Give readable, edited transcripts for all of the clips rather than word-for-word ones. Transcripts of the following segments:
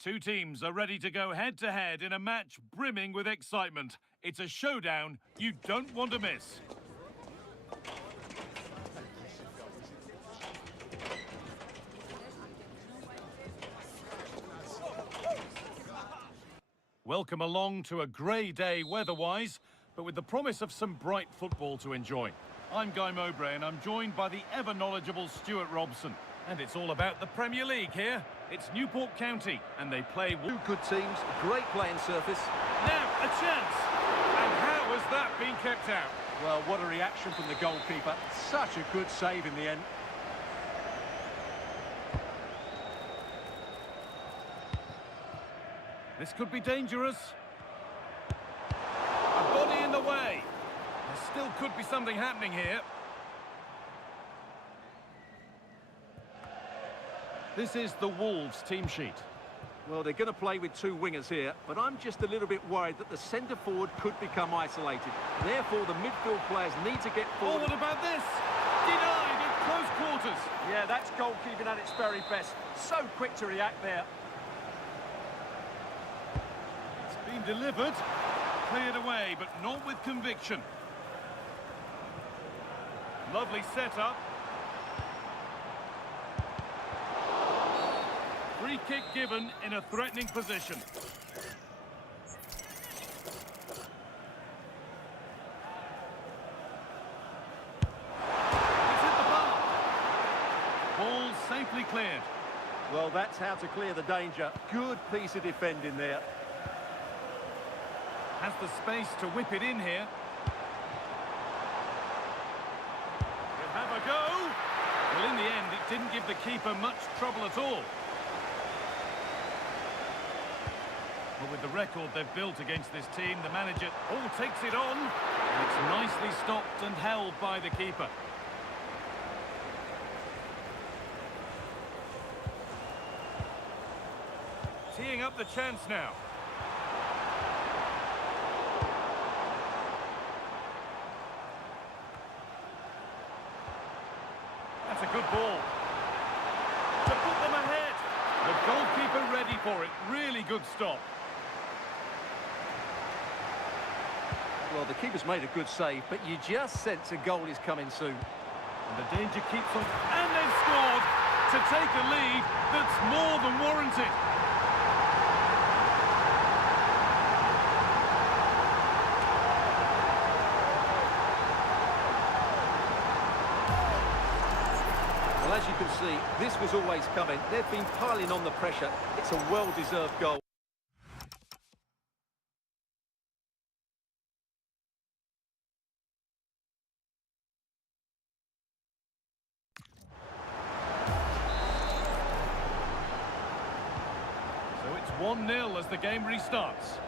Two teams are ready to go head-to-head in a match brimming with excitement. It's a showdown you don't want to miss. Welcome along to a grey day weather-wise, but with the promise of some bright football to enjoy. I'm Guy Mowbray and I'm joined by the ever-knowledgeable Stuart Robson. And it's all about the Premier League here. It's Newport County, and they play... Two good teams, great playing surface. Now, a chance! And how has that been kept out? Well, what a reaction from the goalkeeper. Such a good save in the end. This could be dangerous. A body in the way. There still could be something happening here. This is the Wolves team sheet. Well, they're going to play with two wingers here, but I'm just a little bit worried that the centre-forward could become isolated. Therefore, the midfield players need to get forward. Oh, what about this? Denied at close quarters. Yeah, that's goalkeeping at its very best. So quick to react there. It's been delivered. Cleared away, but not with conviction. Lovely setup. Free kick given in a threatening position. It's hit the bar. Ball safely cleared. Well, that's how to clear the danger. Good piece of defending there. Has the space to whip it in here. He'll have a go. Well, in the end, it didn't give the keeper much trouble at all. But with the record they've built against this team, the manager takes it on. And it's nicely stopped and held by the keeper. Teeing up the chance now. That's a good ball. To put them ahead. The goalkeeper ready for it. Really good stop. Well, the keeper's made a good save, but you just sense a goal is coming soon. And the danger keeps on. And they've scored to take a lead that's more than warranted. Well, as you can see, this was always coming. They've been piling on the pressure. It's a well-deserved goal. So it's 1-0 as the game restarts.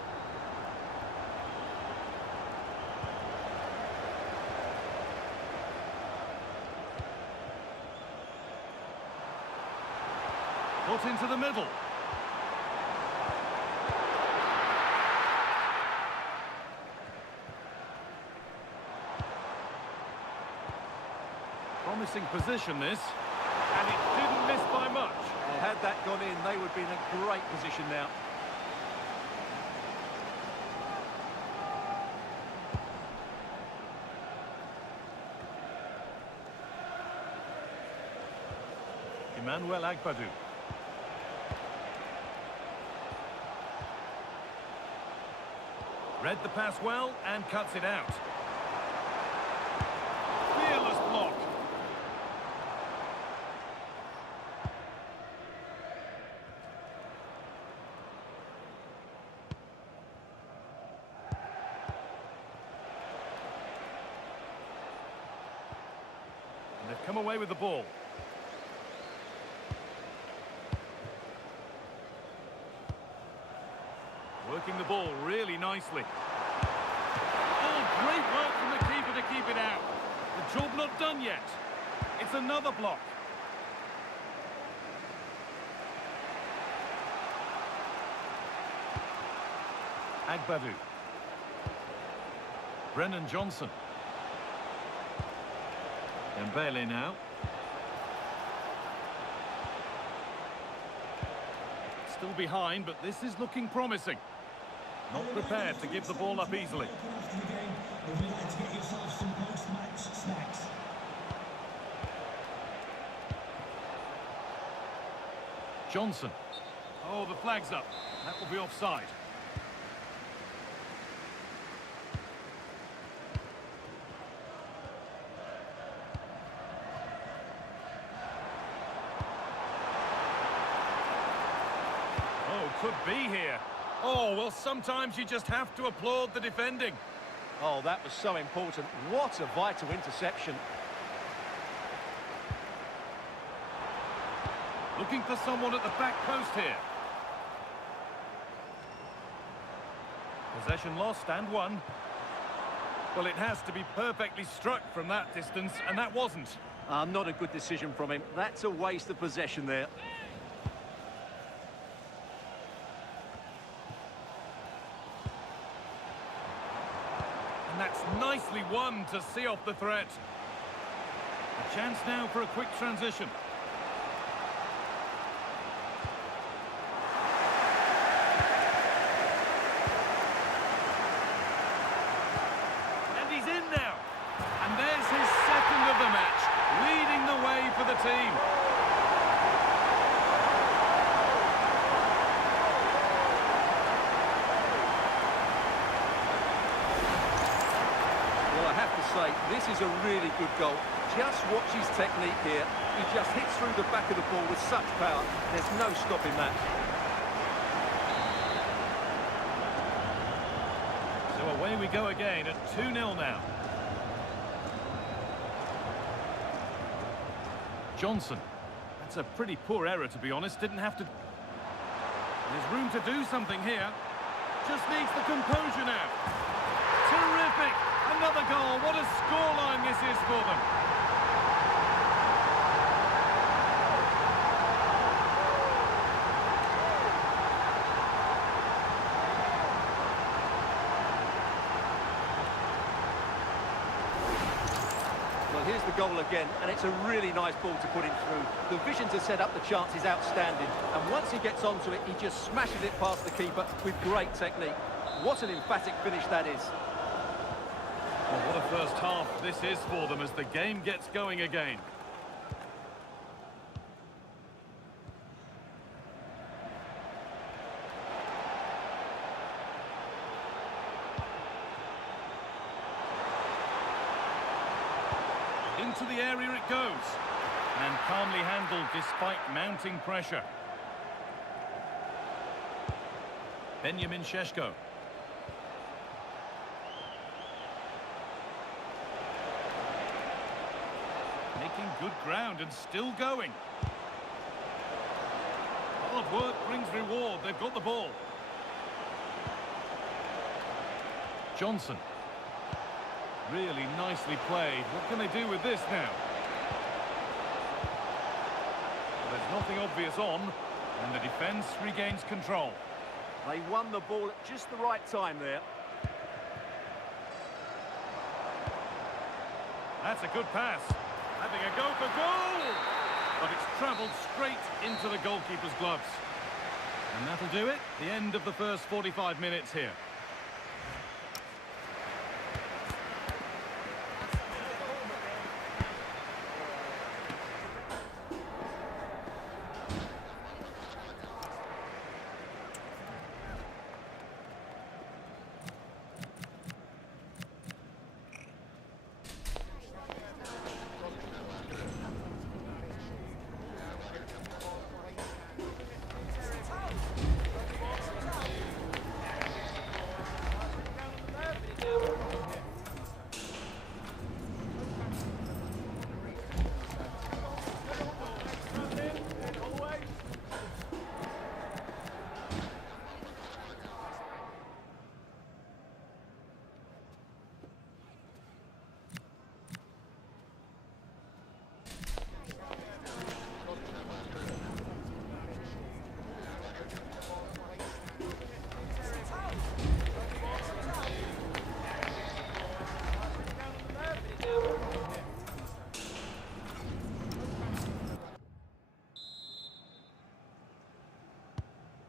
Put into the middle. Promising position, this. and it didn't miss by much. Had that gone in, they would be in a great position now. Emmanuel Agbadou. Read the pass well and cuts it out. Fearless block. And they've come away with the ball. Working the ball really nicely. Oh, great work from the keeper to keep it out. The job not done yet. It's another block. Agbadou. Brennan Johnson. Dembele now. Still behind, but this is looking promising. Not prepared to give the ball up easily. Johnson. Oh, the flag's up. That will be offside. Oh, could be here. Oh, well, sometimes you just have to applaud the defending. Oh, that was so important. What a vital interception. Looking for someone at the back post here. Possession lost and won. Well, it has to be perfectly struck from that distance, and that wasn't. Not a good decision from him. That's a waste of possession there. And that's nicely won to see off the threat. A chance now for a quick transition. And he's in now. And there's his second of the match, leading the way for the team. Say, this is a really good goal. Just watch his technique here. He just hits through the back of the ball with such power. There's no stopping that. So away we go again at 2-0 now. Johnson. That's a pretty poor error, to be honest. Didn't have to... There's room to do something here. Just needs the composure now. Terrific! Another goal. What a scoreline this is for them. Well, here's the goal again, and it's a really nice ball to put him through. The vision to set up the chance is outstanding, and once he gets onto it, he just smashes it past the keeper with great technique. What an emphatic finish that is. Well, what a first half this is for them as the game gets going again. Into the area it goes. And calmly handled despite mounting pressure. Benjamin Šeško. Making good ground and still going. Hard work brings reward. They've got the ball. Johnson. Really nicely played. What can they do with this now? Well, there's nothing obvious on, and the defence regains control. They won the ball at just the right time there. That's a good pass. Having a go for goal! But it's travelled straight into the goalkeeper's gloves. And that'll do it. The end of the first 45 minutes here.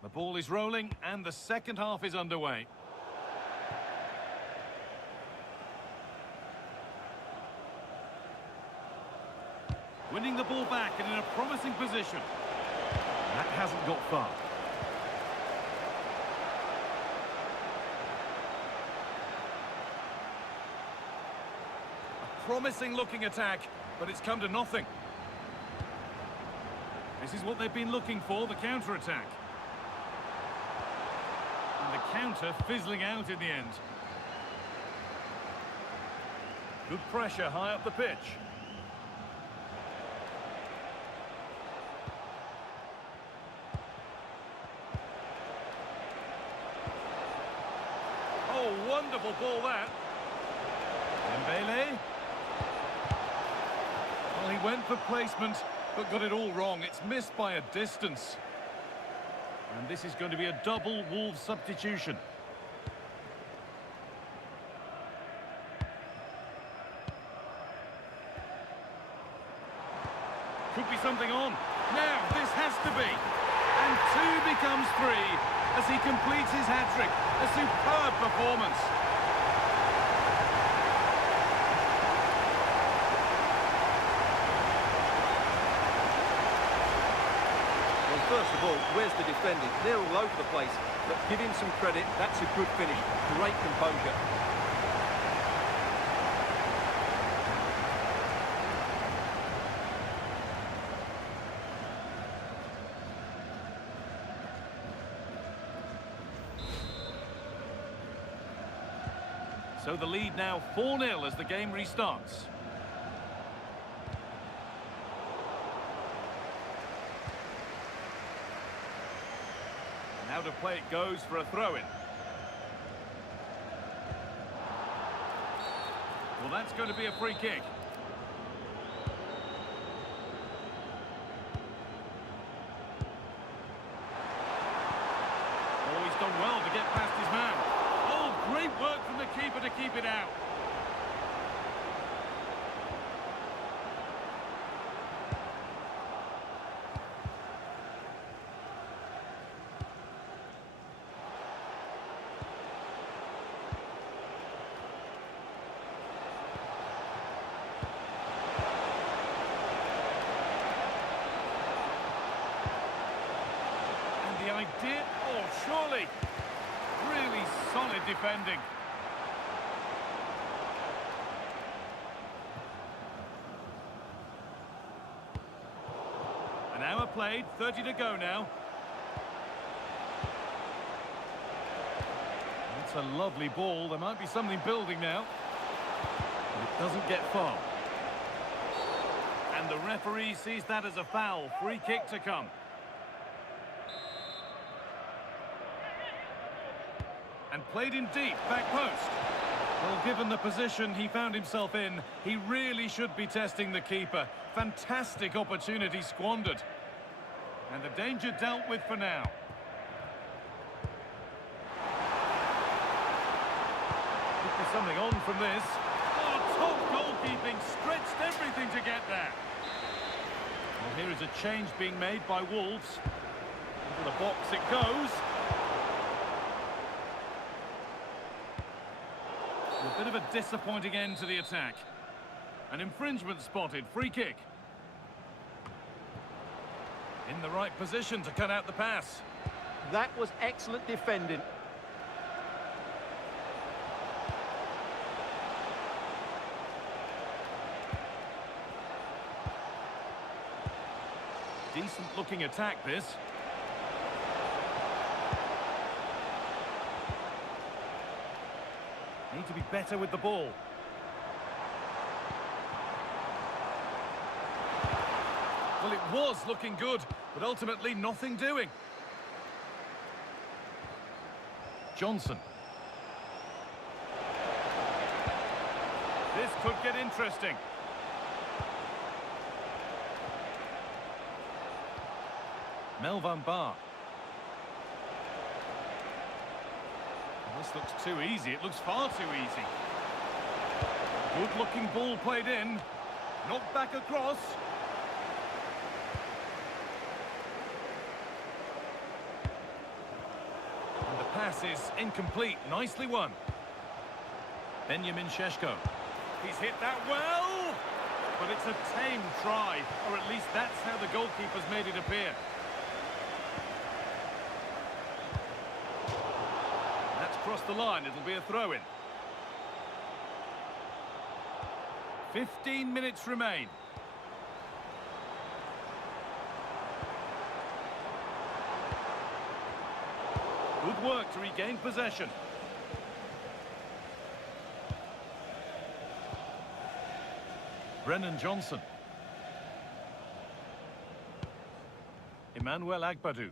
The ball is rolling and the second half is underway. Winning the ball back and in a promising position. That hasn't got far. A promising looking attack, but it's come to nothing. This is what they've been looking for, the counter-attack. And the counter fizzling out in the end. Good pressure high up the pitch. Oh, wonderful ball that. Dembele. Well, he went for placement, but got it all wrong. It's missed by a distance. And this is going to be a double Wolves substitution. Could be something on. Now, this has to be. And 2 becomes 3 as he completes his hat-trick. A superb performance. First of all, where's the defending? They're all over the place, but give him some credit. That's a good finish. Great composure. So the lead now 4-0 as the game restarts. Out of play it goes for a throw-in. Well, that's going to be a free kick. Oh, he's done well to get past his man. Oh, great work from the keeper to keep it out. The idea, oh surely, really solid defending. An hour played, 30 to go now. It's a lovely ball, there might be something building now. But it doesn't get far. And the referee sees that as a foul, free kick to come. And played in deep, back post. Well, given the position he found himself in, he really should be testing the keeper. Fantastic opportunity squandered. And the danger dealt with for now. Could be something on from this. Oh, top goalkeeping, stretched everything to get there. Well, Here is a change being made by Wolves. Into the box it goes. A bit of a disappointing end to the attack. An infringement spotted, free kick. In the right position to cut out the pass. That was excellent defending. Decent looking attack, this. Need to be better with the ball. Well, it was looking good, but ultimately nothing doing. Johnson. This could get interesting. Melvan Bar. This looks too easy. It looks far too easy. Good-looking ball played in. Knocked back across. And the pass is incomplete. Nicely won. Benjamin Šeško. He's hit that well. But it's a tame try. Or at least that's how the goalkeeper's made it appear. Across the line, it'll be a throw-in. 15 minutes remain. Good work to regain possession. Brennan Johnson. Emmanuel Agbadou.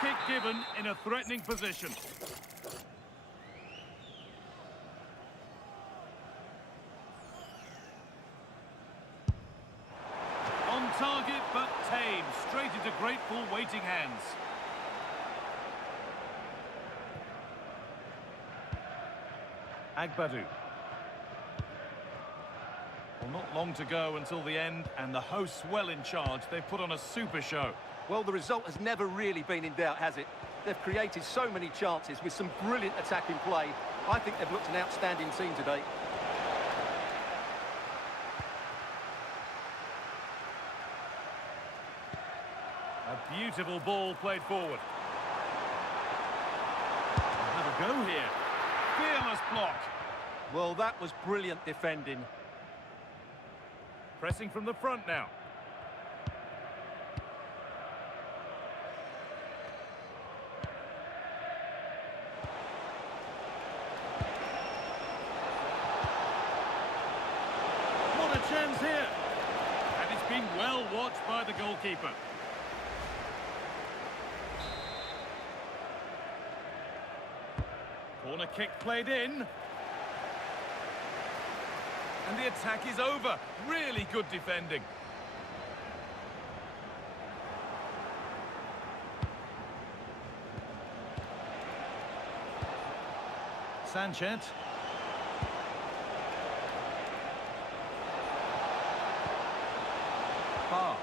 Kick given in a threatening position. On target but tame, straight into grateful waiting hands. Agbadou. Well, not long to go until the end, and the hosts well in charge. They've put on a super show. Well, the result has never really been in doubt, has it? They've created so many chances with some brilliant attacking play. I think they've looked an outstanding team today. A beautiful ball played forward. Have a go here. Fearless block. Well, that was brilliant defending. Pressing from the front now. Chance here, and it's been well watched by the goalkeeper. Corner kick played in, and the attack is over. Really good defending. Sanchez. Bar.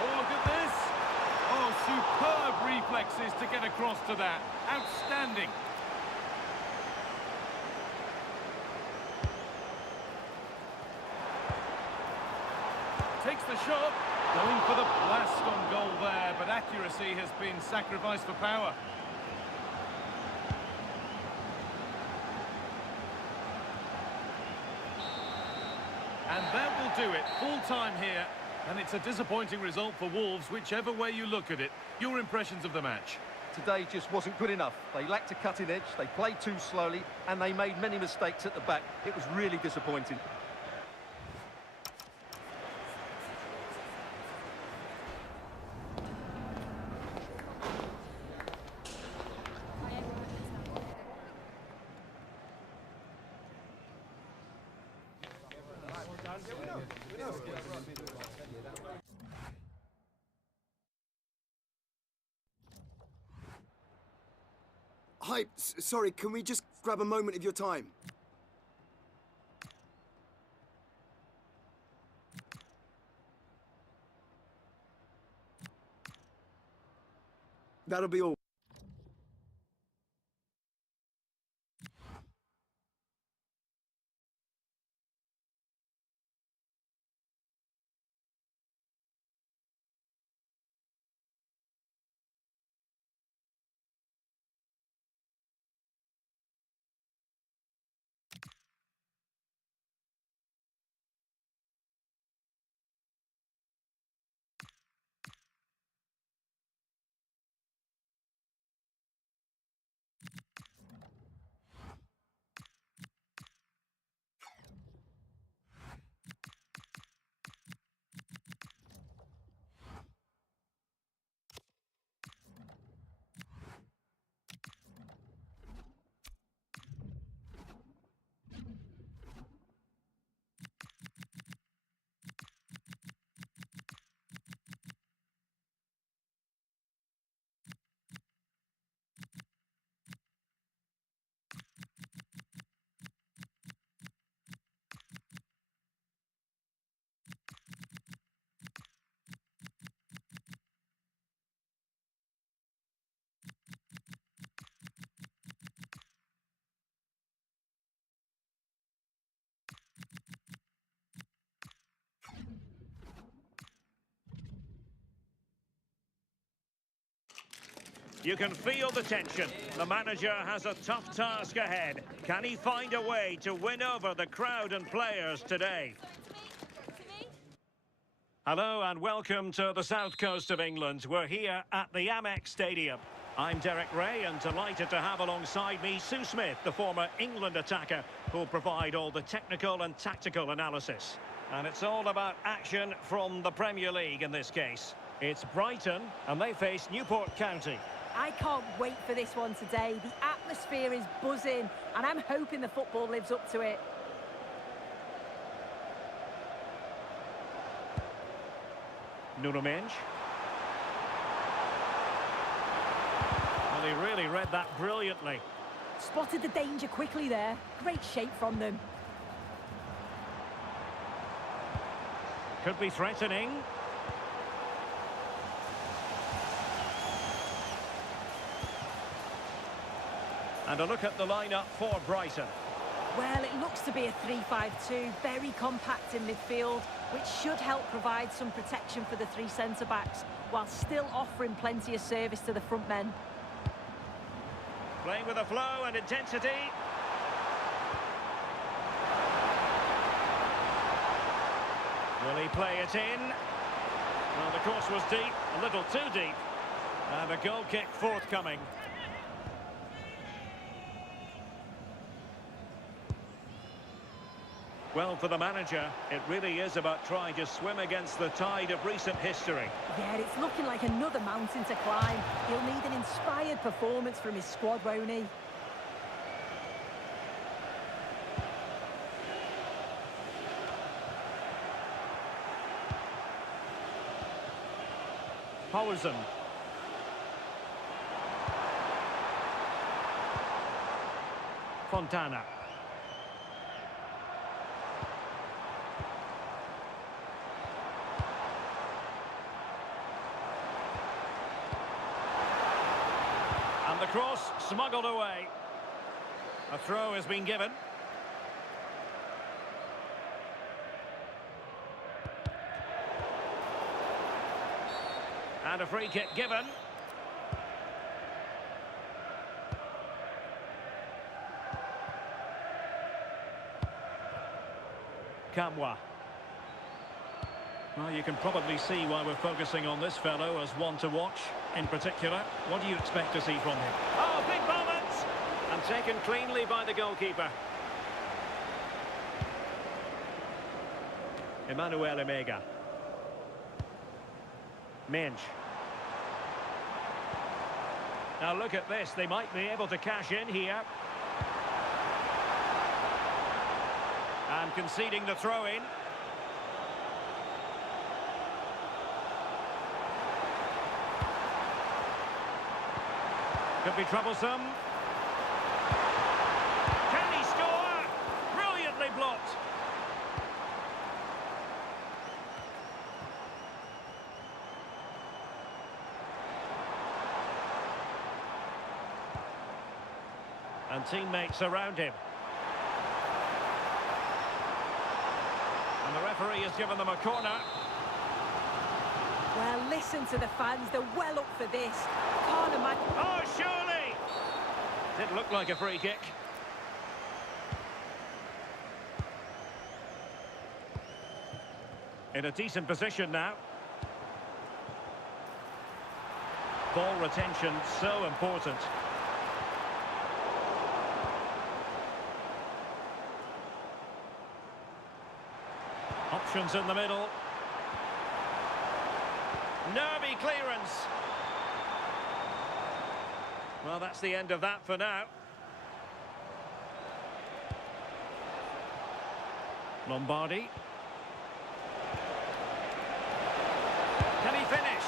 Oh, look at this. Oh, superb reflexes to get across to that. Outstanding. Takes the shot. Going for the blast on goal there, but accuracy has been sacrificed for power. And that will do it. Full time here. And it's a disappointing result for Wolves, whichever way you look at it. Your impressions of the match? Today just wasn't good enough. They lacked a cutting edge, they played too slowly, and they made many mistakes at the back. It was really disappointing. Hi, sorry, can we just grab a moment of your time? That'll be all. You can feel the tension. The manager has a tough task ahead. Can he find a way to win over the crowd and players today? Hello and welcome to the south coast of England. We're here at the Amex Stadium. I'm Derek Ray and delighted to have alongside me Sue Smith, the former England attacker, who'll provide all the technical and tactical analysis. And it's all about action from the Premier League in this case. It's Brighton and they face Newport County. I can't wait for this one today. The atmosphere is buzzing, and I'm hoping the football lives up to it. Nuno Mendes. Well, he really read that brilliantly. Spotted the danger quickly there. Great shape from them. Could be threatening. And a look at the lineup for Brighton. Well, it looks to be a 3-5-2, very compact in midfield, which should help provide some protection for the three centre-backs, while still offering plenty of service to the front men. Playing with a flow and intensity. Will he play it in? Well, the course was deep, a little too deep. And a goal kick forthcoming. Well, for the manager, it really is about trying to swim against the tide of recent history. Yeah, it's looking like another mountain to climb. He'll need an inspired performance from his squad, won't he? Howson. Fontana. And the cross smuggled away. A throw has been given. And a free kick given. Kamwa. Well, you can probably see why we're focusing on this fellow as one to watch. In particular, what do you expect to see from him? Oh, big moments! And taken cleanly by the goalkeeper. Emmanuel Emega. Mendes. Now look at this, they might be able to cash in here. And conceding the throw-in. Could be troublesome. And teammates around him. And the referee has given them a corner. Well, listen to the fans. They're well up for this. Can't imagine. Oh, surely! Didn't look like a free kick. In a decent position now. Ball retention, so important. Options in the middle. Nervy clearance. Well, that's the end of that for now. Lombardi. Can he finish?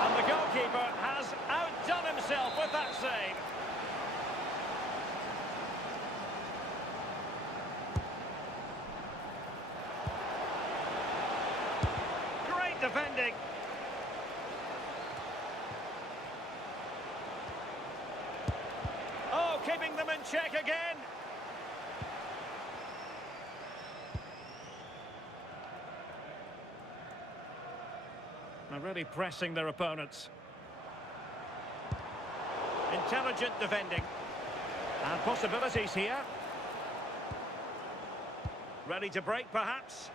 And the goalkeeper has outdone himself with that save. Great defending. Oh, keeping them in check again. They're really pressing their opponents. Intelligent defending. And possibilities here. Ready to break, perhaps.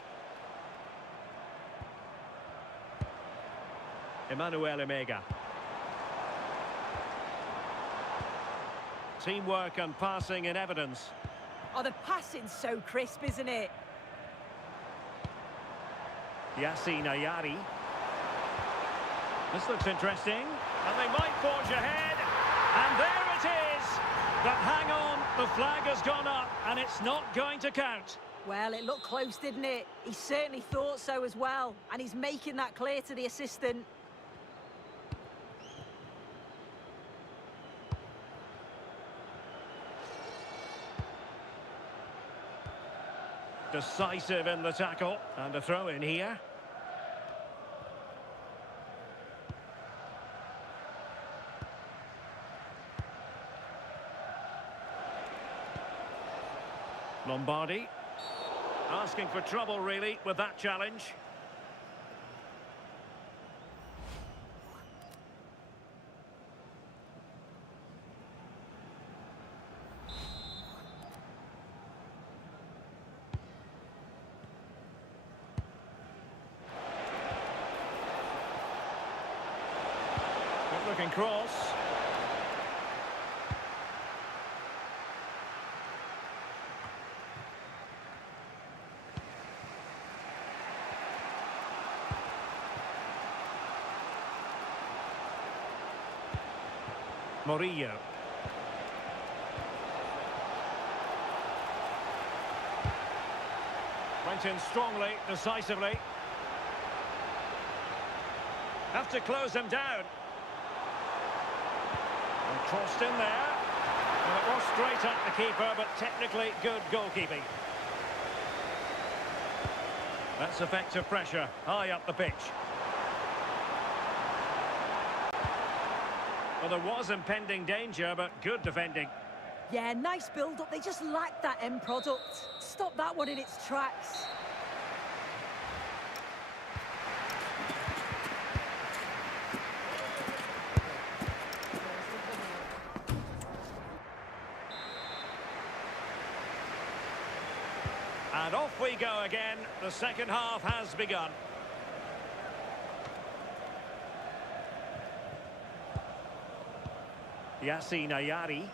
Emmanuel Emega. Teamwork and passing in evidence. Oh, the passing's so crisp, isn't it? Yassine Ayari. This looks interesting. And they might forge ahead. And there it is. But hang on, the flag has gone up and it's not going to count. Well, it looked close, didn't it? He certainly thought so as well. And he's making that clear to the assistant. Decisive in the tackle. And a throw in here. Lombardi. Asking for trouble, really, with that challenge. Good-looking cross. Murillo. Went in strongly, decisively. Have to close them down. And crossed in there. And it was straight at the keeper, but technically good goalkeeping. That's effective pressure, high up the pitch. Well, there was impending danger, but good defending. Yeah, nice build-up. They just lacked that end product. Stop that one in its tracks. And off we go again. The second half has begun. Yassine Ayari.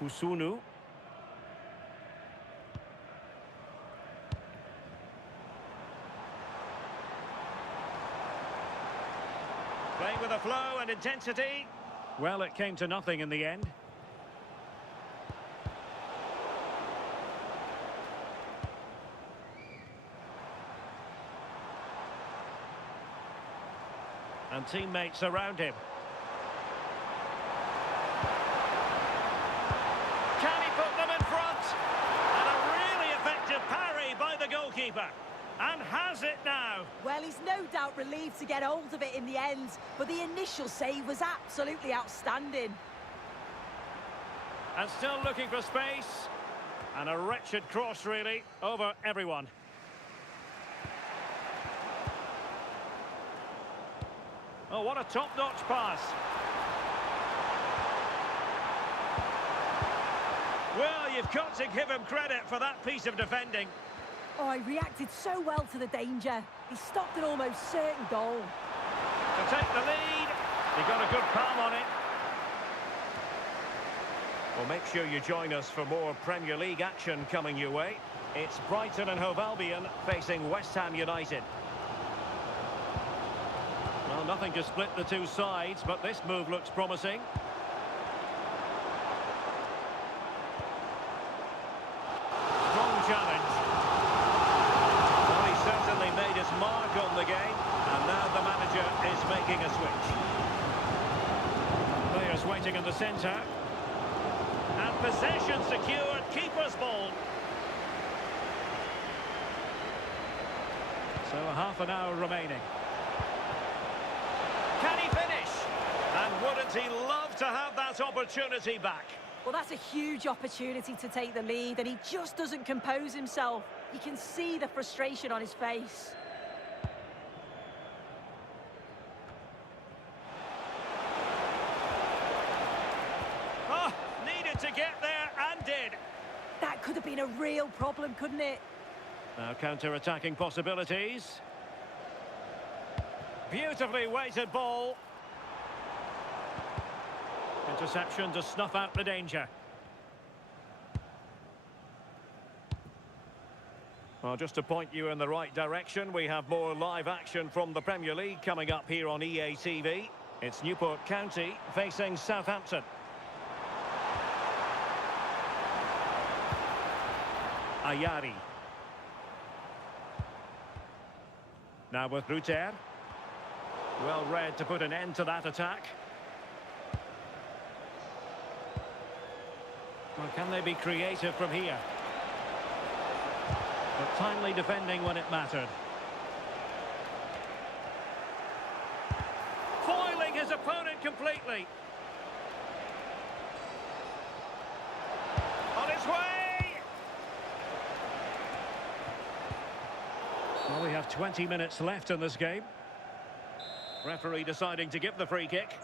Kusunu. Playing with a flow and intensity. Well, it came to nothing in the end. And teammates around him. Can he put them in front? And a really effective parry by the goalkeeper. And has it now. now. Well, he's no doubt relieved to get hold of it in the end, but the initial save was absolutely outstanding. And still looking for space. And a wretched cross, really, over everyone. Oh, what a top-notch pass. Well, you've got to give him credit for that piece of defending. Oh, he reacted so well to the danger. He stopped an almost certain goal. To take the lead. He got a good palm on it. Well, make sure you join us for more Premier League action coming your way. It's Brighton and Hove Albion facing West Ham United. Well, nothing to split the two sides, but this move looks promising. Strong challenge. Well, he certainly made his mark on the game, and now the manager is making a switch. Players waiting in the centre. And possession secured, keeper's ball. So half an hour remaining. Can he finish? And wouldn't he love to have that opportunity back? Well, that's a huge opportunity to take the lead, and he just doesn't compose himself. You can see the frustration on his face. Oh, needed to get there and did. That could have been a real problem, couldn't it? Now counter-attacking possibilities. Beautifully weighted ball. Interception to snuff out the danger. Well, just to point you in the right direction, we have more live action from the Premier League coming up here on EA TV. It's Newport County facing Southampton. Ayari. Now with Ruter. Well read to put an end to that attack. Well, can they be creative from here? But timely defending when it mattered. Foiling his opponent completely. On his way! Well, we have 20 minutes left in this game. Referee deciding to give the free kick.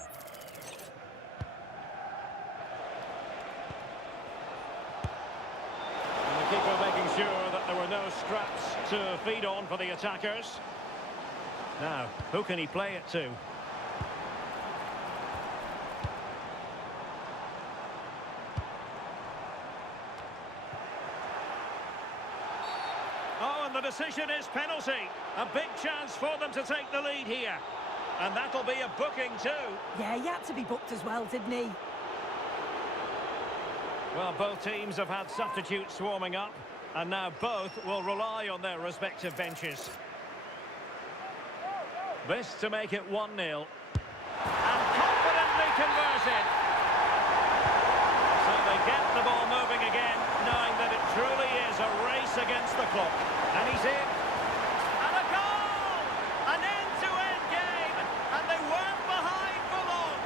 And the keeper making sure that there were no scraps to feed on for the attackers. Now, who can he play it to? Oh, and the decision is penalty. A big chance for them to take the lead here. And that'll be a booking too. Yeah, he had to be booked as well, didn't he? Well, both teams have had substitutes warming up, and now both will rely on their respective benches. This to make it 1-0. And confidently converted. So they get the ball moving again, knowing that it truly is a race against the clock. And he's in. And a goal! An end-to-end game, and they weren't behind for long.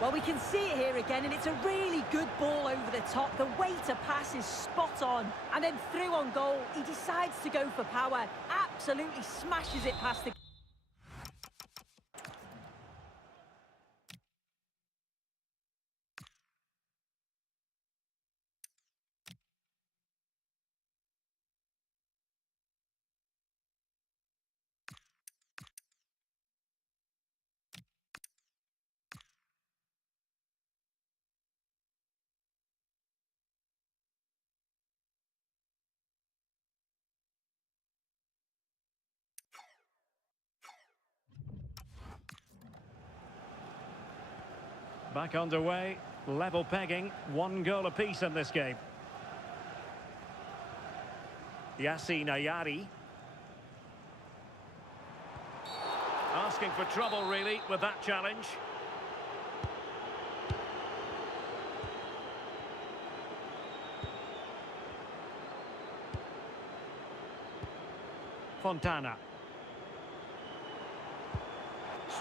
Well, we can see it here again, and it's a really good ball over the top. The way to pass is spot on. And then through on goal, he decides to go for power. Absolutely smashes it past the... Back underway, level pegging, 1 goal apiece in this game. Yassine Ayari. asking for trouble, really, with that challenge. Fontana.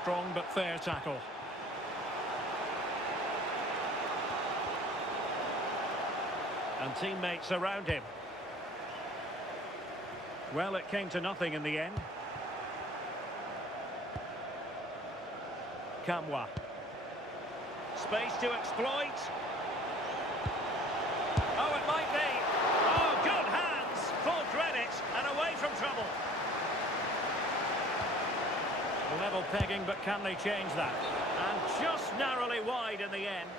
Strong but fair tackle. And teammates around him. Well, it came to nothing in the end. Kamwa. Space to exploit. Oh, it might be. Oh, good hands. Full credit and away from trouble. Level pegging, but can they change that? And just narrowly wide in the end.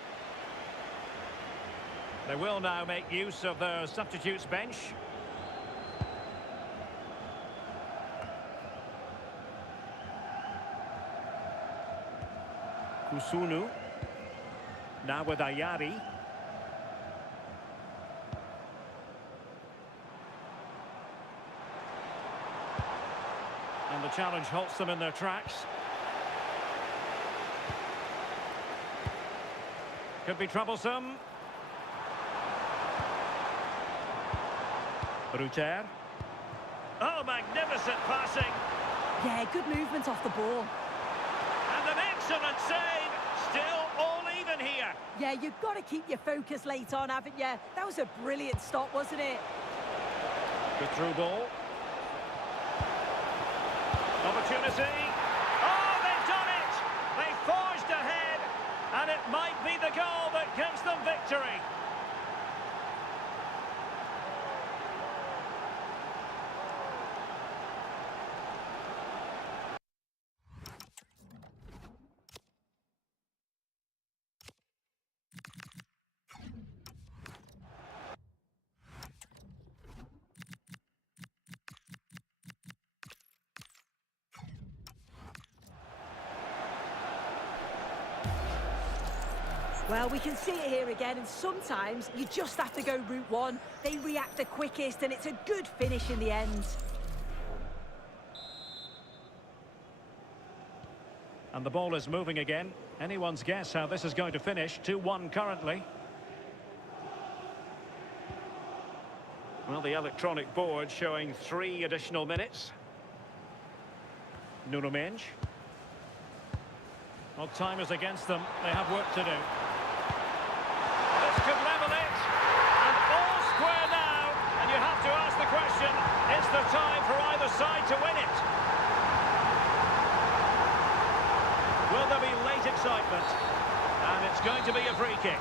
They will now make use of their substitutes bench. Kusunu. Now with Ayari. And the challenge halts them in their tracks. Could be troublesome. Ruter. Oh, magnificent passing. Yeah, good movement off the ball. And an excellent save. Still all even here. Yeah, you've got to keep your focus late on, haven't you? That was a brilliant stop, wasn't it? Good through ball. Opportunity. Oh, they've done it! They forged ahead, and it might be the goal that gives them victory. Well, we can see it here again, and sometimes you just have to go route one. They react the quickest, and it's a good finish in the end. And the ball is moving again. Anyone's guess how this is going to finish. 2-1 currently. Well, the electronic board showing 3 additional minutes. Nuno Mendes. Well, time is against them. They have work to do. This could level it. And all square now. And you have to ask the question, is there time for either side to win it? Will there be late excitement? And it's going to be a free kick.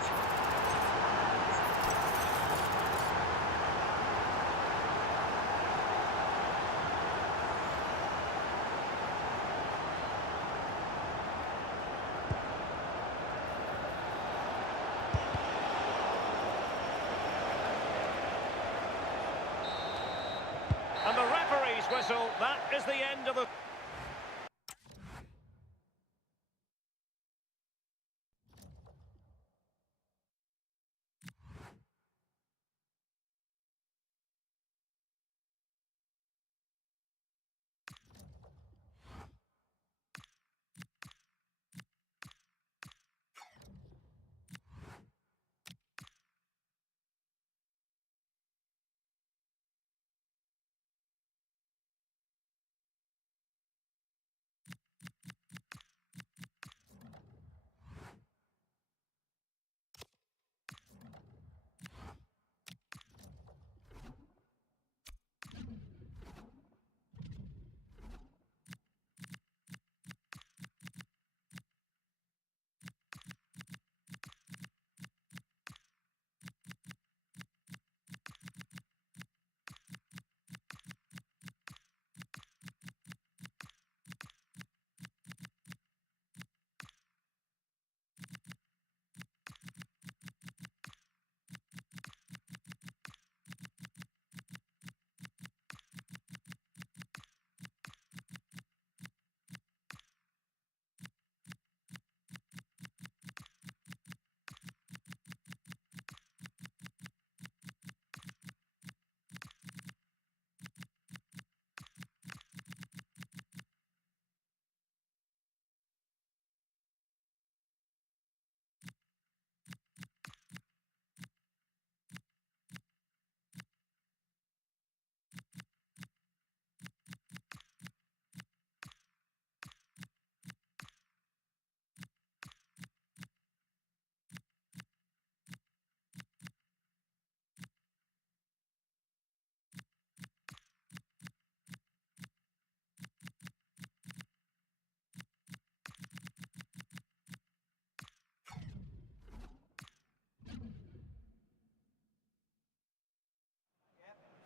And the referee's whistle, that is the end of the...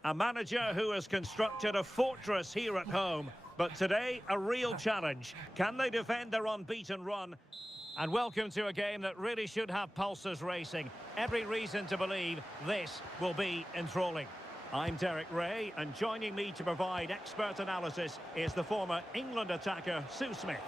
A manager who has constructed a fortress here at home, but today a real challenge. Can they defend their unbeaten run? And welcome to a game that really should have pulses racing. Every reason to believe this will be enthralling. I'm Derek Ray, and joining me to provide expert analysis is the former England attacker, Sue Smith.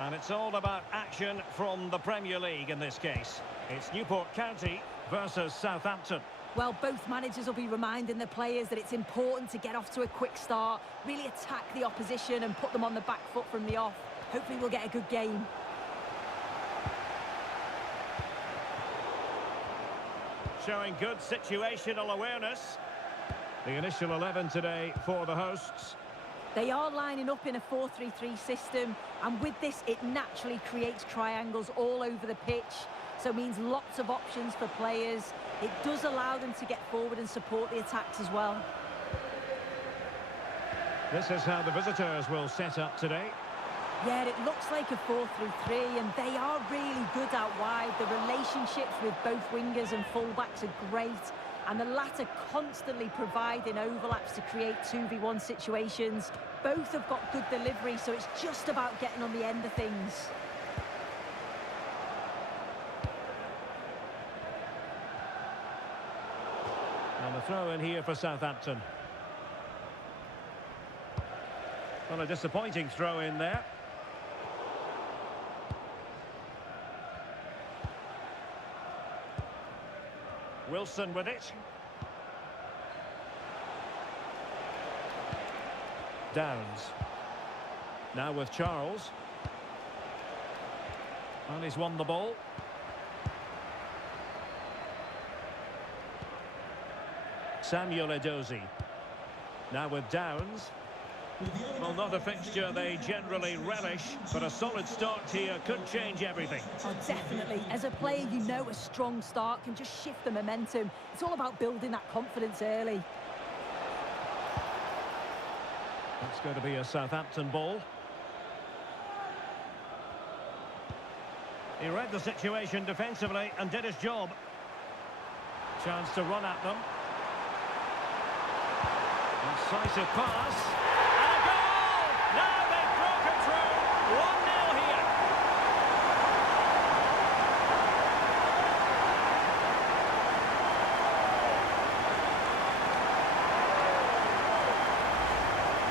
And it's all about action from the Premier League in this case. It's Newport County versus Southampton. Well, both managers will be reminding the players that it's important to get off to a quick start, really attack the opposition and put them on the back foot from the off. Hopefully we'll get a good game. Showing good situational awareness. The initial 11 today for the hosts. They are lining up in a 4-3-3 system, and with this it naturally creates triangles all over the pitch, so it means lots of options for players. It does allow them to get forward and support the attacks as well. This is how the visitors will set up today. Yeah, it looks like a 4-3-3, and they are really good out wide. The relationships with both wingers and fullbacks are great, and the latter constantly providing overlaps to create 2v1 situations. Both have got good delivery, so it's just about getting on the end of things. And the throw in here for Southampton. Well, a disappointing throw in there. Wilson with it. Downs. Now with Charles. And he's won the ball. Samuel Edozie. Now with Downs. Well, not a fixture they generally relish, but a solid start here could change everything. Oh, definitely. As a player, you know a strong start can just shift the momentum. It's all about building that confidence early. That's going to be a Southampton ball. He read the situation defensively and did his job. Chance to run at them. Incisive pass. And a goal! Now they've broken through. 1-0 here.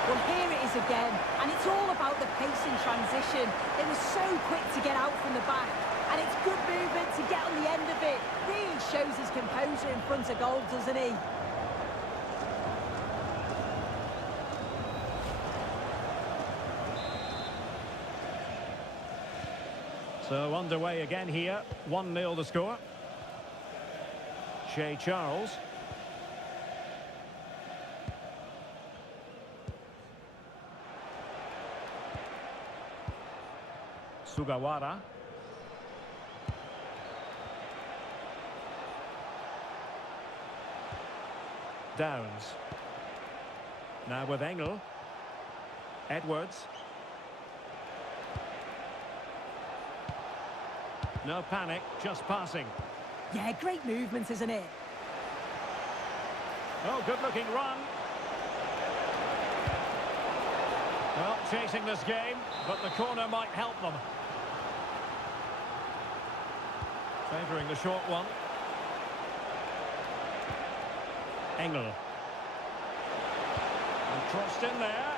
Well, here it is again, and it's all about the pace in transition. They were so quick to get out from the back, and it's good movement to get on the end of it. Really shows his composure in front of goal, doesn't he? So underway again here, 1-0 the score. Shea Charles. Sugawara. Downs. Now with Engel. Edwards. No panic, just passing. Yeah, great movement, isn't it? Oh, good-looking run. Well, chasing this game, but the corner might help them. Favouring the short one. Engel. And crossed in there.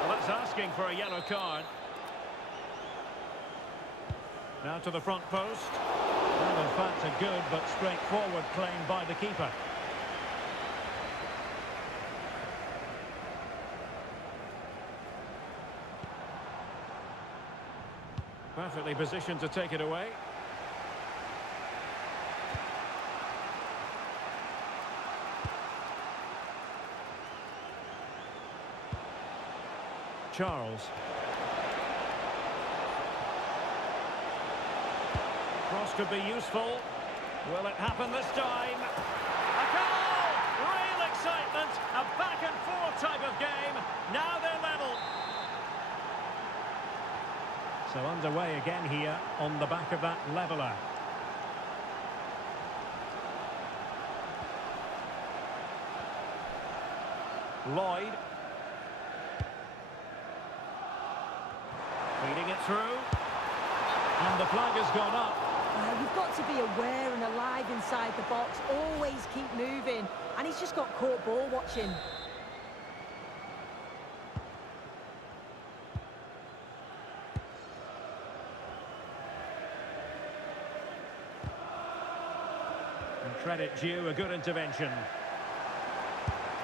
Well, that's asking for a yellow card. Now to the front post. Well, in fact, a good but straightforward claim by the keeper. Perfectly positioned to take it away. Charles. Cross could be useful. Will it happen this time? A goal! Real excitement. A back and forth type of game. Now they're level. So underway again here on the back of that leveller. Lloyd. Feeding it through. And the flag has gone up. You've got to be aware and alive inside the box. Always keep moving. And he's just got caught ball watching. And credit due, a good intervention.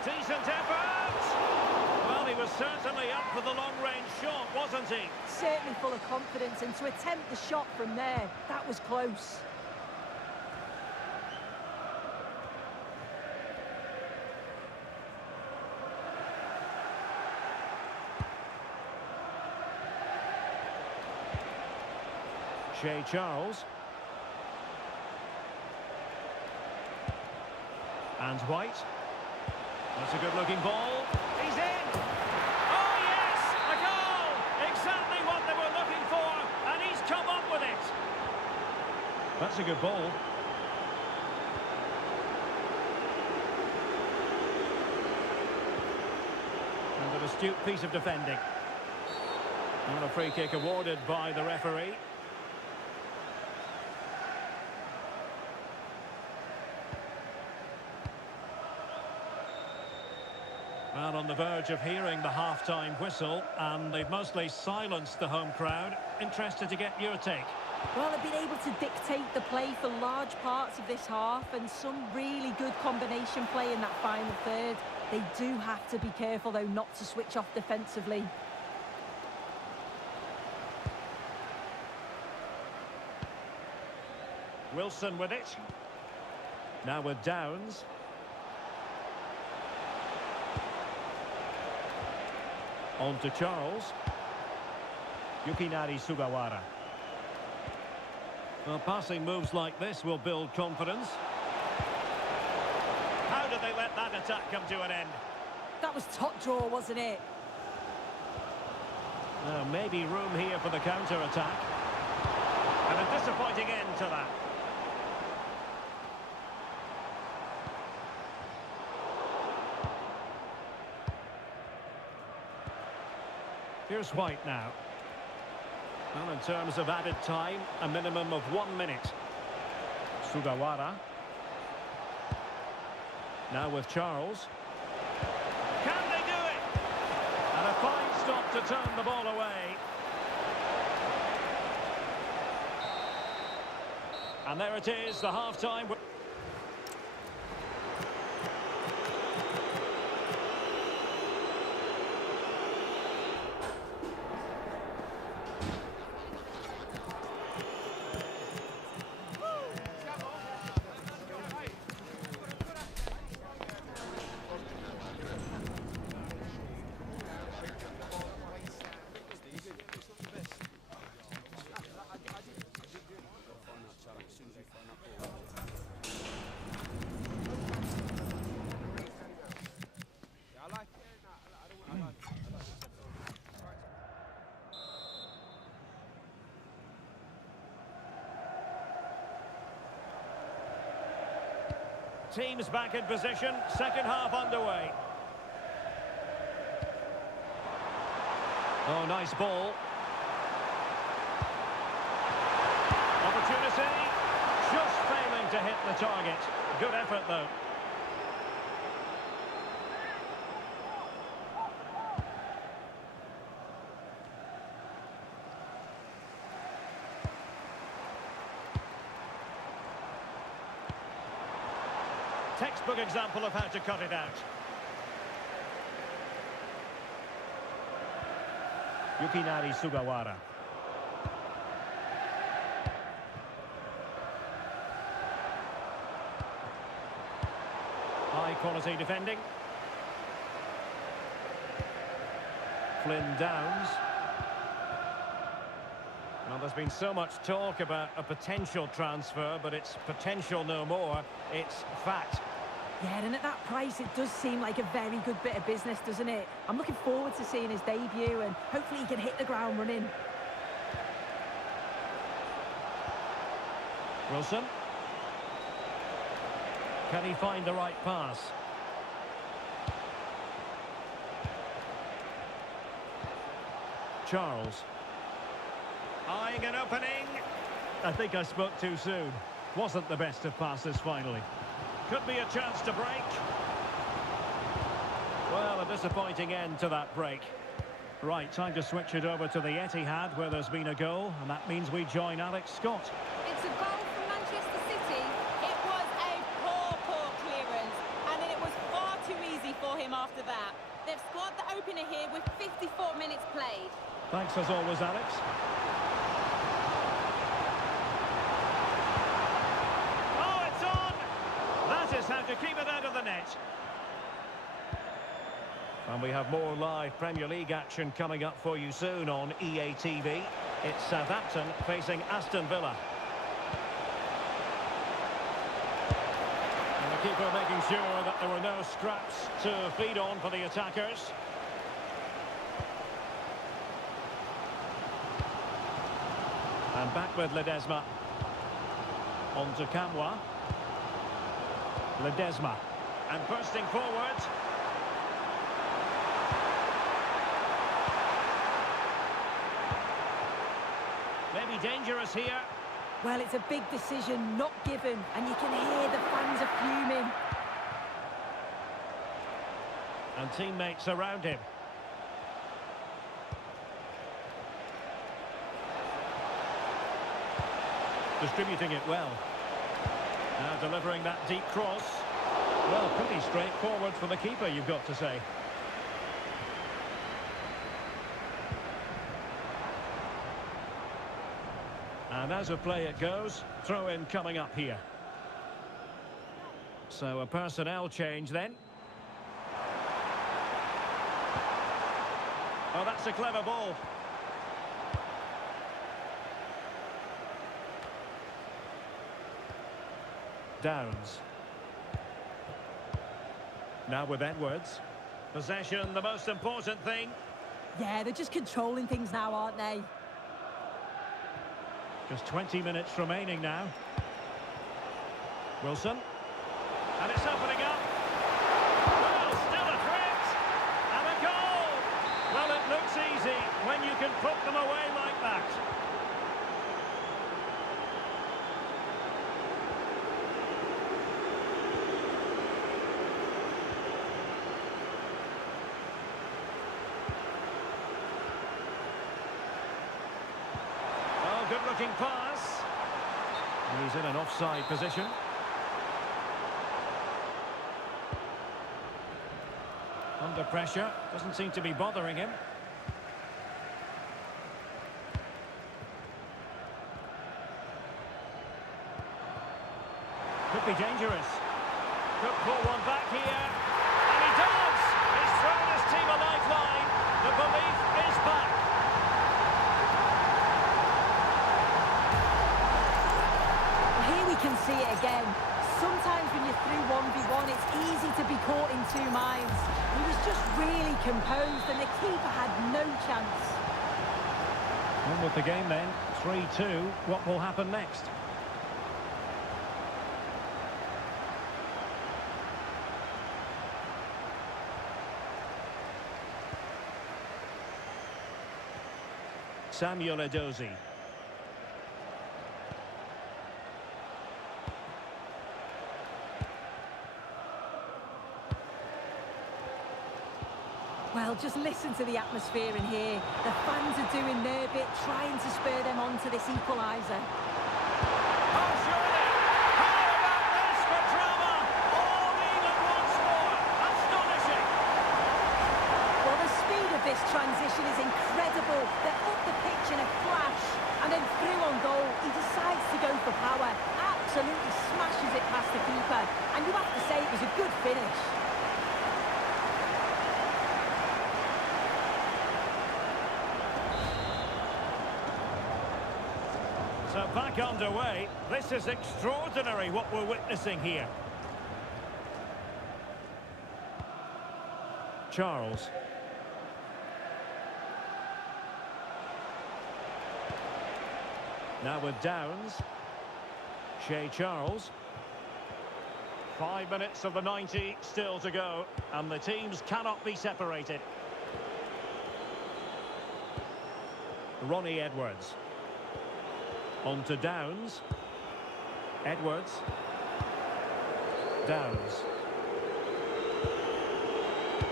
Decent effort! Well, he was certainly up for the long-range shot, wasn't he? Certainly full of confidence, and to attempt the shot from there, that was close. Shea Charles. And White. That's a good-looking ball. He's in! Oh, yes! A goal! Exactly what they were looking for, and he's come up with it. That's a good ball. And an astute piece of defending. And a free kick awarded by the referee. Well, on the verge of hearing the half-time whistle, and they've mostly silenced the home crowd. Interested to get your take. Well, they've been able to dictate the play for large parts of this half, and some really good combination play in that final third. They do have to be careful, though, not to switch off defensively. Wilson with it. Now with Downs. On to Charles. Yukinari Sugawara. Well, passing moves like this will build confidence. How did they let that attack come to an end? That was top draw, wasn't it? Maybe room here for the counter-attack. And a disappointing end to that. Here's White now. Well, in terms of added time, a minimum of 1 minute. Sugawara. Now with Charles. Can they do it? And a fine stop to turn the ball away. And there it is, the half-time. Teams back in position, second half underway. Oh, nice ball. Opportunity, just failing to hit the target. Good effort, though. Textbook example of how to cut it out. Yukinari Sugawara. High quality defending. Flynn Downs. Well, there's been so much talk about a potential transfer, but it's potential no more. It's fact. Yeah, and at that price, it does seem like a very good bit of business, doesn't it? I'm looking forward to seeing his debut, and hopefully he can hit the ground running. Wilson. Can he find the right pass? Charles. Eyeing an opening. I think I spoke too soon. Wasn't the best of passes finally. Could be a chance to break. Well, a disappointing end to that break. Right, time to switch it over to the Etihad, where there's been a goal, and that means we join Alex Scott. It's a goal from Manchester City. It was a poor clearance, and then it was far too easy for him after that. They've scored the opener here with 54 minutes played. Thanks as always, Alex. Oh, it's on! That is how to keep it out of the net. And we have more live Premier League action coming up for you soon on EA TV. It's Southampton facing Aston Villa. And the keeper making sure that there were no scraps to feed on for the attackers. And back with Ledesma. On to Kamwa. Ledesma. And bursting forward. Maybe dangerous here. Well, it's a big decision, not given, and you can hear the fans are fuming. And teammates around him. Distributing it well. Now delivering that deep cross. Well, pretty straightforward for the keeper, you've got to say. And as a play it goes, throw in coming up here. So a personnel change then. Oh, that's a clever ball. Downs. Now with Edwards. Possession, the most important thing. Yeah, they're just controlling things now, aren't they? Just 20 minutes remaining now. Wilson. And it's opening up. Well, still a threat. And a goal. Well, it looks easy when you can put them away like that. Good-looking pass. He's in an offside position. Under pressure. Doesn't seem to be bothering him. Could be dangerous. Could pull one back here. And he does! He's thrown his team a lifeline. The belief is back. Can see it again. Sometimes when you're through 1v1, it's easy to be caught in two minds. He was just really composed and the keeper had no chance. On with the game then. 3-2. What will happen next? Samuel Edozie. Well, just listen to the atmosphere in here. The fans are doing their bit, trying to spur them on to this equaliser. Oh, surely! How about this for drama? All England once more. Astonishing! Well, the speed of this transition is incredible. They're up the pitch in a flash. And then through on goal, he decides to go for power. Absolutely smashes it past the keeper. And you have to say it was a good finish. So back underway. This is extraordinary what we're witnessing here. Charles. Now with Downs. Shea Charles. 5 minutes of the 90 still to go. And the teams cannot be separated. Ronnie Edwards. On to Downs. Edwards. Downs.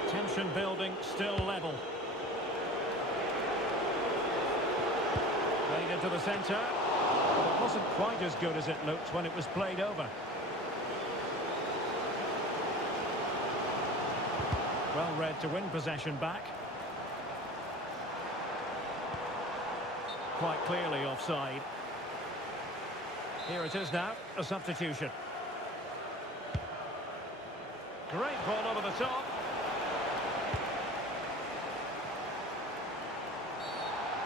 Tension building, still level. Played into the centre. It wasn't quite as good as it looked when it was played over. Well read to win possession back. Quite clearly offside. Here it is now, a substitution. Great ball over the top.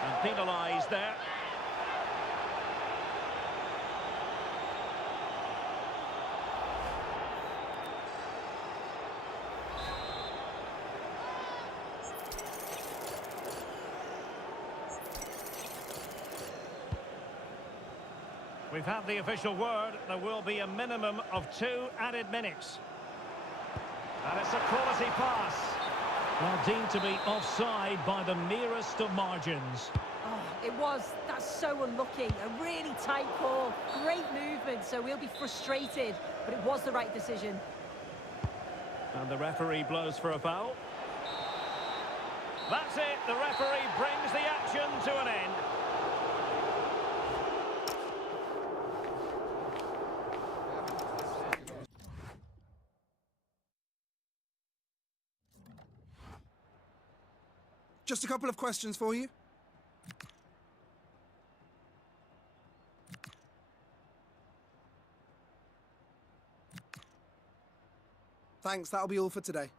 And penalised there. We've had the official word. There will be a minimum of 2 added minutes. And it's a quality pass. Well, deemed to be offside by the merest of margins. Oh, it was. That's so unlucky. A really tight call. Great movement, so we'll be frustrated. But it was the right decision. And the referee blows for a foul. That's it. The referee brings the action to an end. Just a couple of questions for you. Thanks, that'll be all for today.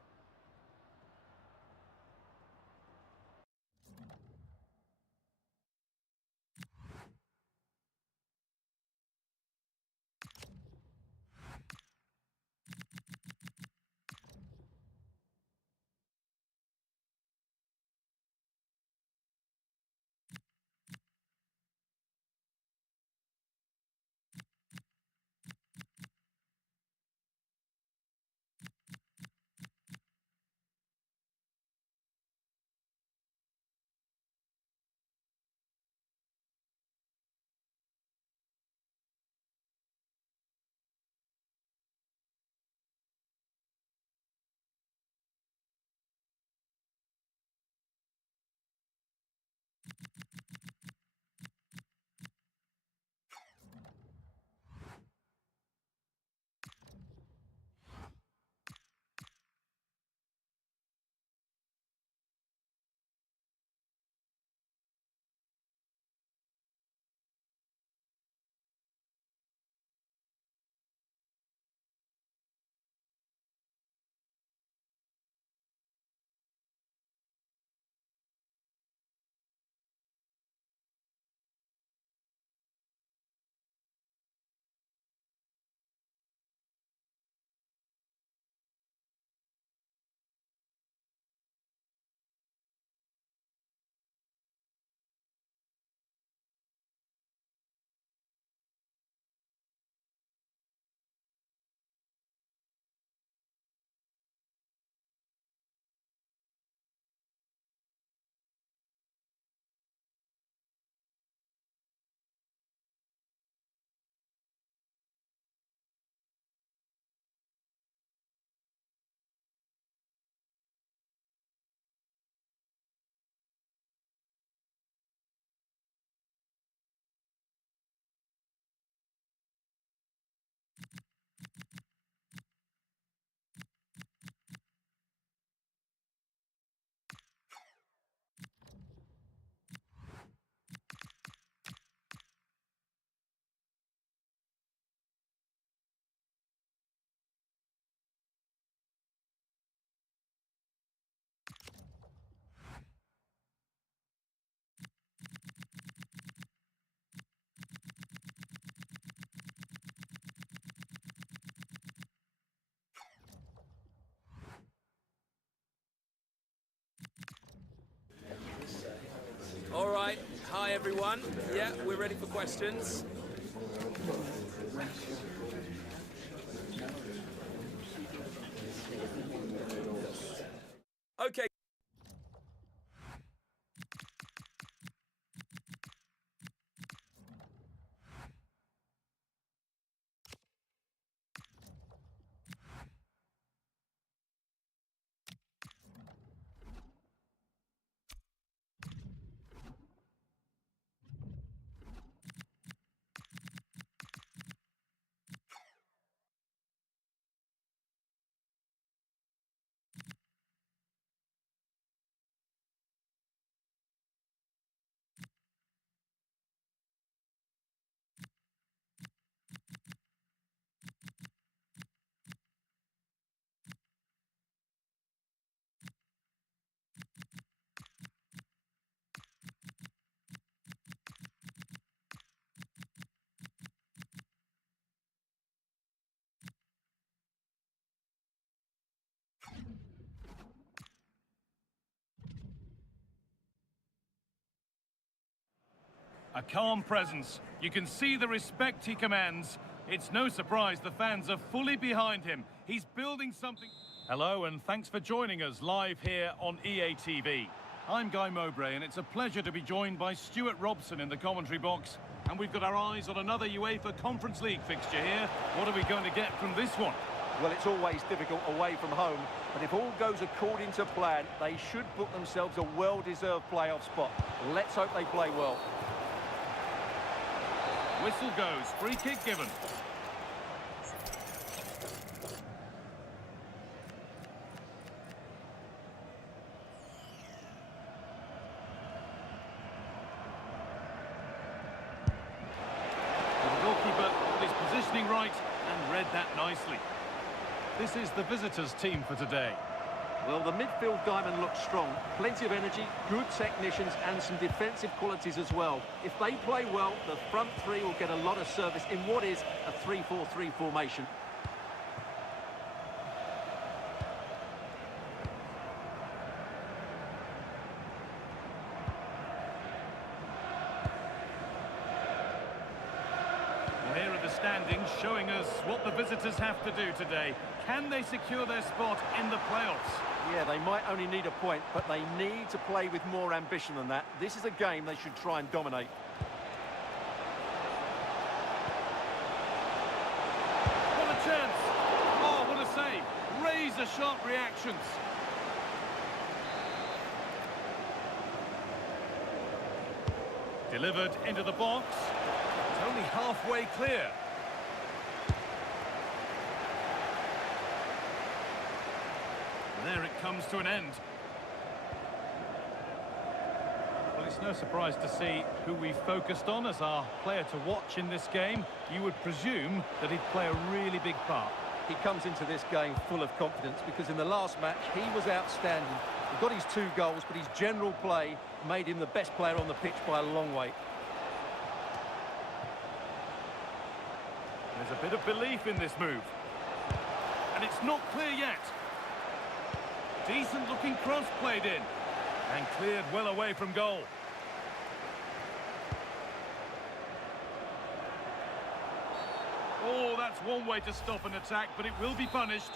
All right. Hi, everyone. Yeah, we're ready for questions. Okay. A calm presence. You can see the respect he commands. It's no surprise the fans are fully behind him. He's building something... Hello, and thanks for joining us live here on EA TV. I'm Guy Mowbray, and it's a pleasure to be joined by Stuart Robson in the commentary box. And we've got our eyes on another UEFA Conference League fixture here. What are we going to get from this one? Well, it's always difficult away from home, but if all goes according to plan, they should book themselves a well-deserved playoff spot. Let's hope they play well. Whistle goes, free kick given. The goalkeeper got his positioning right and read that nicely. This is the visitors' team for today. Well, the midfield diamond looks strong. Plenty of energy, good technicians and some defensive qualities as well. If they play well, the front three will get a lot of service in what is a 3-4-3 formation. Well, here are the standings showing us what the visitors have to do today. Can they secure their spot in the playoffs? Yeah, they might only need a point, but they need to play with more ambition than that. This is a game they should try and dominate. What a chance! Oh, what a save! Razor-sharp reactions. Delivered into the box. It's only halfway clear. There it comes to an end. Well, it's no surprise to see who we focused on as our player to watch in this game. You would presume that he'd play a really big part. He comes into this game full of confidence because in the last match he was outstanding. He got his 2 goals, but his general play made him the best player on the pitch by a long way. There's a bit of belief in this move. And it's not clear yet. Decent looking cross played in and cleared well away from goal. Oh, that's one way to stop an attack, but it will be punished.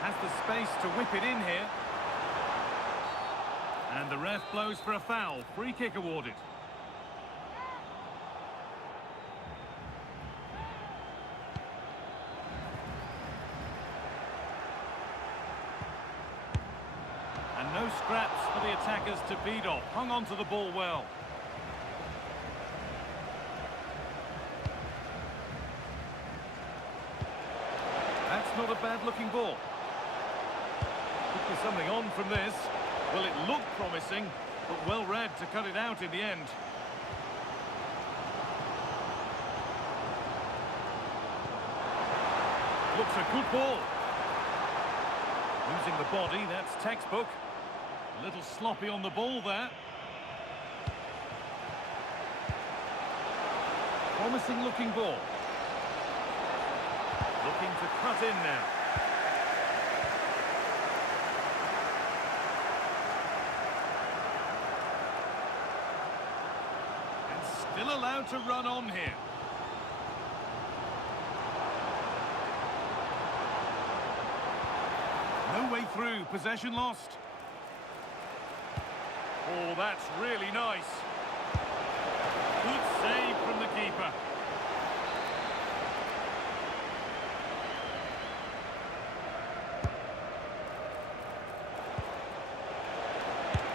Has the space to whip it in here. And the ref blows for a foul. Free kick awarded. And no scraps for the attackers to beat off. Hung on to the ball well. That's not a bad-looking ball. Could be something on from this. Well, it looked promising, but well read to cut it out in the end. Looks a good ball. Losing the body, that's textbook. A little sloppy on the ball there. Promising looking ball. Looking to cut in now. Still allowed to run on here. No way through, possession lost. Oh, that's really nice. Good save from the keeper.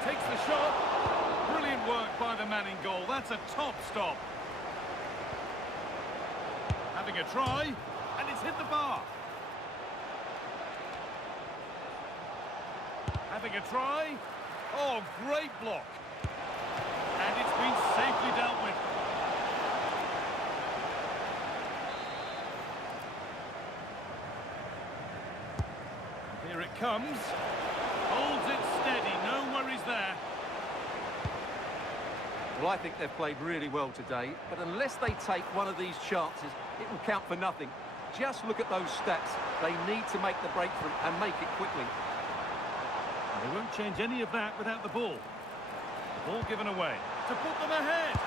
Takes the shot. Brilliant work by the man in goal. That's a top stop. Having a try, and it's hit the bar. Having a try. Oh, great block. And it's been safely dealt with. Here it comes. Holds it steady, no worries there. Well, I think they've played really well today, but unless they take one of these chances, it will count for nothing. Just look at those stats. They need to make the breakthrough and make it quickly. They won't change any of that without the ball. The ball given away to put them ahead.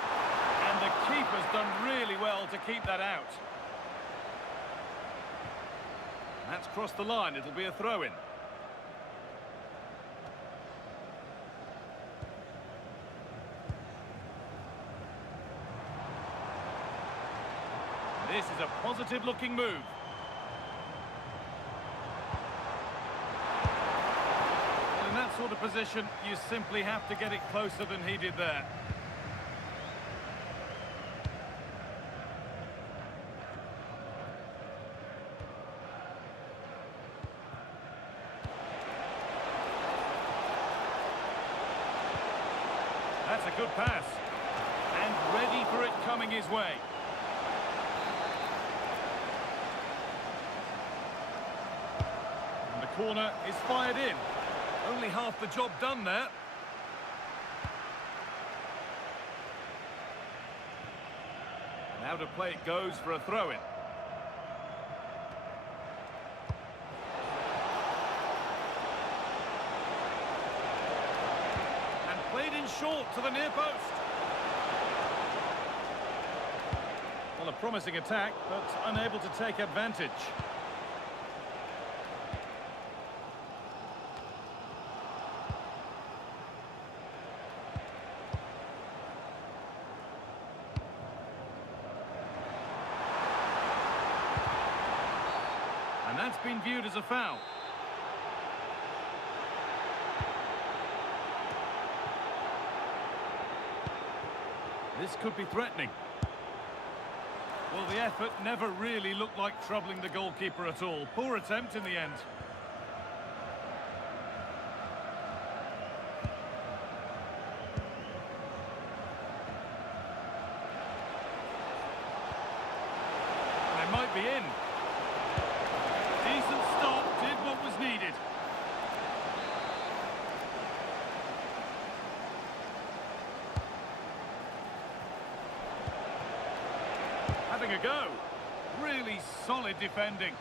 And the keeper's done really well to keep that out. That's crossed the line. It'll be a throw-in. This is a positive-looking move. Well, in that sort of position, you simply have to get it closer than he did there. That's a good pass. And ready for it coming his way. And the corner is fired in. Only half the job done there. And out of play it goes for a throw-in. Played in short to the near post. Well, a promising attack, but unable to take advantage. And that's been viewed as a foul. This could be threatening. Well, the effort never really looked like troubling the goalkeeper at all. Poor attempt in the end. They might be in. Decent stop, did what was needed. Having a go. Really solid defending.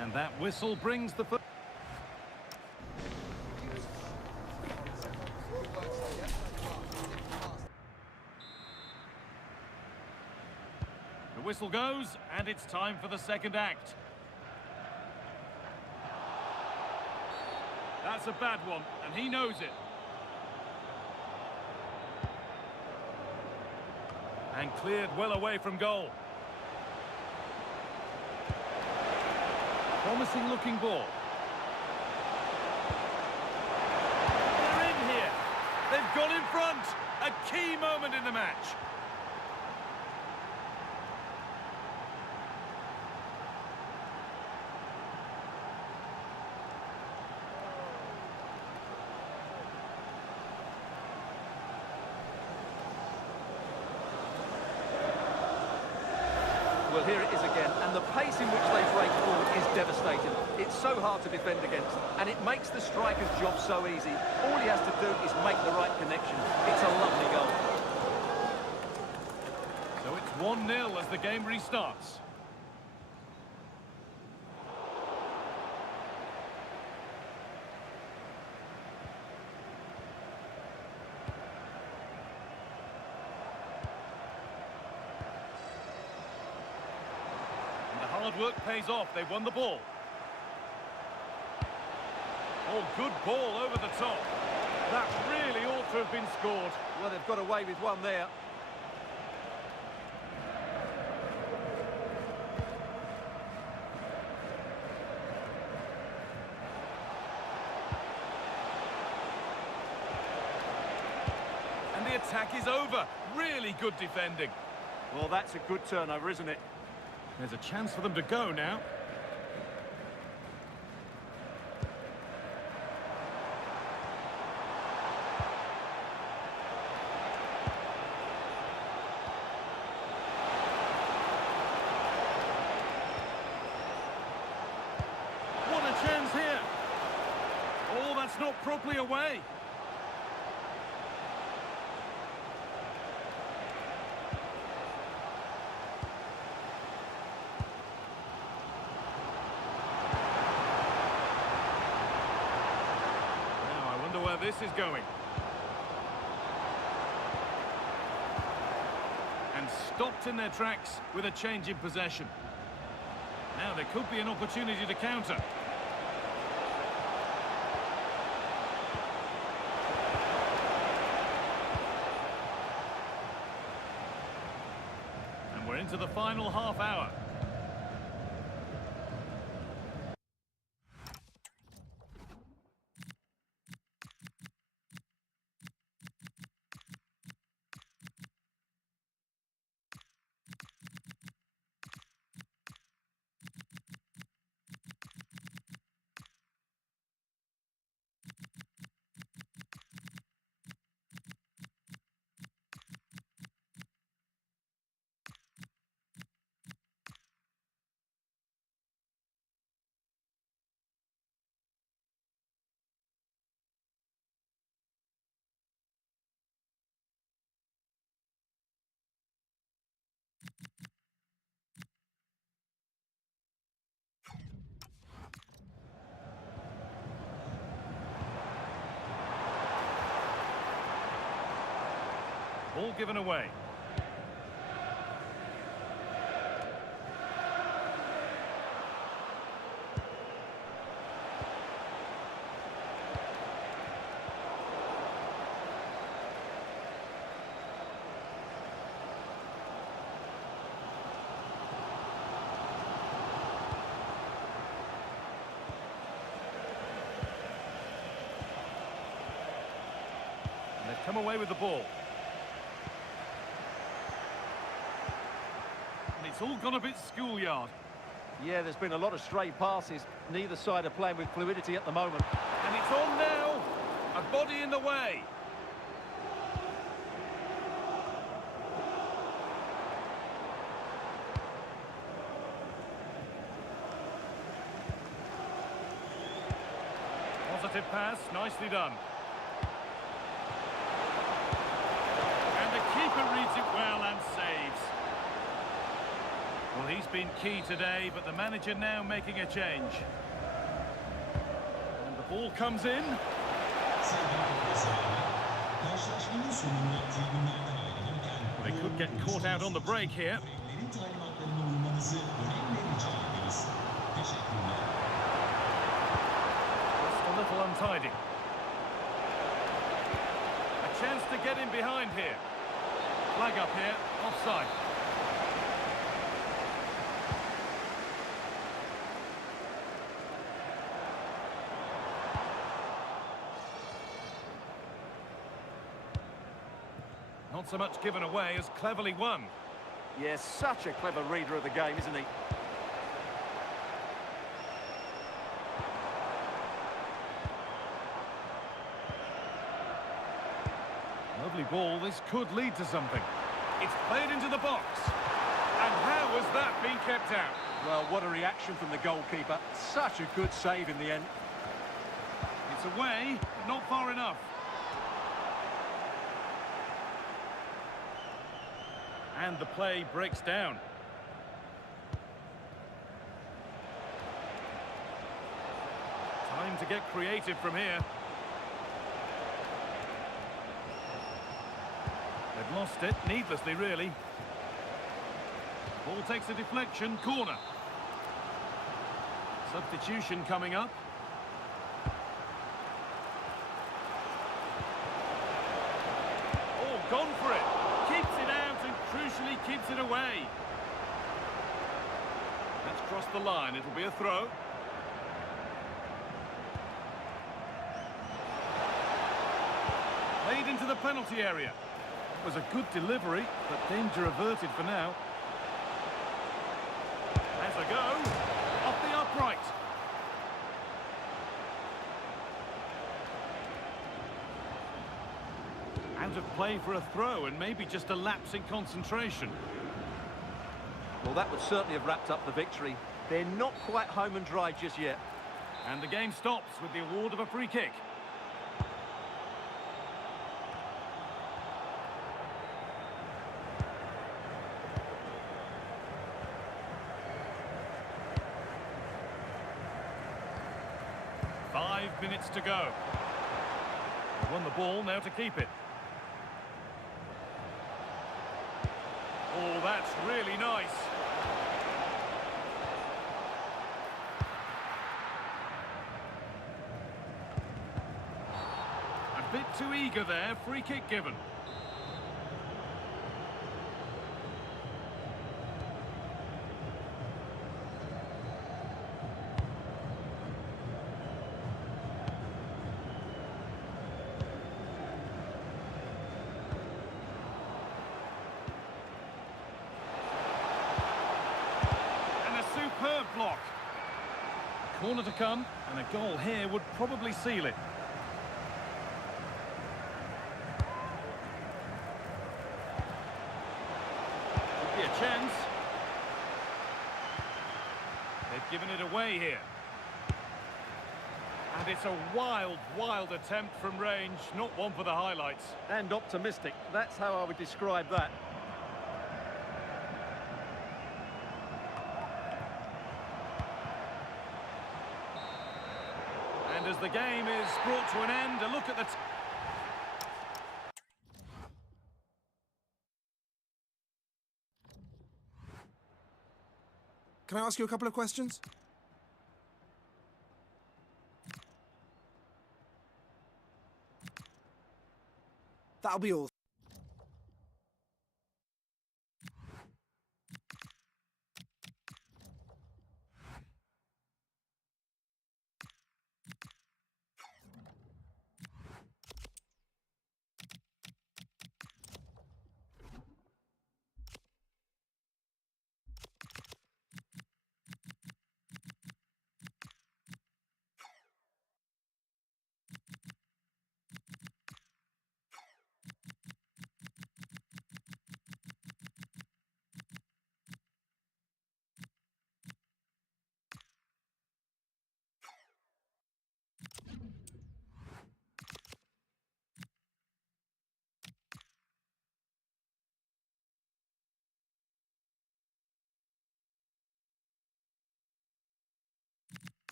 And that whistle brings the... The whistle goes, and it's time for the second act. That's a bad one, and he knows it. And cleared well away from goal. Promising looking ball. They're in here. They've got in front. A key moment in the match. Well, here it is again, and the pace in which they break forward is devastating. It's so hard to defend against, and it makes the striker's job so easy. All he has to do is make the right connection. It's a lovely goal. So it's 1-0 as the game restarts. Hard work pays off. They won the ball. Oh, good ball over the top. That really ought to have been scored. Well, they've got away with one there. And the attack is over. Really good defending. Well, that's a good turnover, isn't it? There's a chance for them to go now. What a chance here. Oh, that's not properly away. Now, I wonder where this is going. And stopped in their tracks with a change in possession. Now there could be an opportunity to counter. And we're into the final half hour. Ball given away. And they've come away with the ball. It's all gone a bit schoolyard. Yeah, there's been a lot of stray passes. Neither side are playing with fluidity at the moment. And it's on now. A body in the way. Positive pass, nicely done. And the keeper reads it well and saves. Well, he's been key today, but the manager now making a change. And the ball comes in. They could get caught out on the break here. Just a little untidy. A chance to get in behind here. Flag up here, offside. Not so much given away as cleverly won. Yes, such a clever reader of the game, isn't he? Lovely ball, this could lead to something. It's played into the box. And how has that been kept out? Well, what a reaction from the goalkeeper. Such a good save in the end. It's away, but not far enough. And the play breaks down. Time to get creative from here. They've lost it, needlessly really. Ball takes a deflection, corner. Substitution coming up. Oh, gone for it. Keeps it out and crucially keeps it away. That's crossed the line, it'll be a throw. Played into the penalty area. It was a good delivery, but danger averted for now. Has a go. Off the upright. Out of play for a throw and maybe just a lapse in concentration. Well, that would certainly have wrapped up the victory. They're not quite home and dry just yet. And the game stops with the award of a free kick. 5 minutes to go. They won the ball, now to keep it. Oh, that's really nice. A bit too eager there, free kick given. Superb block. Corner to come, and a goal here would probably seal it. Could be a chance. They've given it away here. And it's a wild, wild attempt from range, not one for the highlights. And optimistic, that's how I would describe that. And as the game is brought to an end, a look at the... Can I ask you a couple of questions? That'll be all.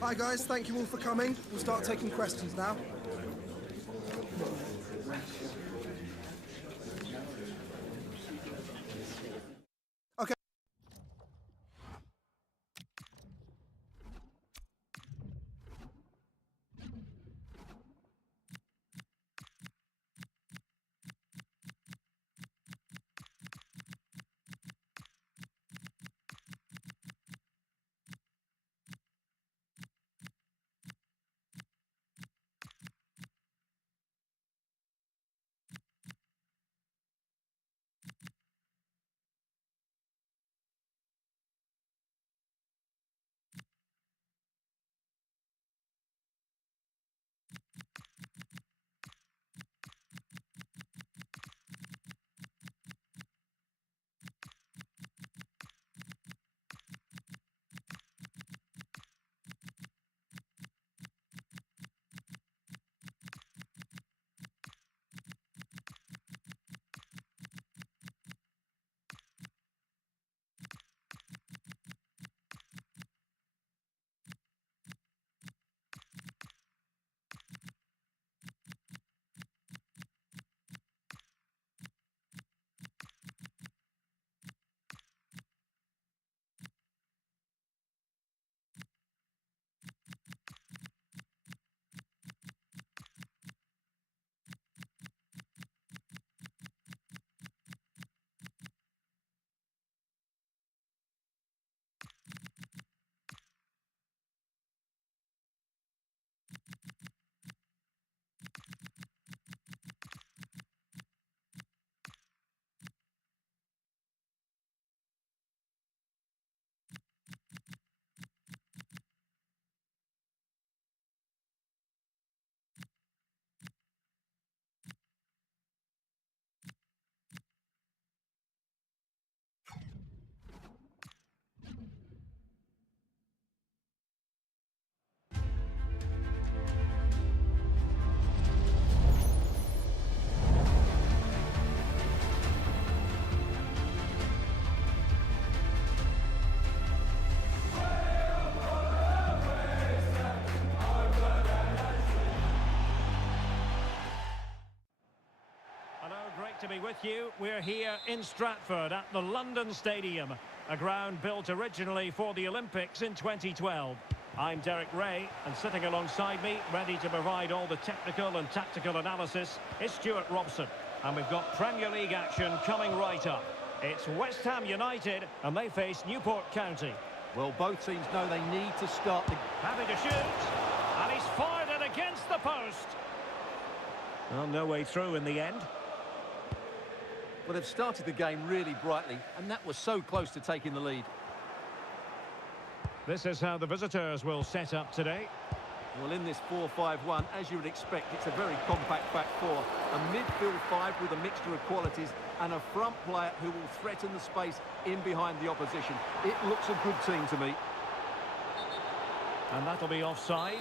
Hi guys, thank you all for coming. We'll start taking questions now. to be with you. We're here in Stratford at the London Stadium, a ground built originally for the Olympics in 2012. I'm Derek Ray, and sitting alongside me, ready to provide all the technical and tactical analysis, is Stuart Robson. And we've got Premier League action coming right up. It's West Ham United, and they face Newport County. Well, both teams know they need to start the... Having to shoot, and he's fired it against the post. Well, no way through in the end. Well, they've started the game really brightly, and that was so close to taking the lead. This is how the visitors will set up today. Well, in this 4-5-1, as you would expect, it's a very compact back four. A midfield five with a mixture of qualities and a front player who will threaten the space in behind the opposition. It looks a good team to me. And that'll be offside.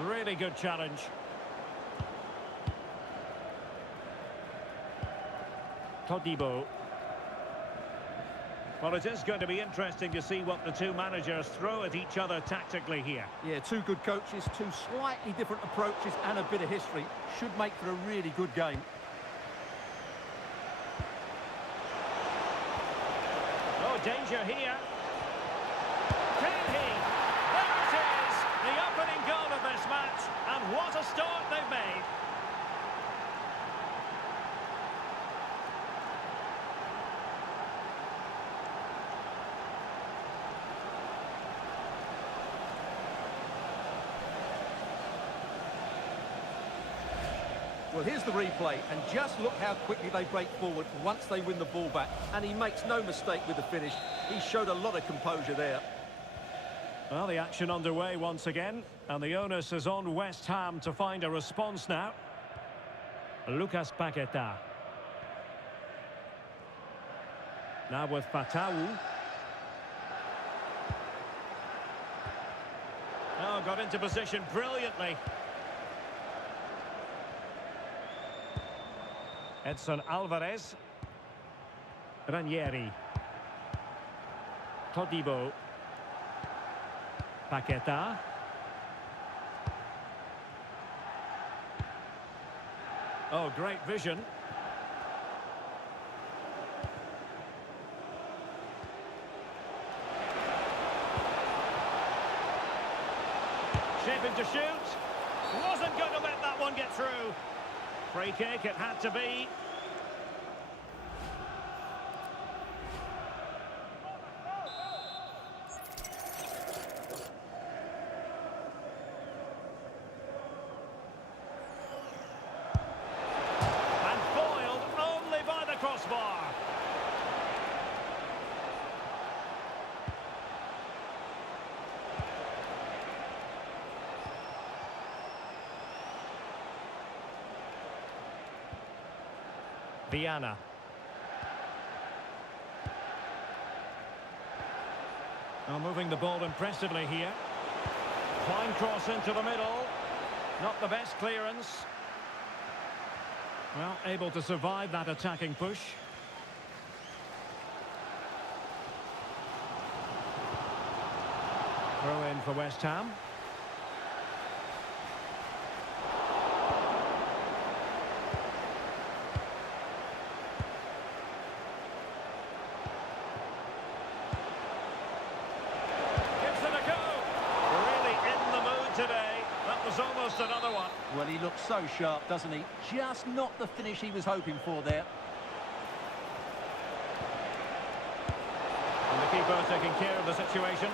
Really good challenge. Todibo. Well, it is going to be interesting to see what the two managers throw at each other tactically here. Yeah, two good coaches, two slightly different approaches and a bit of history. Should make for a really good game. Oh, danger here. Can he? There it is! The opening goal of this match. And what a start they've made. Well, here's the replay, and just look how quickly they break forward once they win the ball back. And he makes no mistake with the finish. He showed a lot of composure there. Well, the action underway once again, and the onus is on West Ham to find a response now. Lucas Paqueta. Now with Fatau. Oh, got into position brilliantly. Edson Alvarez. Ranieri. Todibo. Paqueta. Oh, great vision. Shaping to shoot. Wasn't going to let that one get through. Free kick, it had to be. And foiled only by the crossbar. Viana. Now moving the ball impressively here. Fine cross into the middle. Not the best clearance. Well, able to survive that attacking push. Throw in for West Ham. Today, that was almost another one. Well, he looks so sharp, doesn't he? Just not the finish he was hoping for there. And the keeper taking care of the situation.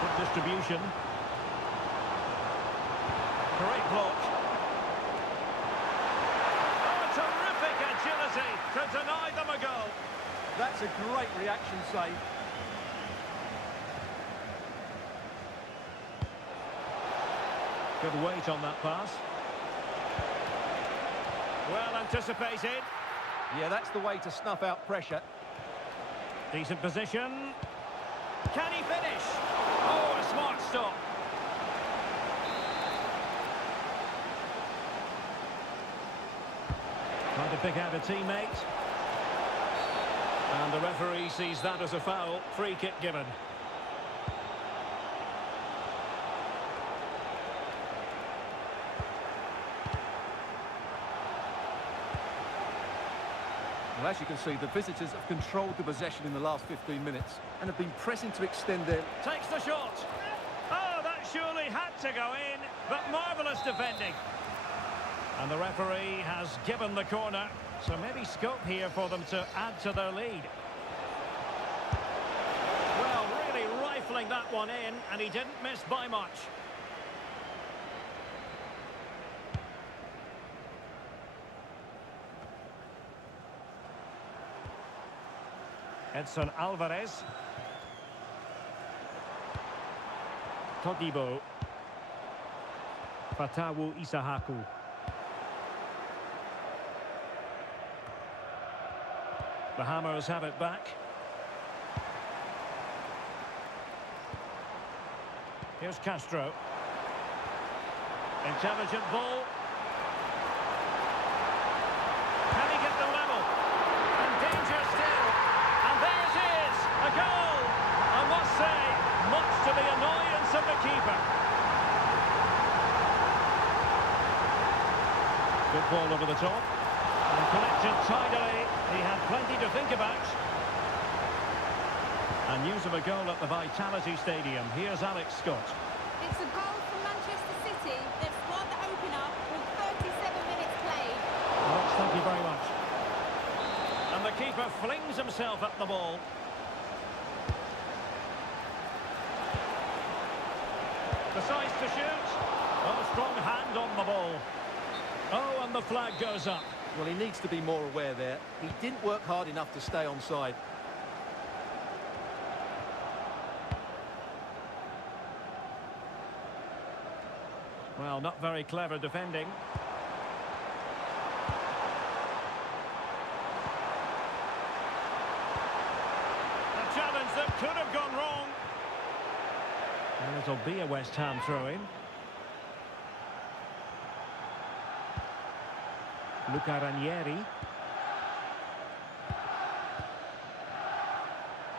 Good distribution. Great block. To deny them a goal. That's a great reaction save. Good weight on that pass. Well anticipated. Yeah, that's the way to snuff out pressure. Decent position. Can he finish? Oh, a smart stop. Trying to pick out a teammate. And the referee sees that as a foul. Free kick given. Well, as you can see, the visitors have controlled the possession in the last 15 minutes and have been pressing to extend their... Takes the shot. Oh, that surely had to go in, but marvellous defending. And the referee has given the corner, so maybe scope here for them to add to their lead. Well, really rifling that one in, and he didn't miss by much. Edson Alvarez. Todibo. Fatawu Isahaku. The Hammers have it back. Here's Castro. Intelligent ball. Can he get the level? And danger still. And there it is, a goal. I must say, much to the annoyance of the keeper. Good ball over the top. And collected tidily. He had plenty to think about. And news of a goal at the Vitality Stadium. Here's Alex Scott. It's a goal from Manchester City. They've scored the opener with 37 minutes played. Alex, thank you very much. And the keeper flings himself at the ball. Decides to shoot. Oh, strong hand on the ball. Oh, and the flag goes up. Well, he needs to be more aware there. He didn't work hard enough to stay onside. Well, not very clever defending. A challenge that could have gone wrong. And it'll be a West Ham throw-in. Luca Ranieri.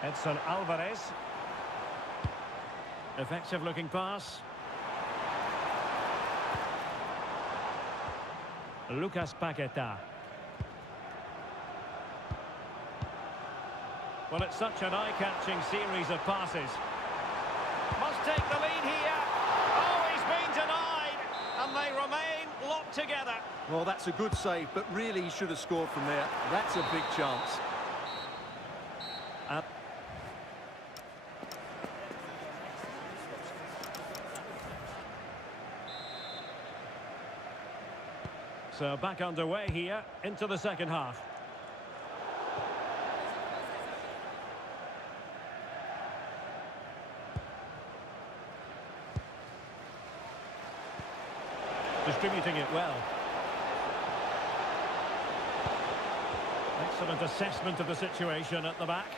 Edson Alvarez. Effective looking pass. Lucas Paqueta. Well, it's such an eye-catching series of passes. Must take the lead here. Oh, he's been denied. And they remain locked together. Well, that's a good save, but really he should have scored from there. That's a big chance. So back underway here into the second half. Distributing it well. Excellent assessment of the situation at the back.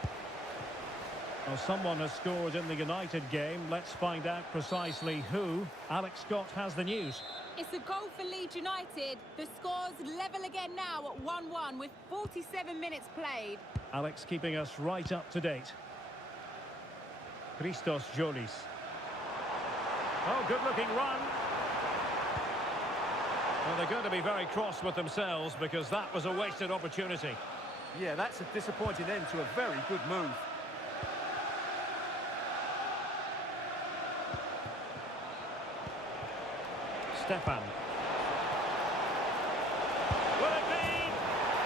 Well, someone has scored in the United game. Let's find out precisely who. Alex Scott has the news. It's a goal for Leeds United. The score's level again now at 1-1 with 47 minutes played. Alex keeping us right up to date. Christos Jolis. Oh, good-looking run. Well, they're going to be very cross with themselves because that was a wasted opportunity. Yeah, that's a disappointing end to a very good move. Stefan. Will it be?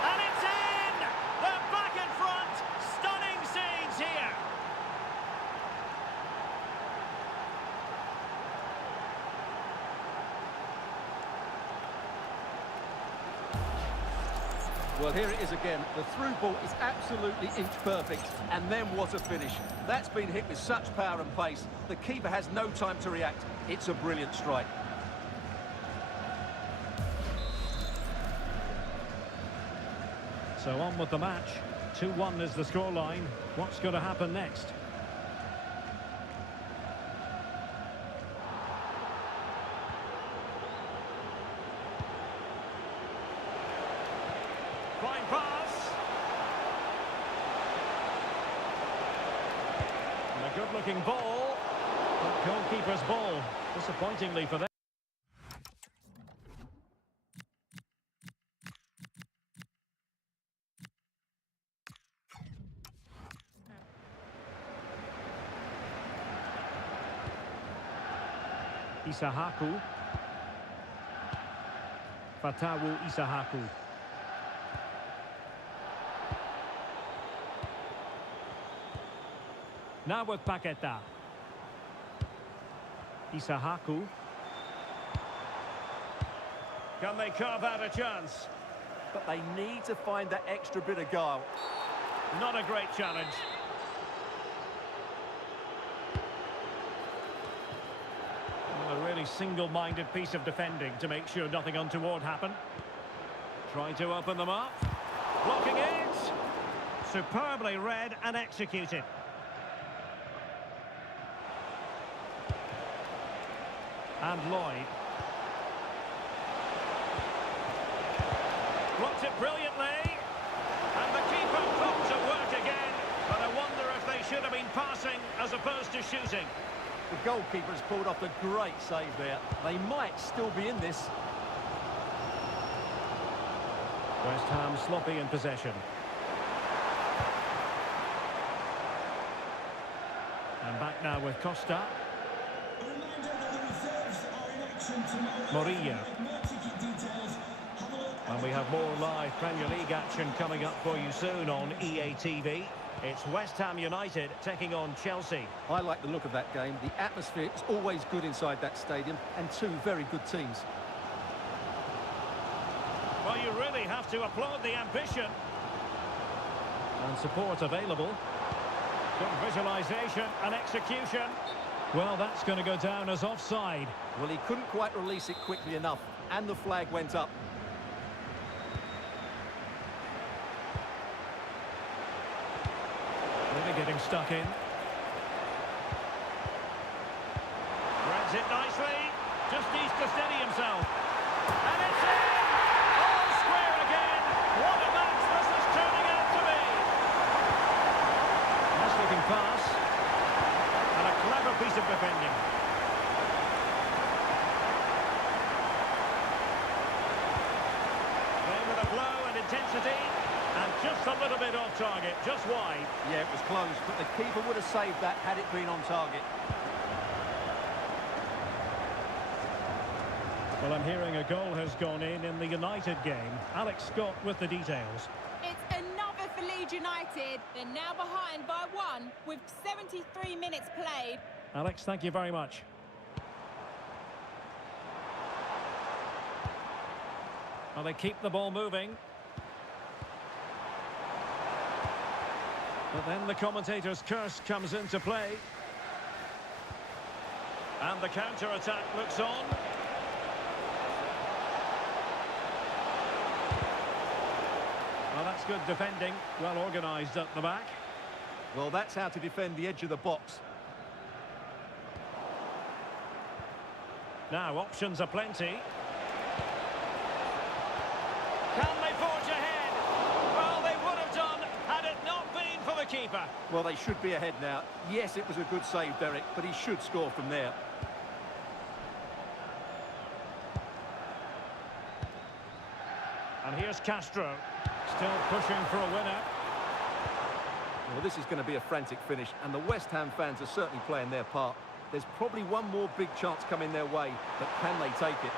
And it's in! They're back in front! Stunning scenes here! Well, here it is again. The through ball is absolutely inch perfect. And then what a finish. That's been hit with such power and pace. The keeper has no time to react. It's a brilliant strike. So on with the match. 2-1 is the scoreline. What's going to happen next? Fine pass. And a good-looking ball. But goalkeeper's ball, disappointingly for them. Isahaku. Fatawu Isahaku. Now with Paqueta. Isahaku. Can they carve out a chance? But they need to find that extra bit of guile. Not a great challenge. Well, a really single-minded piece of defending to make sure nothing untoward happened. Try to open them up. Blocking it. Superbly read and executed. And Lloyd. Blocked it brilliantly. And the keeper comes at work again. But I wonder if they should have been passing as opposed to shooting. The goalkeeper has pulled off a great save there. They might still be in this. West Ham sloppy in possession. And back now with Costa. Morillo. And we have more live Premier League action coming up for you soon on EA TV. It's West Ham United taking on Chelsea. I like the look of that game. The atmosphere is always good inside that stadium, and two very good teams. Well, you really have to applaud the ambition. And support available. Good visualisation and execution. Well, that's going to go down as offside. Well, he couldn't quite release it quickly enough, and the flag went up. Really getting stuck in. Threads it nicely. Just needs to steady himself. And it's in! All square again. What a match this is turning out to be. Nice looking pass. And a clever piece of defending. Playing with a flow and intensity. And just a little bit off target, just wide. Yeah, it was close, but the keeper would have saved that had it been on target. Well, I'm hearing a goal has gone in the United game. Alex Scott with the details. It's another for Leeds United. They're now behind by 1 with 73 minutes played. Alex, thank you very much. Well, they keep the ball moving. But then the commentator's curse comes into play. And the counter-attack looks on. Well, that's good defending. Well organised at the back. Well, that's how to defend the edge of the box. Now, options are plenty. Can they forge ahead? Well, they would have done had it not been for the keeper. Well, they should be ahead now. Yes, it was a good save, Derek, but he should score from there. And here's Castro, still pushing for a winner. Well, this is going to be a frantic finish, and the West Ham fans are certainly playing their part. There's probably one more big chance coming their way, but can they take it?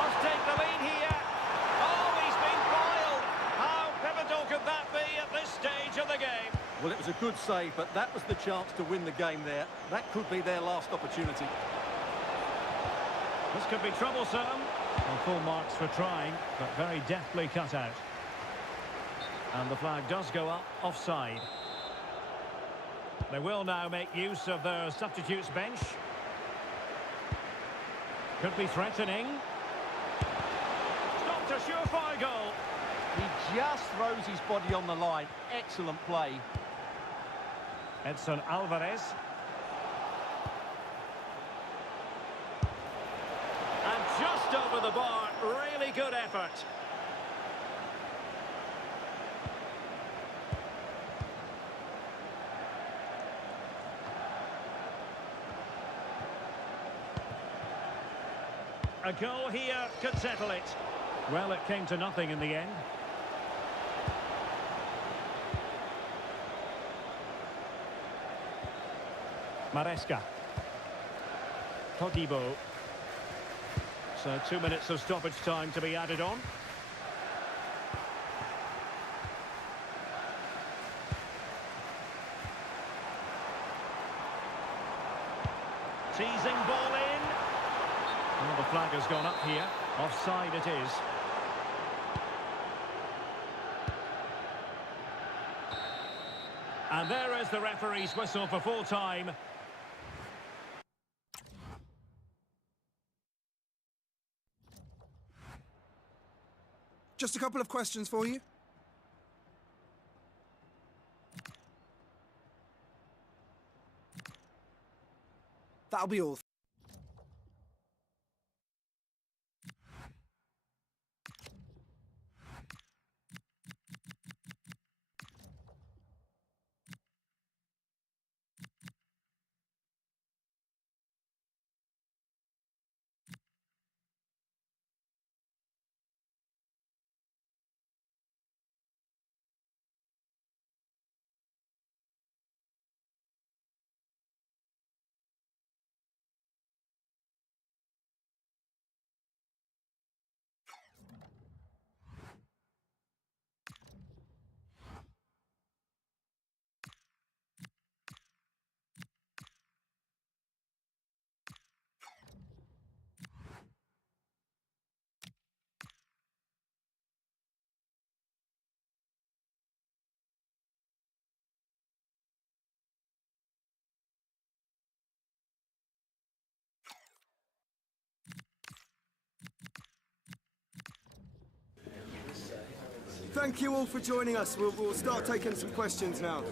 Must take the lead here. Oh, he's been foiled. How pivotal could that be at this stage of the game? Well, it was a good save, but that was the chance to win the game there. That could be their last opportunity. This could be troublesome. And full marks for trying, but very deftly cut out. And the flag does go up, offside. They will now make use of their substitutes bench. Could be threatening. Stopped a surefire goal. He just throws his body on the line. Excellent play. Edson Alvarez. And just over the bar. Really good effort. A goal here could settle it. Well, it came to nothing in the end. Maresca. Todibo. So 2 minutes of stoppage time to be added on. Teasing ball in. Well, the flag has gone up here. Offside it is. And there is the referee's whistle for full time. Just a couple of questions for you. That'll be all. Thank you all for joining us. We'll start taking some questions now.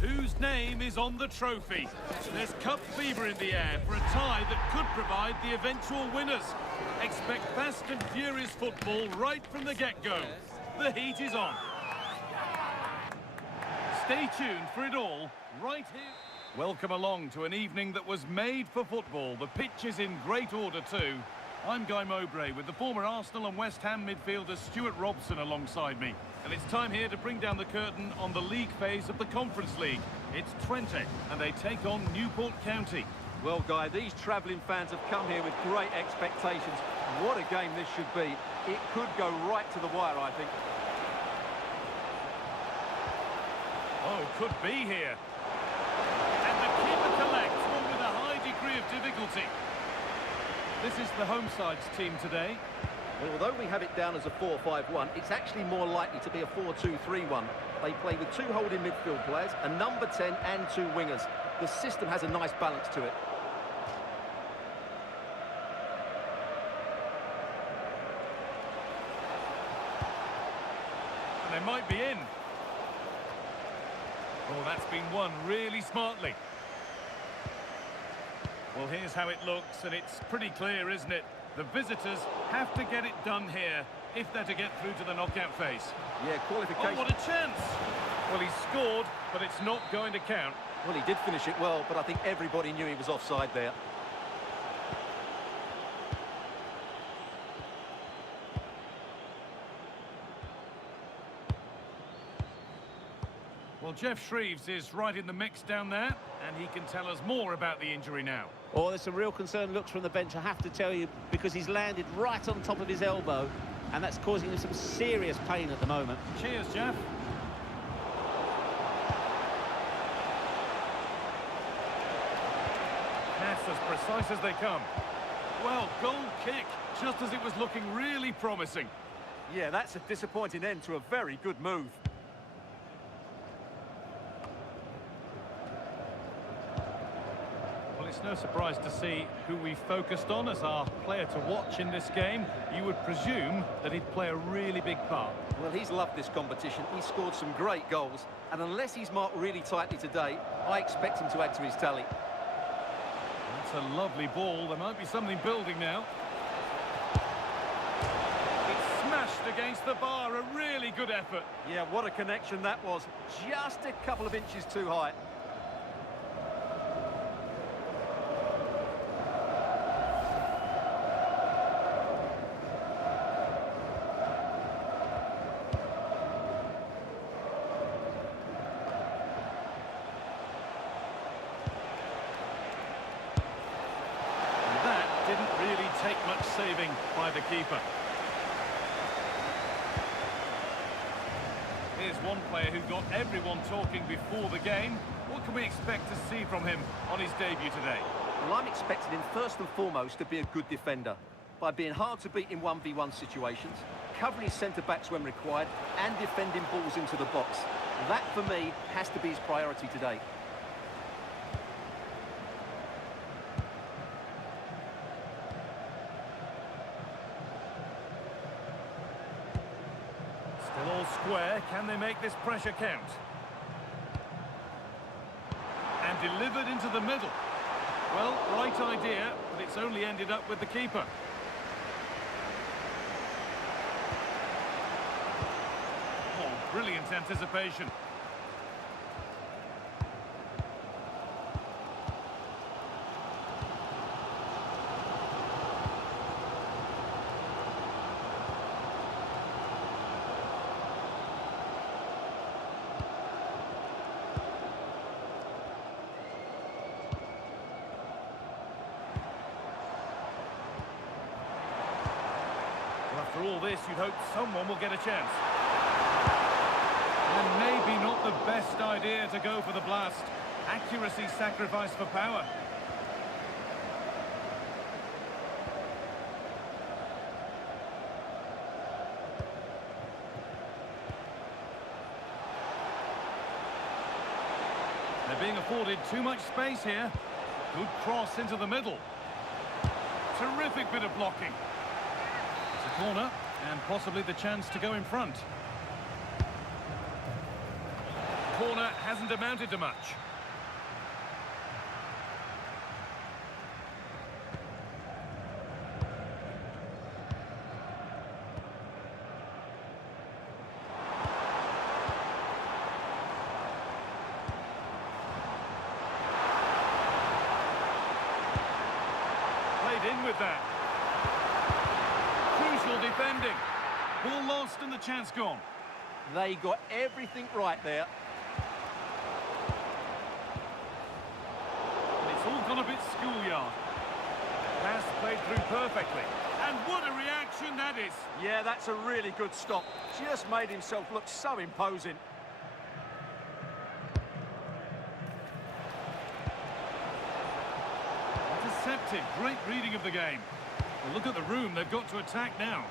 Whose name is on the trophy? There's cup fever in the air for a tie that could provide the eventual winners. Expect fast and furious football right from the get-go. The heat is on. Stay tuned for it all right here. Welcome along to an evening that was made for football. The pitch is in great order too. I'm Guy Mowbray with the former Arsenal and West Ham midfielder Stuart Robson alongside me. And it's time here to bring down the curtain on the league phase of the Conference League. It's Twente, and they take on Newport County. Well, Guy, these travelling fans have come here with great expectations. What a game this should be. It could go right to the wire, I think. Oh, could be here. And the keeper collects one with a high degree of difficulty. This is the home side's team today. Well, although we have it down as a 4-5-1, it's actually more likely to be a 4-2-3-1. They play with two holding midfield players, a number 10 and two wingers. The system has a nice balance to it. And they might be in. Oh, that's been won really smartly. Well, here's how it looks, and it's pretty clear, isn't it? The visitors have to get it done here if they're to get through to the knockout phase. Yeah, qualification. Oh, what a chance! Well, he scored, but it's not going to count. Well, he did finish it well, but I think everybody knew he was offside there. Well, Jeff Shreves is right in the mix down there, and he can tell us more about the injury now. Oh, there's some real concern looks from the bench, I have to tell you, because he's landed right on top of his elbow, and that's causing him some serious pain at the moment. Cheers, Jeff. Pass as precise as they come. Well, goal kick, just as it was looking really promising. Yeah, that's a disappointing end to a very good move. Well, it's no surprise to see who we focused on as our player to watch in this game. You would presume that he'd play a really big part. Well, he's loved this competition. He scored some great goals, and unless he's marked really tightly today, I expect him to add to his tally. That's a lovely ball. There might be something building now. It's smashed against the bar. A really good effort. Yeah, what a connection that was. Just a couple of inches too high. Didn't really take much saving by the keeper. Here's one player who got everyone talking before the game. What can we expect to see from him on his debut today? Well, I'm expecting him first and foremost to be a good defender by being hard to beat in 1v1 situations, covering his centre-backs when required, and defending balls into the box. That, for me, has to be his priority today. Still all square. Can they make this pressure count? And delivered into the middle. Well, right idea, but it's only ended up with the keeper. Oh, brilliant anticipation. After all this, you'd hope someone will get a chance. And maybe not the best idea to go for the blast. Accuracy sacrificed for power. They're being afforded too much space here. Good cross into the middle. Terrific bit of blocking. Corner, and possibly the chance to go in front. Corner hasn't amounted to much. Played in with that. Defending. Ball lost and the chance gone. They got everything right there. And it's all gone a bit schoolyard. Pass played through perfectly. And what a reaction that is. Yeah, that's a really good stop. Just made himself look so imposing. Intercepted. Great reading of the game. Well, look at the room. They've got to attack now.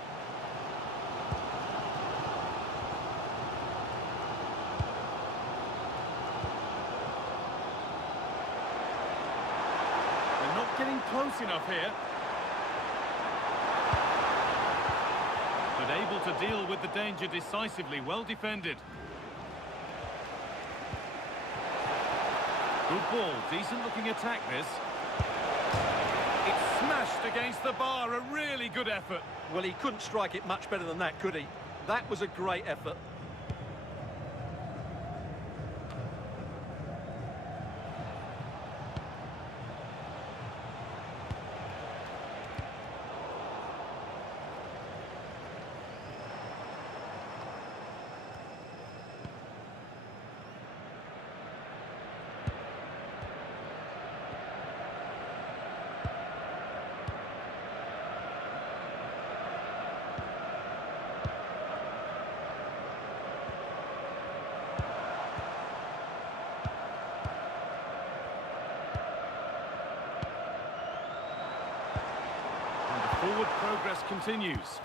They're not getting close enough here. But able to deal with the danger decisively. Well defended. Good ball, decent looking attack this. It's smashed against the bar, a really good effort. Well, he couldn't strike it much better than that, could he? That was a great effort. Forward progress continues.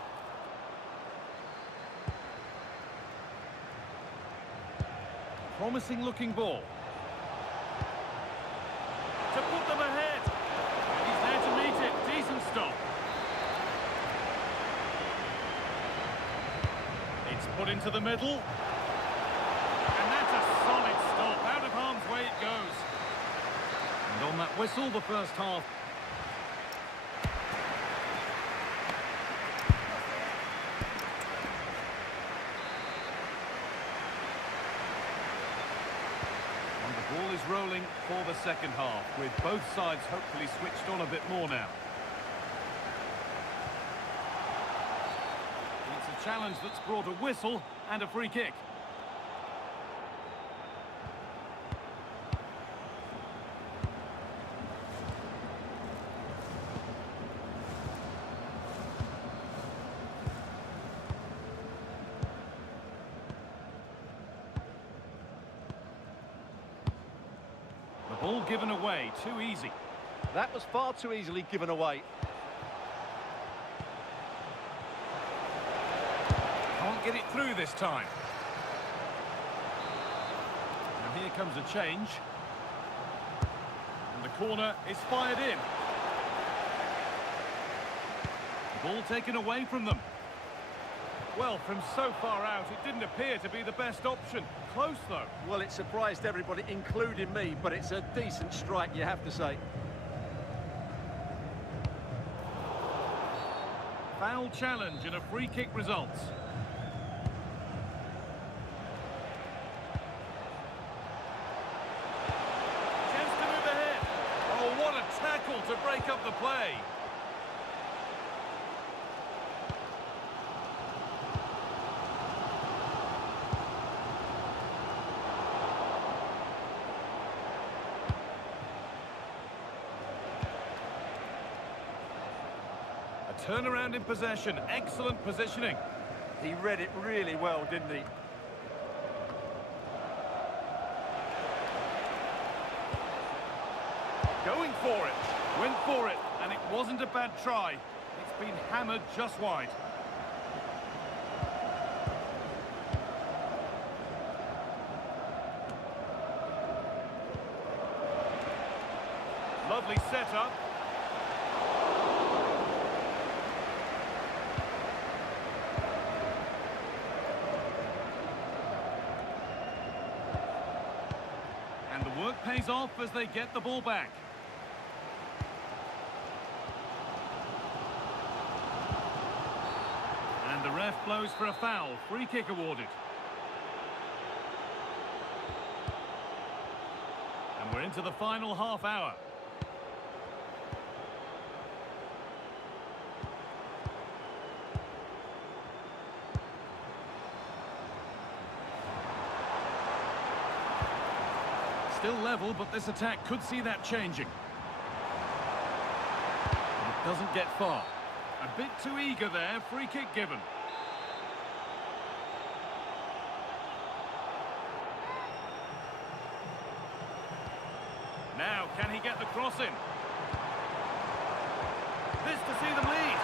Promising looking ball. To put them ahead. He's there to meet it. Decent stop. It's put into the middle. And that's a solid stop. Out of harm's way it goes. And on that whistle, the first half. Ball is rolling for the second half, with both sides hopefully switched on a bit more now. It's a challenge that's brought a whistle and a free kick. Ball given away, too easy. That was far too easily given away. Can't get it through this time. Now here comes a change. And the corner is fired in. The ball taken away from them. Well, from so far out, it didn't appear to be the best option. Close, though. Well, it surprised everybody, including me, but it's a decent strike, you have to say. Foul challenge and a free kick results. Chance to move ahead. Oh, what a tackle to break up the play. Turnaround in possession, excellent positioning. He read it really well, didn't he? Going for it, went for it, and it wasn't a bad try. It's been hammered just wide. Lovely setup. Work pays off as they get the ball back. And the ref blows for a foul. Free kick awarded. And we're into the final half hour. Still level, but this attack could see that changing. It doesn't get far. A bit too eager there, free kick given. Now, can he get the cross in? This to see them lead.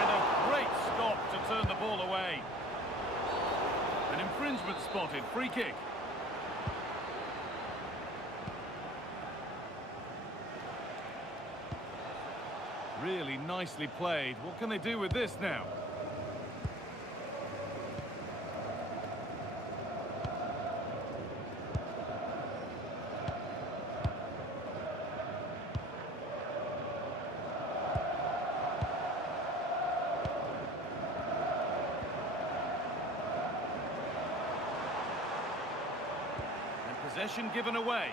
And a great stop to turn the ball away. An infringement spotted, free kick. Really nicely played. What can they do with this now? Possession given away.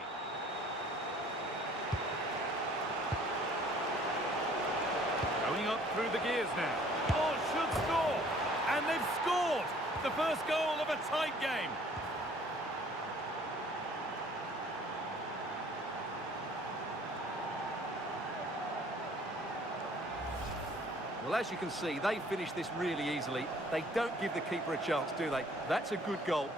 Going up through the gears now. Oh, should score! And they've scored! The first goal of a tight game. Well, as you can see, they finish this really easily. They don't give the keeper a chance, do they? That's a good goal.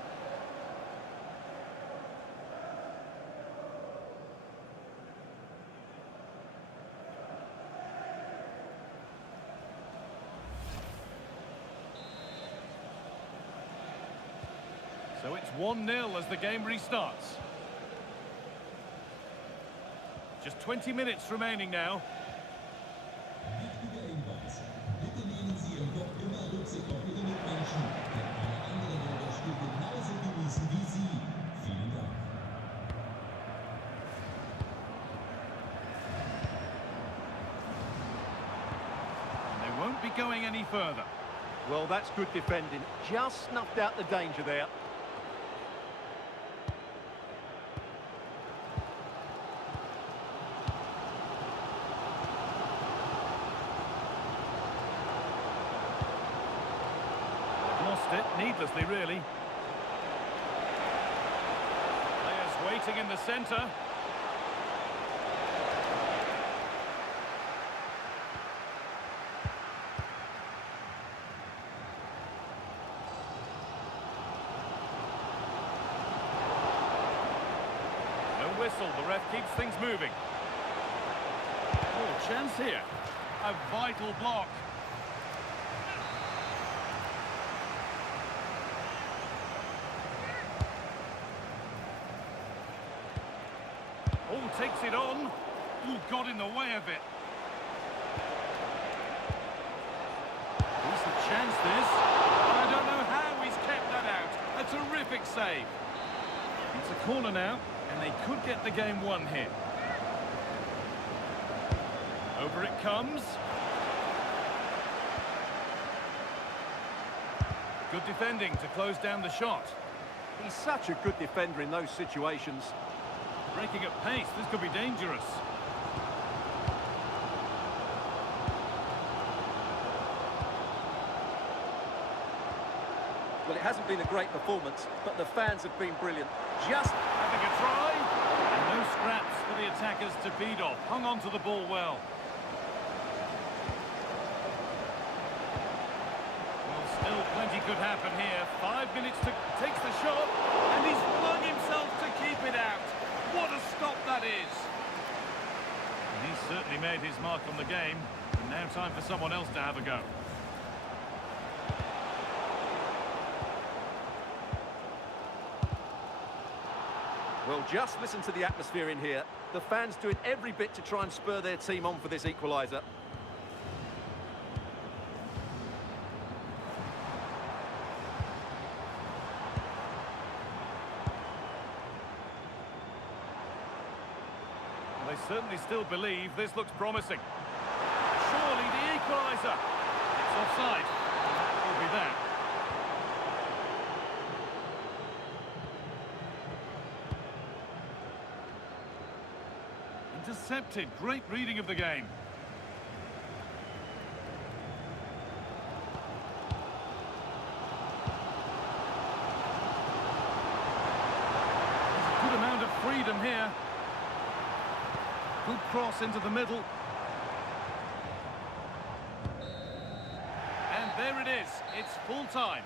So it's 1-0 as the game restarts. Just 20 minutes remaining now. And they won't be going any further. Well, that's good defending. Just snuffed out the danger there. Lost it, needlessly really. Players waiting in the centre. No whistle, the ref keeps things moving. Oh, chance here. A vital block. Oh, takes it on. Oh, got in the way of it. Here's the chance, this. I don't know how he's kept that out. A terrific save. It's a corner now, and they could get the game won here. Over it comes. Good defending to close down the shot. He's such a good defender in those situations. Breaking at pace, this could be dangerous. Well, it hasn't been a great performance, but the fans have been brilliant. Just having a try. And no scraps for the attackers to feed off. Hung on to the ball well. Well, still plenty could happen here. 5 minutes to takes the shot, and he's flung himself to keep it out. What a stop that is! And he's certainly made his mark on the game. And now time for someone else to have a go. Well, just listen to the atmosphere in here. The fans doing every bit to try and spur their team on for this equaliser. They certainly still believe this looks promising. Surely the equaliser. It's offside. That will be that. Intercepted. Great reading of the game. There's a good amount of freedom here. Good cross into the middle. And there it is. It's full time.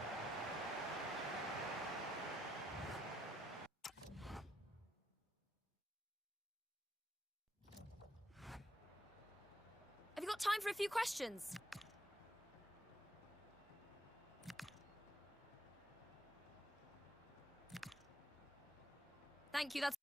Have you got time for a few questions? Thank you, that's...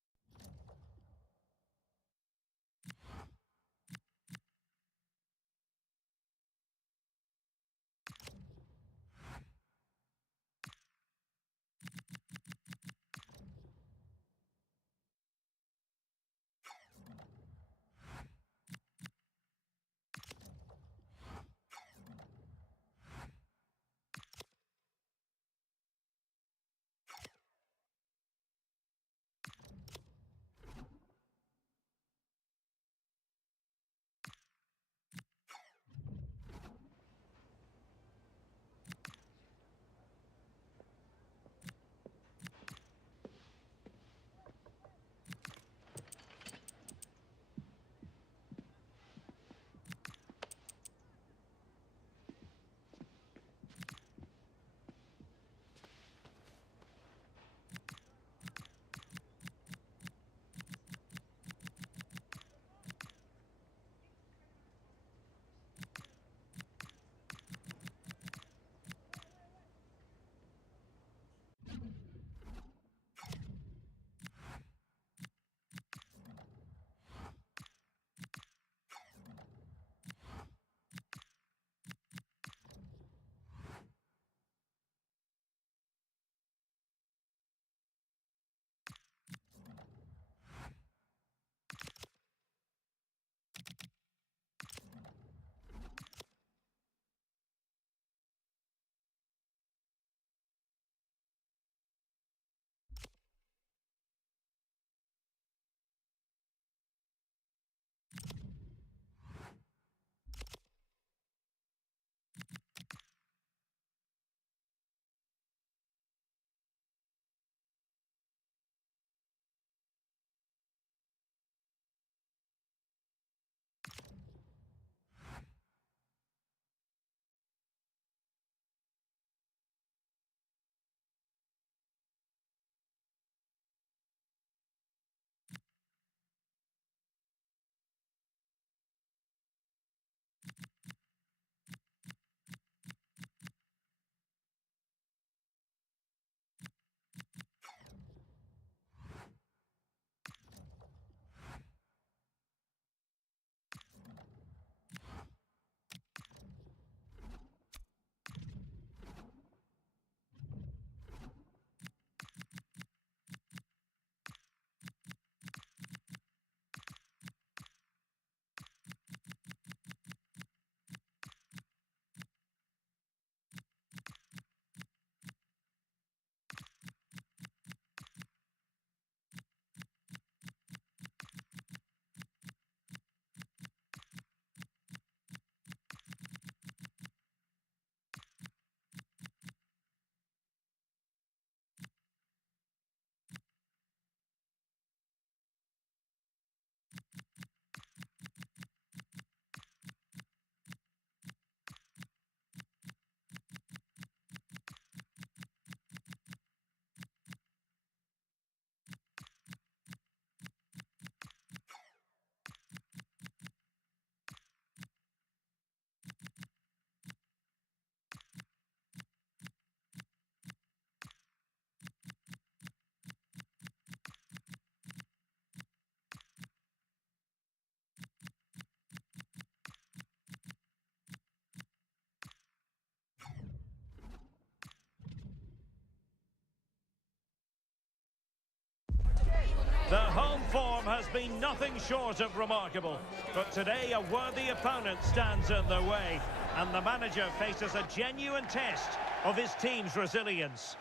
been nothing short of remarkable. But today a worthy opponent stands in their way, and the manager faces a genuine test of his team's resilience.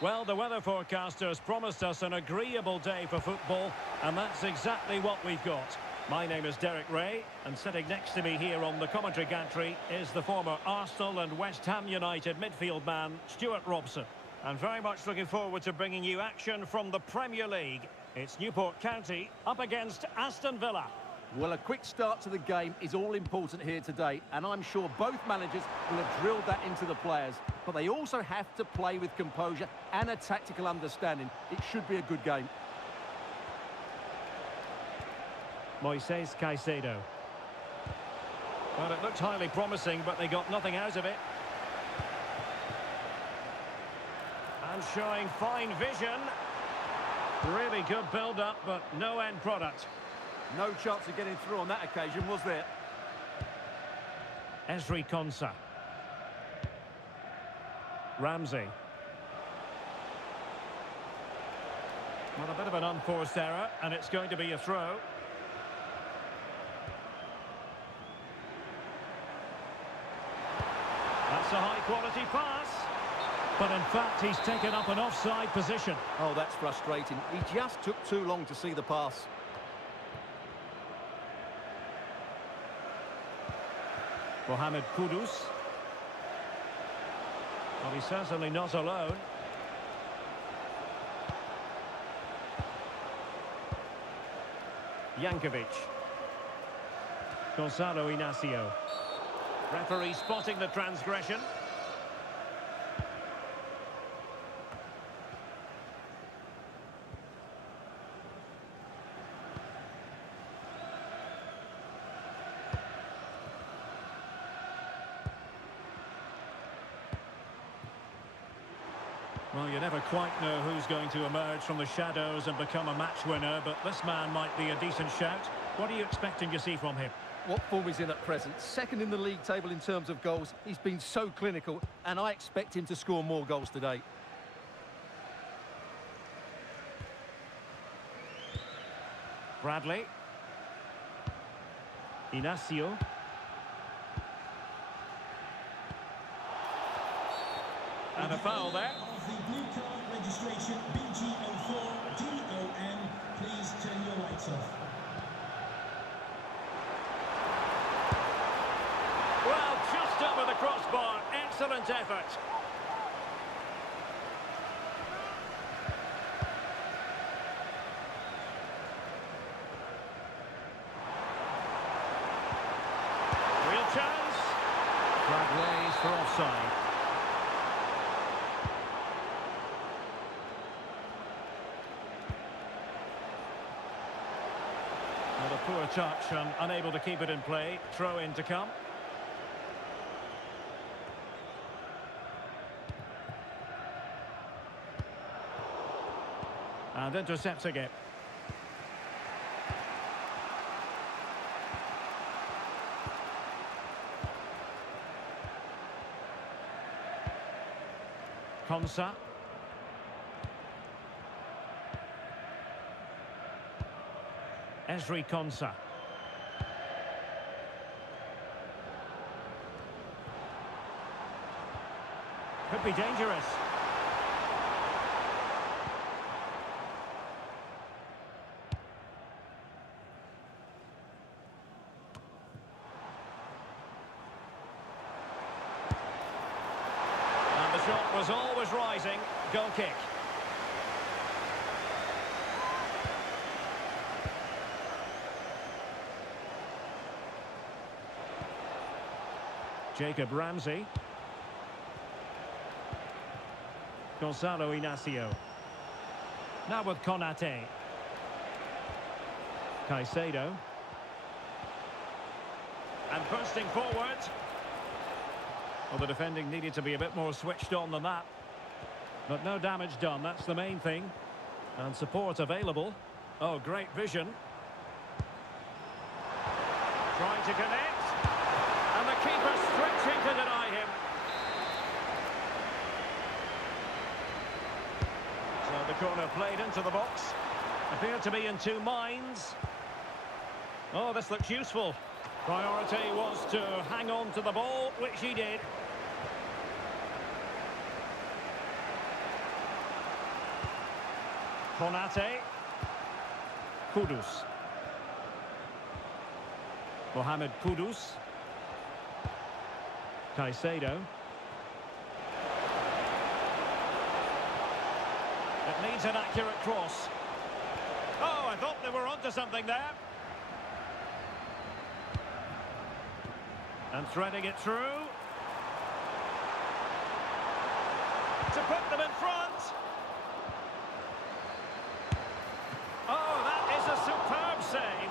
Well, the weather forecasters promised us an agreeable day for football, and that's exactly what we've got. My name is Derek Ray, and sitting next to me here on the commentary gantry is the former Arsenal and West Ham United midfield man, Stuart Robson. And very much looking forward to bringing you action from the Premier League. It's Newport County up against Aston Villa. Well, a quick start to the game is all important here today, and I'm sure both managers will have drilled that into the players. But they also have to play with composure and a tactical understanding. It should be a good game. Moises Caicedo. Well, it looked highly promising, but they got nothing out of it. And showing fine vision. Really good build-up, but no end product. No chance of getting through on that occasion, was there? Ezri Konsa. Ramsey. Well, a bit of an unforced error, and it's going to be a throw. That's a high-quality pass. But in fact, he's taken up an offside position. Oh, that's frustrating. He just took too long to see the pass. Mohamed Kudus. Well, he's certainly not alone. Jankovic. Gonzalo Inacio. Referee spotting the transgression. Well, you never quite know who's going to emerge from the shadows and become a match winner, but this man might be a decent shout. What are you expecting to see from him? What form is in at present? Second in the league table in terms of goals. He's been so clinical, and I expect him to score more goals today. Bradley. Inacio. And a foul there. The blue card registration BG04DOM. Please turn your lights off. Well, just over the crossbar. Excellent effort. Real chance. Flag raised for offside. Well, a poor touch and unable to keep it in play. Throw in to come. And intercepting it. Konsa. Ezri Konsa. Could be dangerous. And the shot was always rising. Goal kick. Jacob Ramsey. Gonzalo Inacio. Now with Konate. Caicedo. And bursting forward. Well, the defending needed to be a bit more switched on than that. But no damage done, that's the main thing. And support available. Oh, great vision. Trying to connect. And the keeper stretching to deny him. So the corner played into the box. Appeared to be in two minds. Oh, this looks useful. Priority was to hang on to the ball, which he did. Konate. Kudus. Mohamed Kudus. Caicedo. It needs an accurate cross. Oh, I thought they were onto something there. And threading it through. To put them in front. Oh, that is a superb save.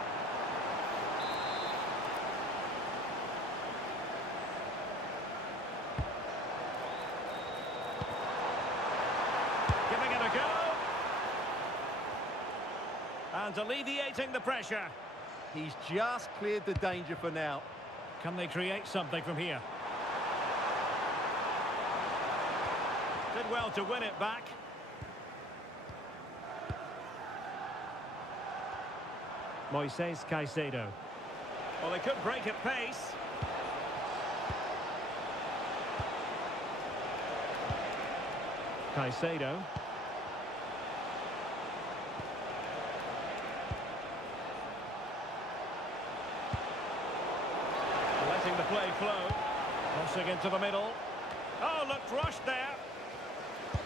Giving it a go. And alleviating the pressure. He's just cleared the danger for now. Can they create something from here? Did well to win it back. Moises Caicedo. Well, they could break at pace. Caicedo. Letting the play flow. Crossing into the middle. Oh, looked rushed there.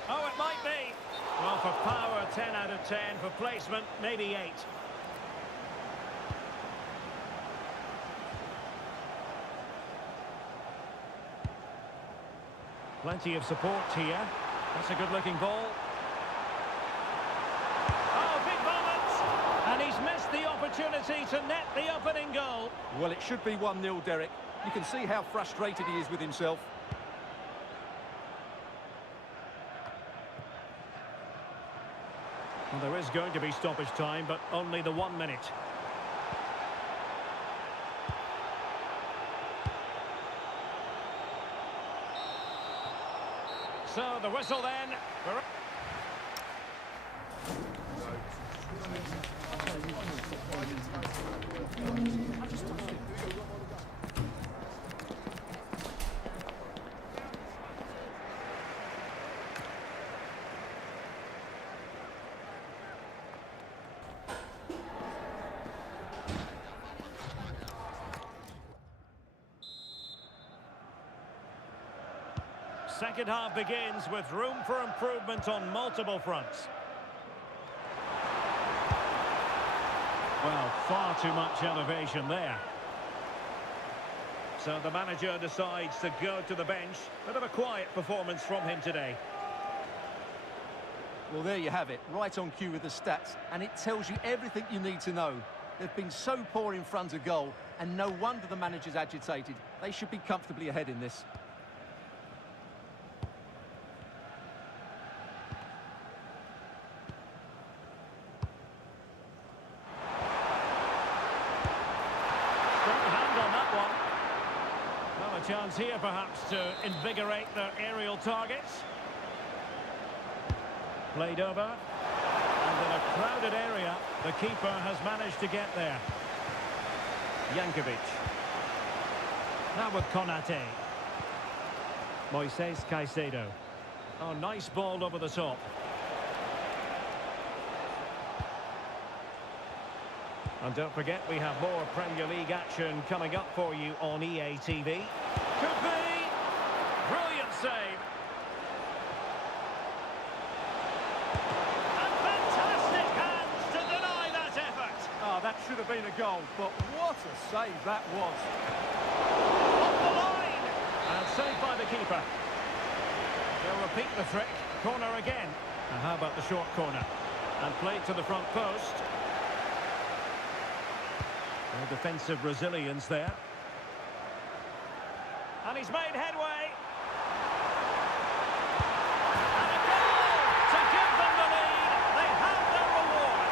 Oh, it might be. Well, for power, 10 out of 10. For placement, maybe 8. Plenty of support here. That's a good-looking ball. Oh, big moment! And he's missed the opportunity to net the opening goal. Well, it should be 1-0, Derek. You can see how frustrated he is with himself. Well, there is going to be stoppage time, but only the 1 minute. So the whistle then. Second half begins with room for improvement on multiple fronts. Well, far too much elevation there. So the manager decides to go to the bench. Bit of a quiet performance from him today. Well, there you have it, right on cue with the stats, and it tells you everything you need to know. They've been so poor in front of goal, and no wonder the manager's agitated. They should be comfortably ahead in this. Chance here perhaps to invigorate their aerial targets. Played over. And in a crowded area, the keeper has managed to get there. Jankovic. Now with Konate. Moises Caicedo. Oh, nice ball over the top. And don't forget, we have more Premier League action coming up for you on EA TV. Could be. Brilliant save. And fantastic hands to deny that effort. Oh, that should have been a goal, but what a save that was. Off the line. And saved by the keeper. They'll repeat the trick. Corner again. And how about the short corner? And played to the front post. No defensive resilience there. And he's made headway. And a goal to give them the lead. They have their reward.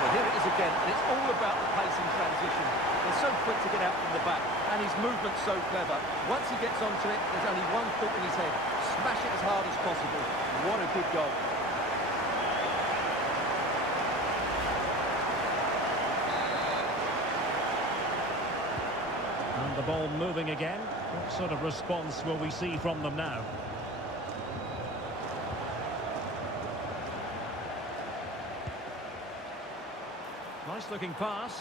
Well, here it is again, and it's all about the pace in transition. They're so quick to get out from the back, and his movement's so clever. Once he gets onto it, there's only one thought in his head. Smash it as hard as possible. What a good goal. And the ball moving again. What sort of response will we see from them now? Nice looking pass.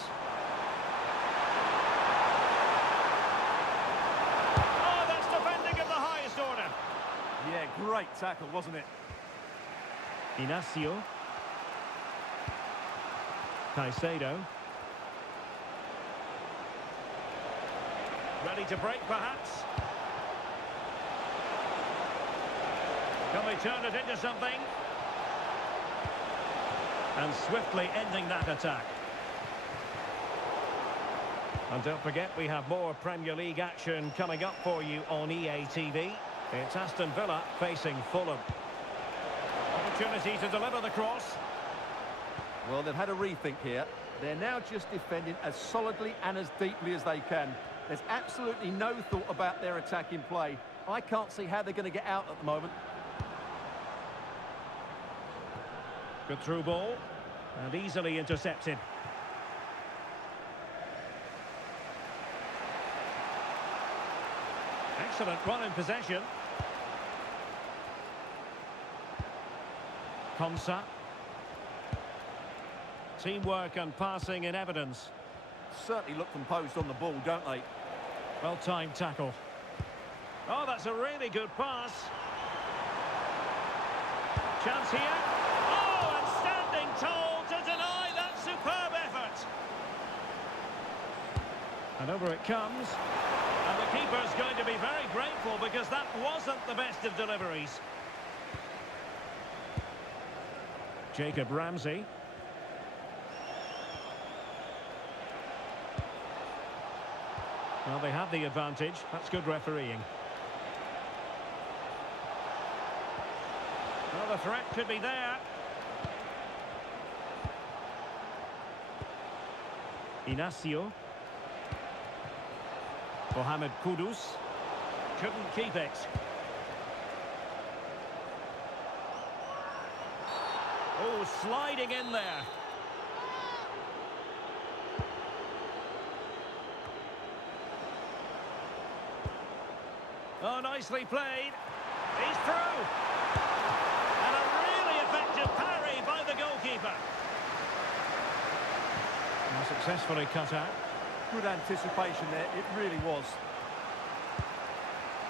Oh, that's defending of the highest order. Yeah, great tackle, wasn't it? Inacio. Caicedo. Ready to break, perhaps. Can they turn it into something? And swiftly ending that attack. And don't forget, we have more Premier League action coming up for you on EA TV. It's Aston Villa facing Fulham. Opportunity to deliver the cross. Well, they've had a rethink here. They're now just defending as solidly and as deeply as they can. There's absolutely no thought about their attacking play. I can't see how they're going to get out at the moment. Good through ball. And easily intercepted. Excellent run in possession. Konsa. Teamwork and passing in evidence. Certainly look composed on the ball, don't they? Well-timed tackle. Oh, that's a really good pass. Chance here. Oh, and standing tall to deny that superb effort. And over it comes. And the keeper's going to be very grateful because that wasn't the best of deliveries. Jacob Ramsey. Well, they have the advantage. That's good refereeing. Well, the threat could be there. Inacio. Mohamed Kudus. Couldn't keep it. Oh, sliding in there. Oh, nicely played. He's through. And a really effective parry by the goalkeeper. And successfully cut out. Good anticipation there, it really was.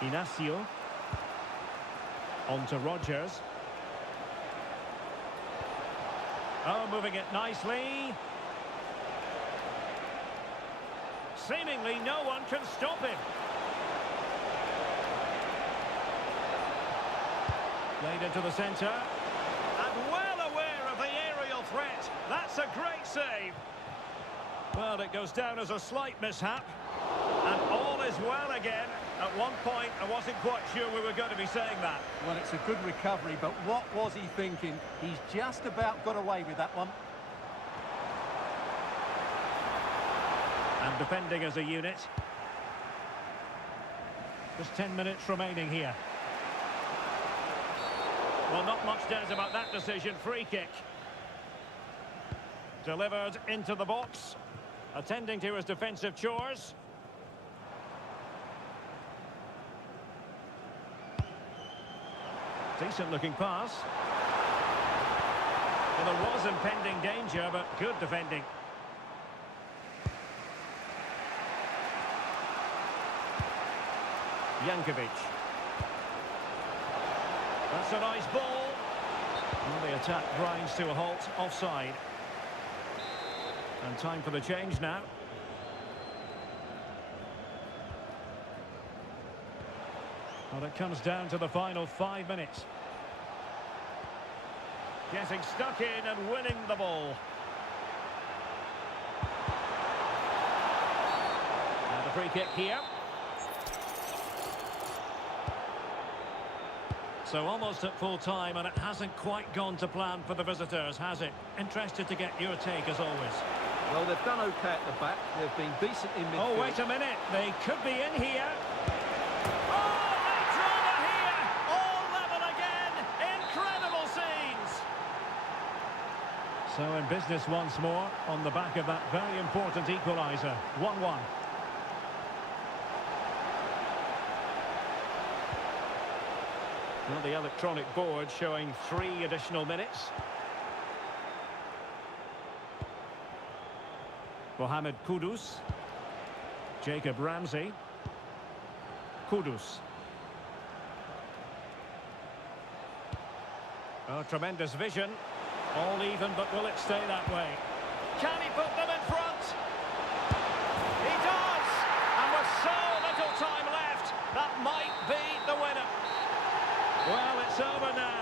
Inacio. On to Rodgers. Oh, moving it nicely. Seemingly no one can stop him. Played into the centre. And well aware of the aerial threat. That's a great save. Well, it goes down as a slight mishap. And all is well again. At one point, I wasn't quite sure we were going to be saying that. Well, it's a good recovery, but what was he thinking? He's just about got away with that one. And defending as a unit. Just 10 minutes remaining here. Well, not much doubt about that decision. Free kick. Delivered into the box. Attending to his defensive chores. Decent looking pass. Well, there was impending danger, but good defending. Jankovic. That's a nice ball. And the attack grinds to a halt, offside. And time for the change now. Well, it comes down to the final 5 minutes. Getting stuck in and winning the ball. And a free kick here. So almost at full time, and it hasn't quite gone to plan for the visitors, has it? Interested to get your take as always. Well, they've done okay at the back. They've been decent in midfield. Oh, wait a minute. They could be in here. Oh, they drama here. All level again. Incredible scenes. So in business once more on the back of that very important equaliser. 1-1. Well, the electronic board showing 3 additional minutes. Mohamed Kudus. Jacob Ramsey. Kudus. Oh, tremendous vision. All even, but will it stay that way? Can he put them in front? He does! And with so little time left, that might be the winner. Well, it's over now.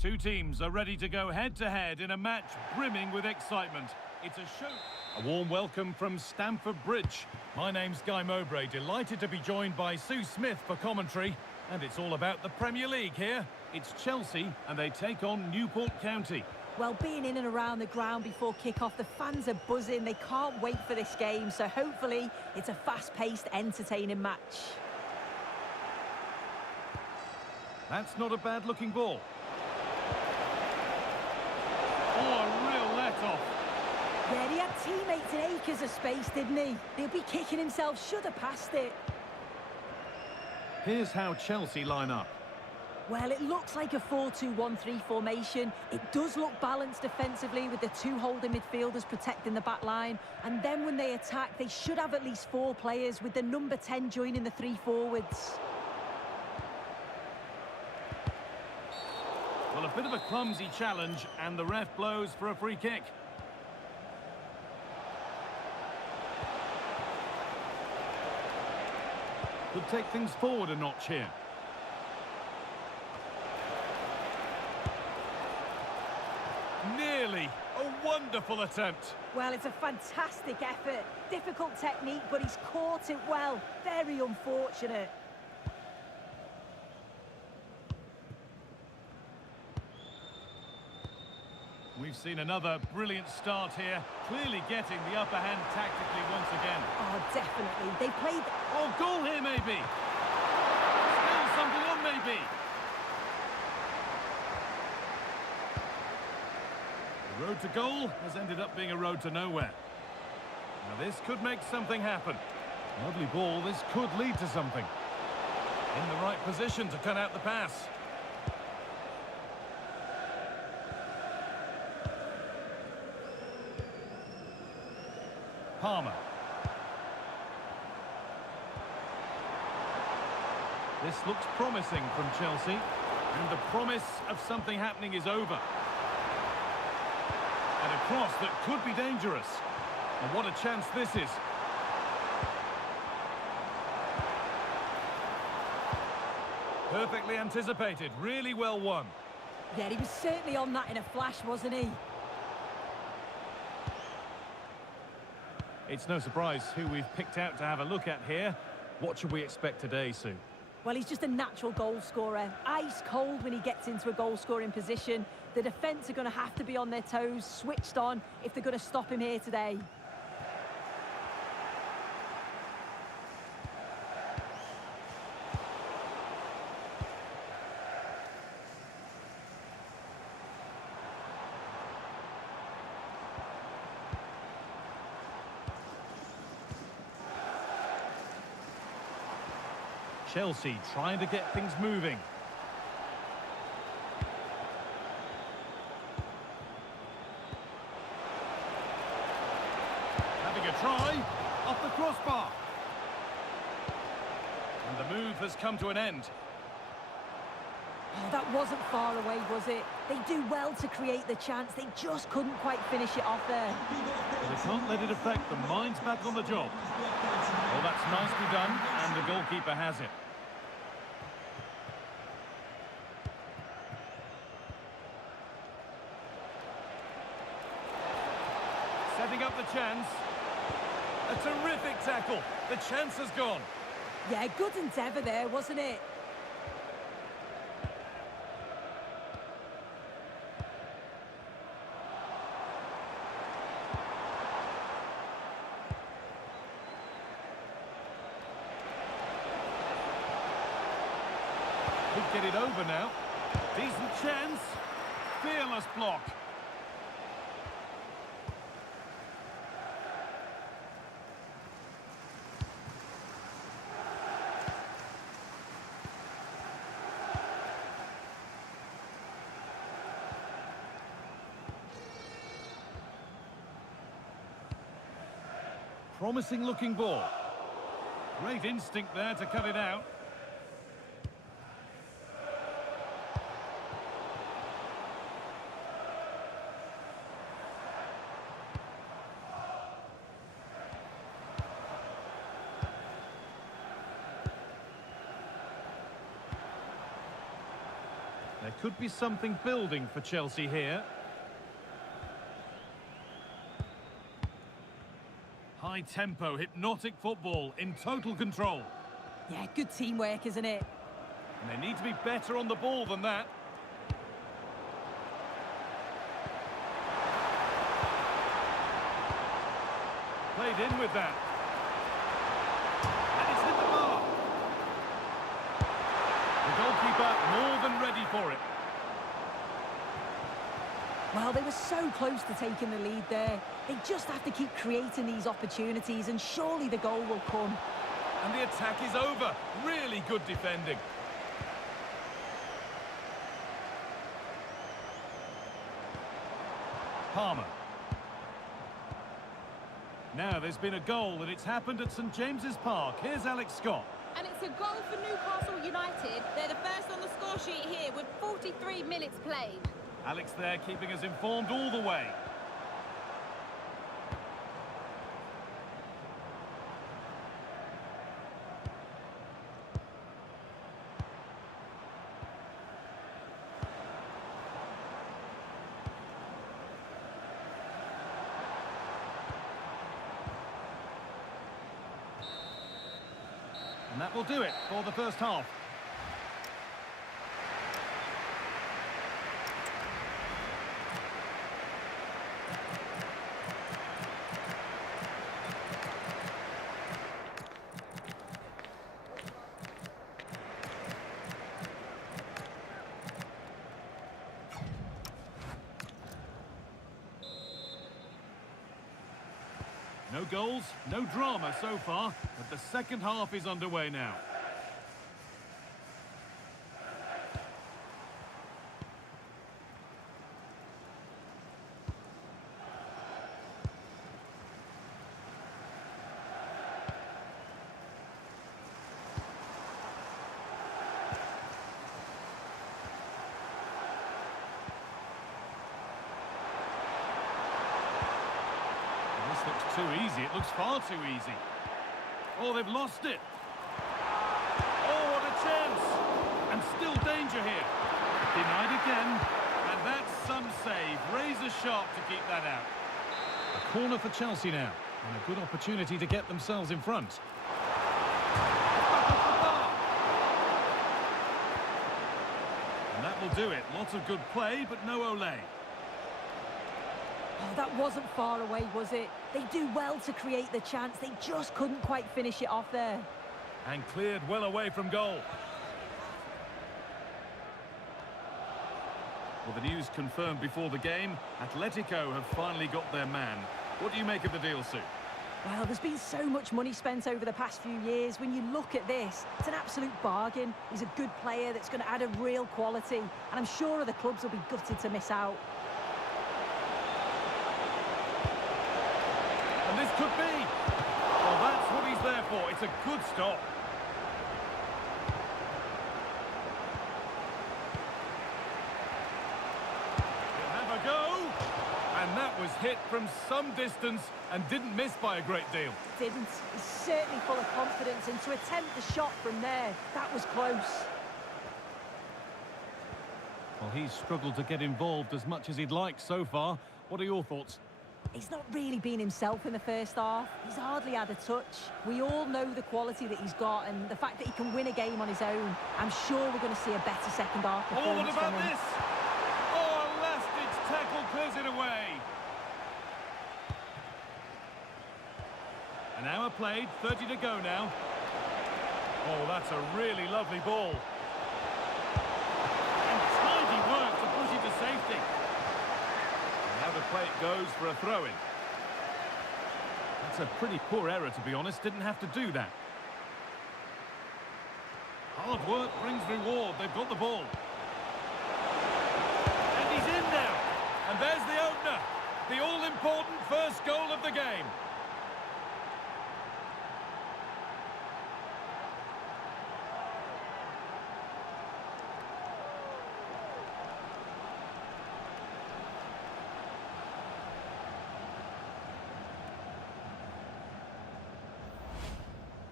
Two teams are ready to go head-to-head in a match brimming with excitement. It's a show. A warm welcome from Stamford Bridge. My name's Guy Mowbray, delighted to be joined by Sue Smith for commentary. And it's all about the Premier League here. It's Chelsea, and they take on Newport County. Well, being in and around the ground before kick-off, the fans are buzzing. They can't wait for this game, so hopefully it's a fast-paced, entertaining match. That's not a bad-looking ball. Oh, a real let-off. Yeah, he had teammates in acres of space, didn't he? He'll be kicking himself, should have passed it. Here's how Chelsea line up. Well, it looks like a 4-2-1-3 formation. It does look balanced defensively with the two holding midfielders protecting the back line. And then when they attack, they should have at least 4 players, with the number 10 joining the 3 forwards. Well, a bit of a clumsy challenge, and the ref blows for a free kick. Could take things forward a notch here. Nearly. A wonderful attempt. Well, it's a fantastic effort. Difficult technique, but he's caught it well. Very unfortunate. We've seen another brilliant start here, clearly getting the upper hand tactically once again. Oh, definitely. They played... Oh, goal here maybe. Still something on maybe. The road to goal has ended up being a road to nowhere. Now this could make something happen. Lovely ball, this could lead to something. In the right position to cut out the pass. Palmer. This looks promising from Chelsea, and the promise of something happening is over. And a cross that could be dangerous. And what a chance this is. Perfectly anticipated, really well won. Yeah, he was certainly on that in a flash, wasn't he? It's no surprise who we've picked out to have a look at here. What should we expect today, Sue? Well, he's just a natural goal scorer. Ice cold when he gets into a goal-scoring position. The defence are going to have to be on their toes, switched on, if they're going to stop him here today. Chelsea trying to get things moving. Having a try, off the crossbar. And the move has come to an end. Oh, that wasn't far away, was it? They do well to create the chance. They just couldn't quite finish it off there. Well, they can't let it affect them. Mind's back on the job. Well, that's nicely done, and the goalkeeper has it. Setting up the chance. A terrific tackle. The chance has gone. Yeah, good endeavour there, wasn't it? Could get it over now. Decent chance. Fearless block. Promising looking ball. Great instinct there to cut it out. There could be something building for Chelsea here. High tempo, hypnotic football in total control. Yeah, good teamwork, isn't it? And they need to be better on the ball than that. Played in with that. And it's hit the bar. The goalkeeper more than ready for it. Well, they were so close to taking the lead there. They just have to keep creating these opportunities and surely the goal will come. And the attack is over. Really good defending. Palmer. Now there's been a goal and it's happened at St James's Park. Here's Alex Scott. And it's a goal for Newcastle United. They're the first on the score sheet here with 43 minutes played. Alex there keeping us informed all the way. And that will do it for the first half. No goals, no drama so far, but the second half is underway now. This looks too easy. It looks far too easy. Oh, they've lost it. Oh, what a chance. And still danger here. Denied again. And that's some save. Razor sharp to keep that out. A corner for Chelsea now. And a good opportunity to get themselves in front. And that will do it. Lots of good play, but no Olé. Oh, that wasn't far away, was it? They do well to create the chance. They just couldn't quite finish it off there. And cleared well away from goal. Well, the news confirmed before the game. Atletico have finally got their man. What do you make of the deal, Sue? Well, there's been so much money spent over the past few years. When you look at this, it's an absolute bargain. He's a good player that's going to add a real quality. And I'm sure the clubs will be gutted to miss out. And this could be. Well, that's what he's there for. It's a good stop. He'll have a go. And that was hit from some distance and didn't miss by a great deal. Didn't. He's certainly full of confidence. And to attempt the shot from there, that was close. Well, he's struggled to get involved as much as he'd like so far. What are your thoughts? He's not really been himself in the first half. He's hardly had a touch. We all know the quality that he's got and the fact that he can win a game on his own. I'm sure we're going to see a better second half performance what from about him. this? Oh, a last-ditch tackle clears it away. An hour played, 30 to go now. Oh, that's a really lovely ball. And tidy work to push it to safety. Now the play it goes for a throw-in. That's a pretty poor error, to be honest. Didn't have to do that. Hard work brings reward. They've got the ball. And he's in now. And there's the opener. The all-important first goal of the game.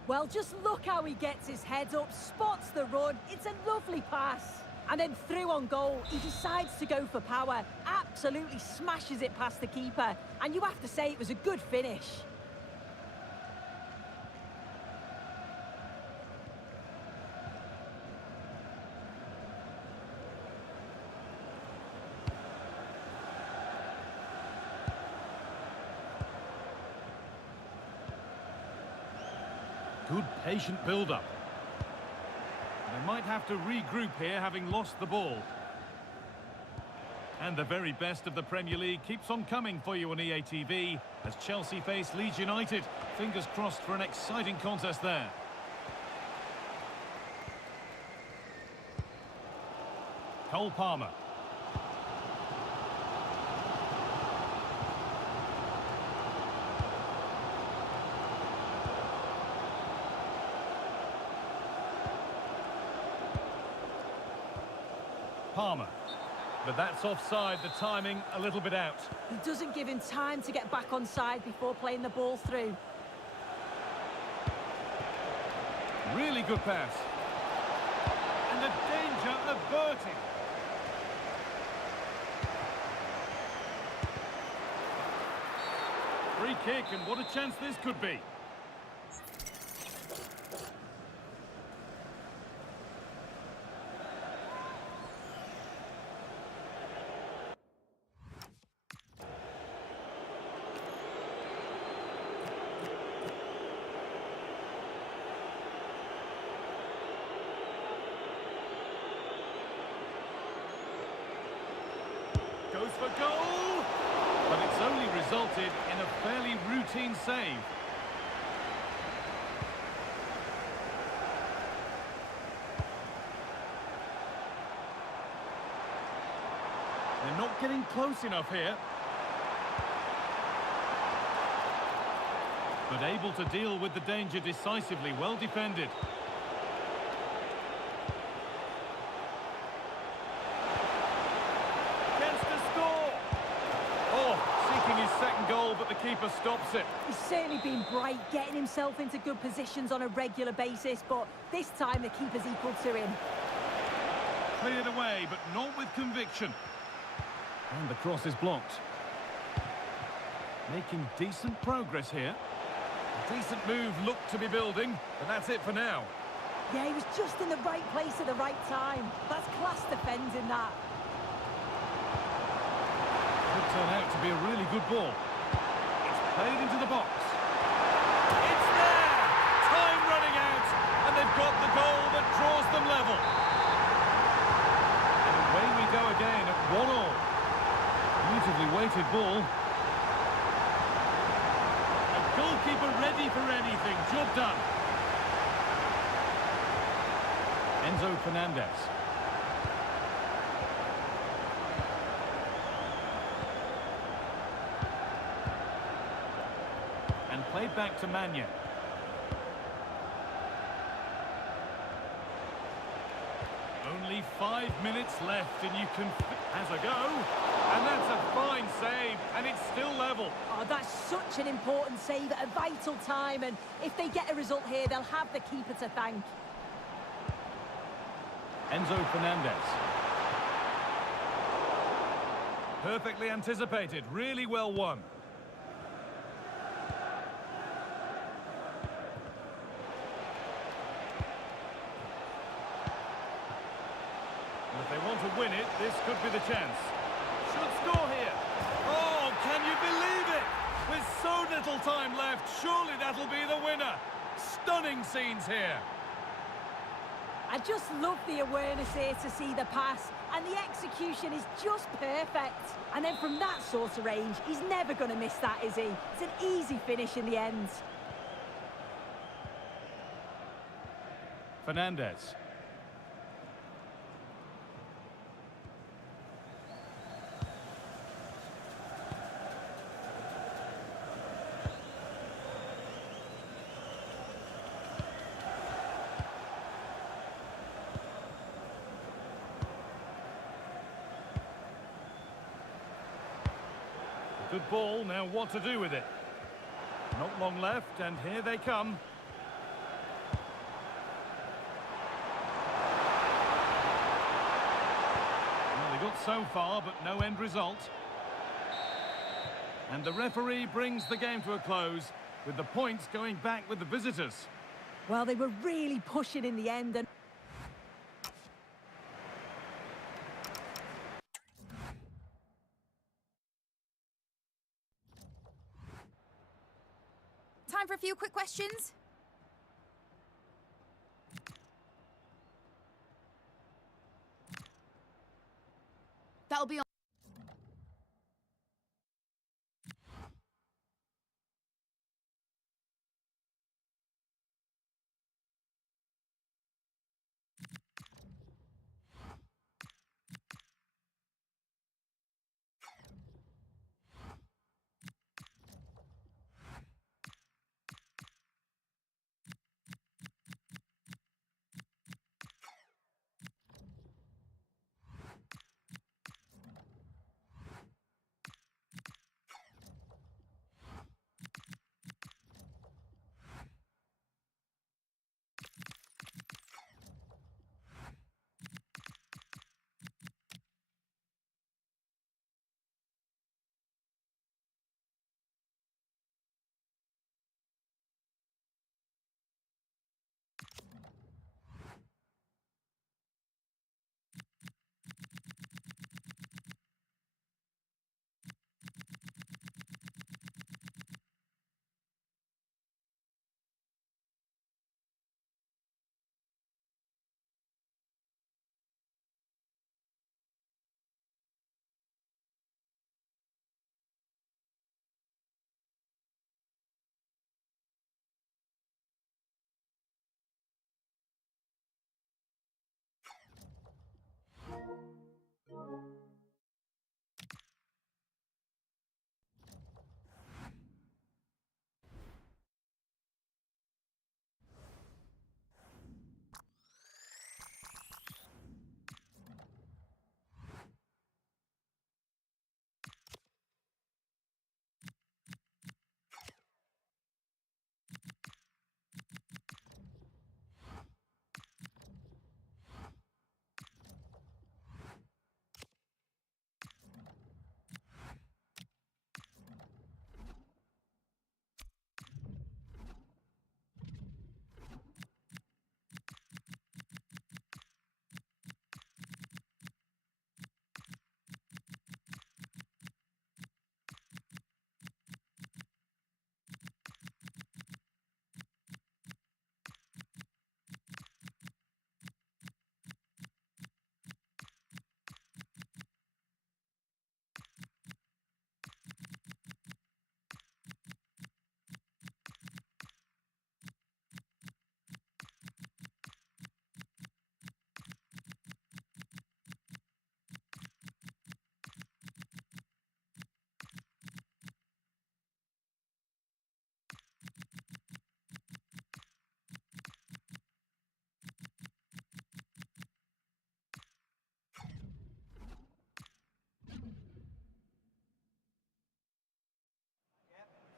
Well, just look how he gets his head up, spots the run. It's a lovely pass. And then through on goal, he decides to go for power, absolutely smashes it past the keeper, and you have to say it was a good finish. Good patient build-up. They might have to regroup here, having lost the ball. And the very best of the Premier League keeps on coming for you on EA TV as Chelsea face Leeds United. Fingers crossed for an exciting contest there. Cole Palmer. Palmer. But that's offside, the timing a little bit out. He doesn't give him time to get back on side before playing the ball through. Really good pass. And the danger averted. Free kick, and what a chance this could be. Goes for goal, but it's only resulted in a fairly routine save. They're not getting close enough here. But able to deal with the danger decisively, well defended. His second goal, but the keeper stops it. He's certainly been bright, getting himself into good positions on a regular basis, but this time the keeper's equal to him. Cleared away, but not with conviction. And the cross is blocked. Making decent progress here. A decent move looked to be building, but that's it for now. Yeah, he was just in the right place at the right time. That's class defending, that. Could turn out to be a really good ball. It's played into the box. It's there! Time running out, and they've got the goal that draws them level. And away we go again at 1-1. Beautifully weighted ball. A goalkeeper ready for anything. Job done. Enzo Fernandez. And played back to Mannion. Only 5 minutes left and you can... Has a go. And that's a fine save. And it's still level. Oh, that's such an important save at a vital time. And if they get a result here, they'll have the keeper to thank. Enzo Fernandez. Perfectly anticipated. Really well won. If they want to win it, this could be the chance. Should score here. Oh, can you believe it? With so little time left, surely that'll be the winner. Stunning scenes here. I just love the awareness here to see the pass, and the execution is just perfect. And then from that sort of range, he's never going to miss that, is he? It's an easy finish in the end. Fernandez. Good ball, now what to do with it? Not long left, and here they come. so far, but no end result. And the referee brings the game to a close, with the points going back with the visitors. Well, they were really pushing in the end. And Time for a few quick questions. That'll be on.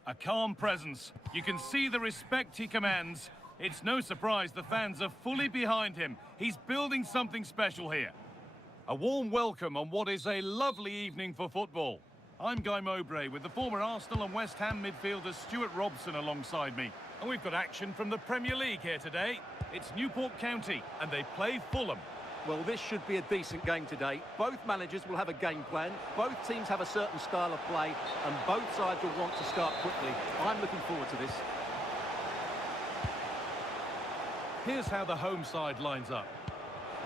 A calm presence. You can see the respect he commands. It's no surprise the fans are fully behind him. He's building something special here. A warm welcome on what is a lovely evening for football. I'm Guy Mowbray with the former Arsenal and West Ham midfielder Stuart Robson alongside me. And we've got action from the Premier League here today. It's Newport County and they play Fulham. Well, this should be a decent game today. Both managers will have a game plan. Both teams have a certain style of play, and both sides will want to start quickly. I'm looking forward to this. Here's how the home side lines up.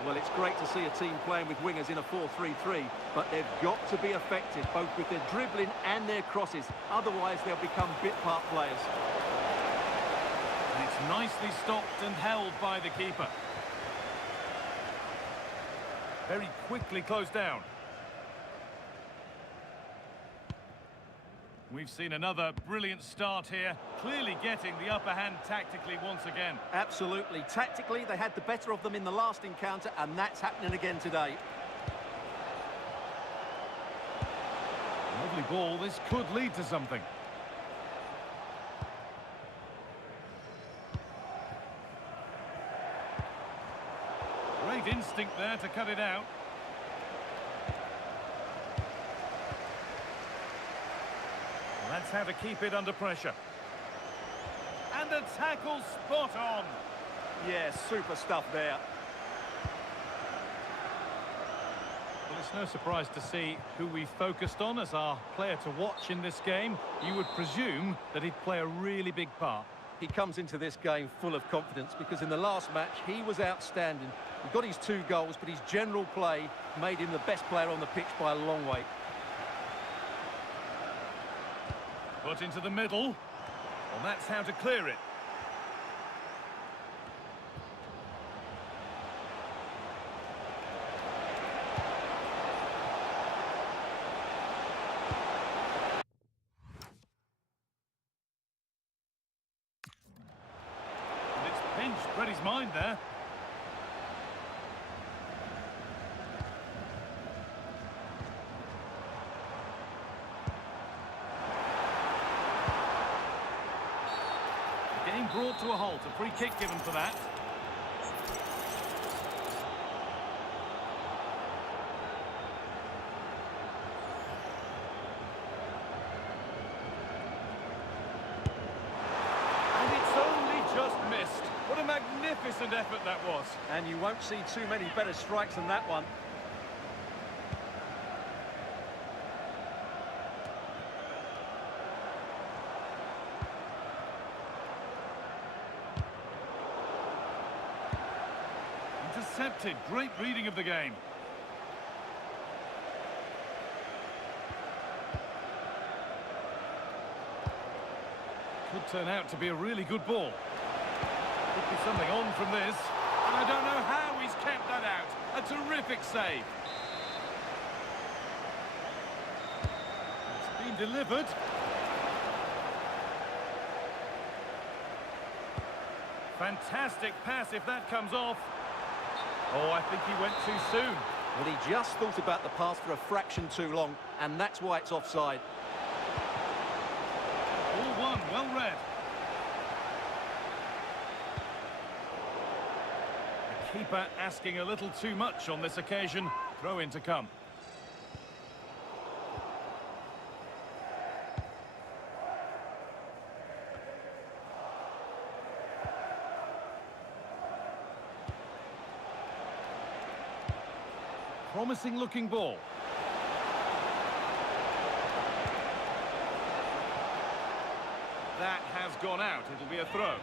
Well, it's great to see a team playing with wingers in a 4-3-3, but they've got to be effective, both with their dribbling and their crosses. Otherwise, they'll become bit-part players. And it's nicely stopped and held by the keeper. Very quickly closed down. We've seen another brilliant start here, clearly getting the upper hand tactically once again. Absolutely. Tactically, they had the better of them in the last encounter, and that's happening again today. Lovely ball. This could lead to something. Great instinct there to cut it out. That's how to keep it under pressure. And the tackle spot on. Yeah, super stuff there. Well, it's no surprise to see who we focused on as our player to watch in this game. You would presume that he'd play a really big part. He comes into this game full of confidence because in the last match he was outstanding. He got his 2 goals, but his general play made him the best player on the pitch by a long way. Put into the middle. Well, that's how to clear it. And it's pinched Freddie's mind there. Game brought to a halt, a free kick given for that. And it's only just missed. What a magnificent effort that was. And you won't see too many better strikes than that one. Intercepted. Great reading of the game. Could turn out to be a really good ball. Could be something on from this. And I don't know how he's kept that out. A terrific save. It's been delivered. Fantastic pass if that comes off. Oh, I think he went too soon. Well, he just thought about the pass for a fraction too long, and that's why it's offside. All one, well read. The keeper asking a little too much on this occasion. Throw in to come. Promising looking ball. That has gone out. It'll be a throw.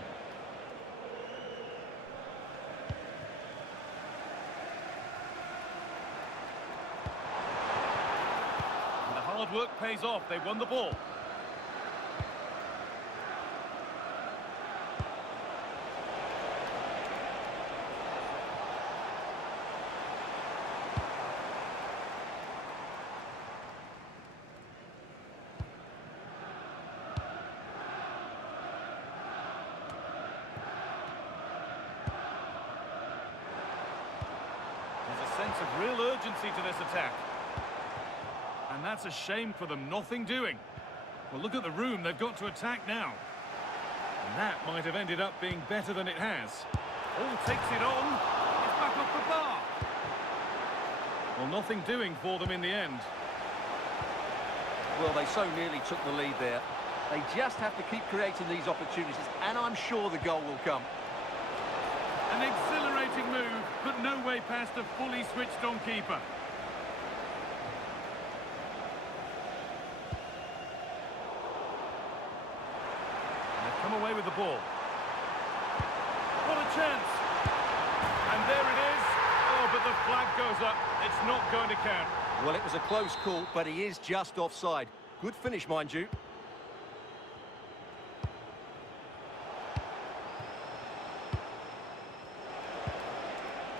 And the hard work pays off. They won the ball. Sense of real urgency to this attack. And that's a shame for them, nothing doing. Well, look at the room they've got to attack now. And that might have ended up being better than it has. Oh, takes it on. It's back off the bar. Well, nothing doing for them in the end. Well, they so nearly took the lead there. They just have to keep creating these opportunities, and I'm sure the goal will come. An exhilarating move, but no way past a fully switched-on keeper. And they've come away with the ball. What a chance! And there it is. Oh, but the flag goes up. It's not going to count. Well, it was a close call, but he is just offside. Good finish, mind you.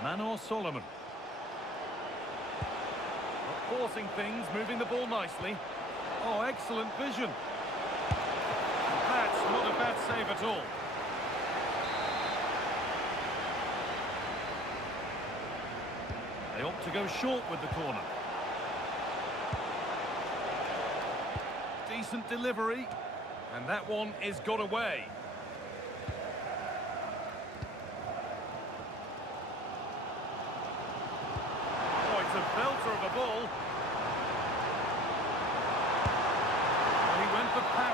Manor Solomon. Not forcing things, moving the ball nicely. Oh, excellent vision. That's not a bad save at all. They opt to go short with the corner. Decent delivery. And that one is got away. A belter of a ball. He went for pass.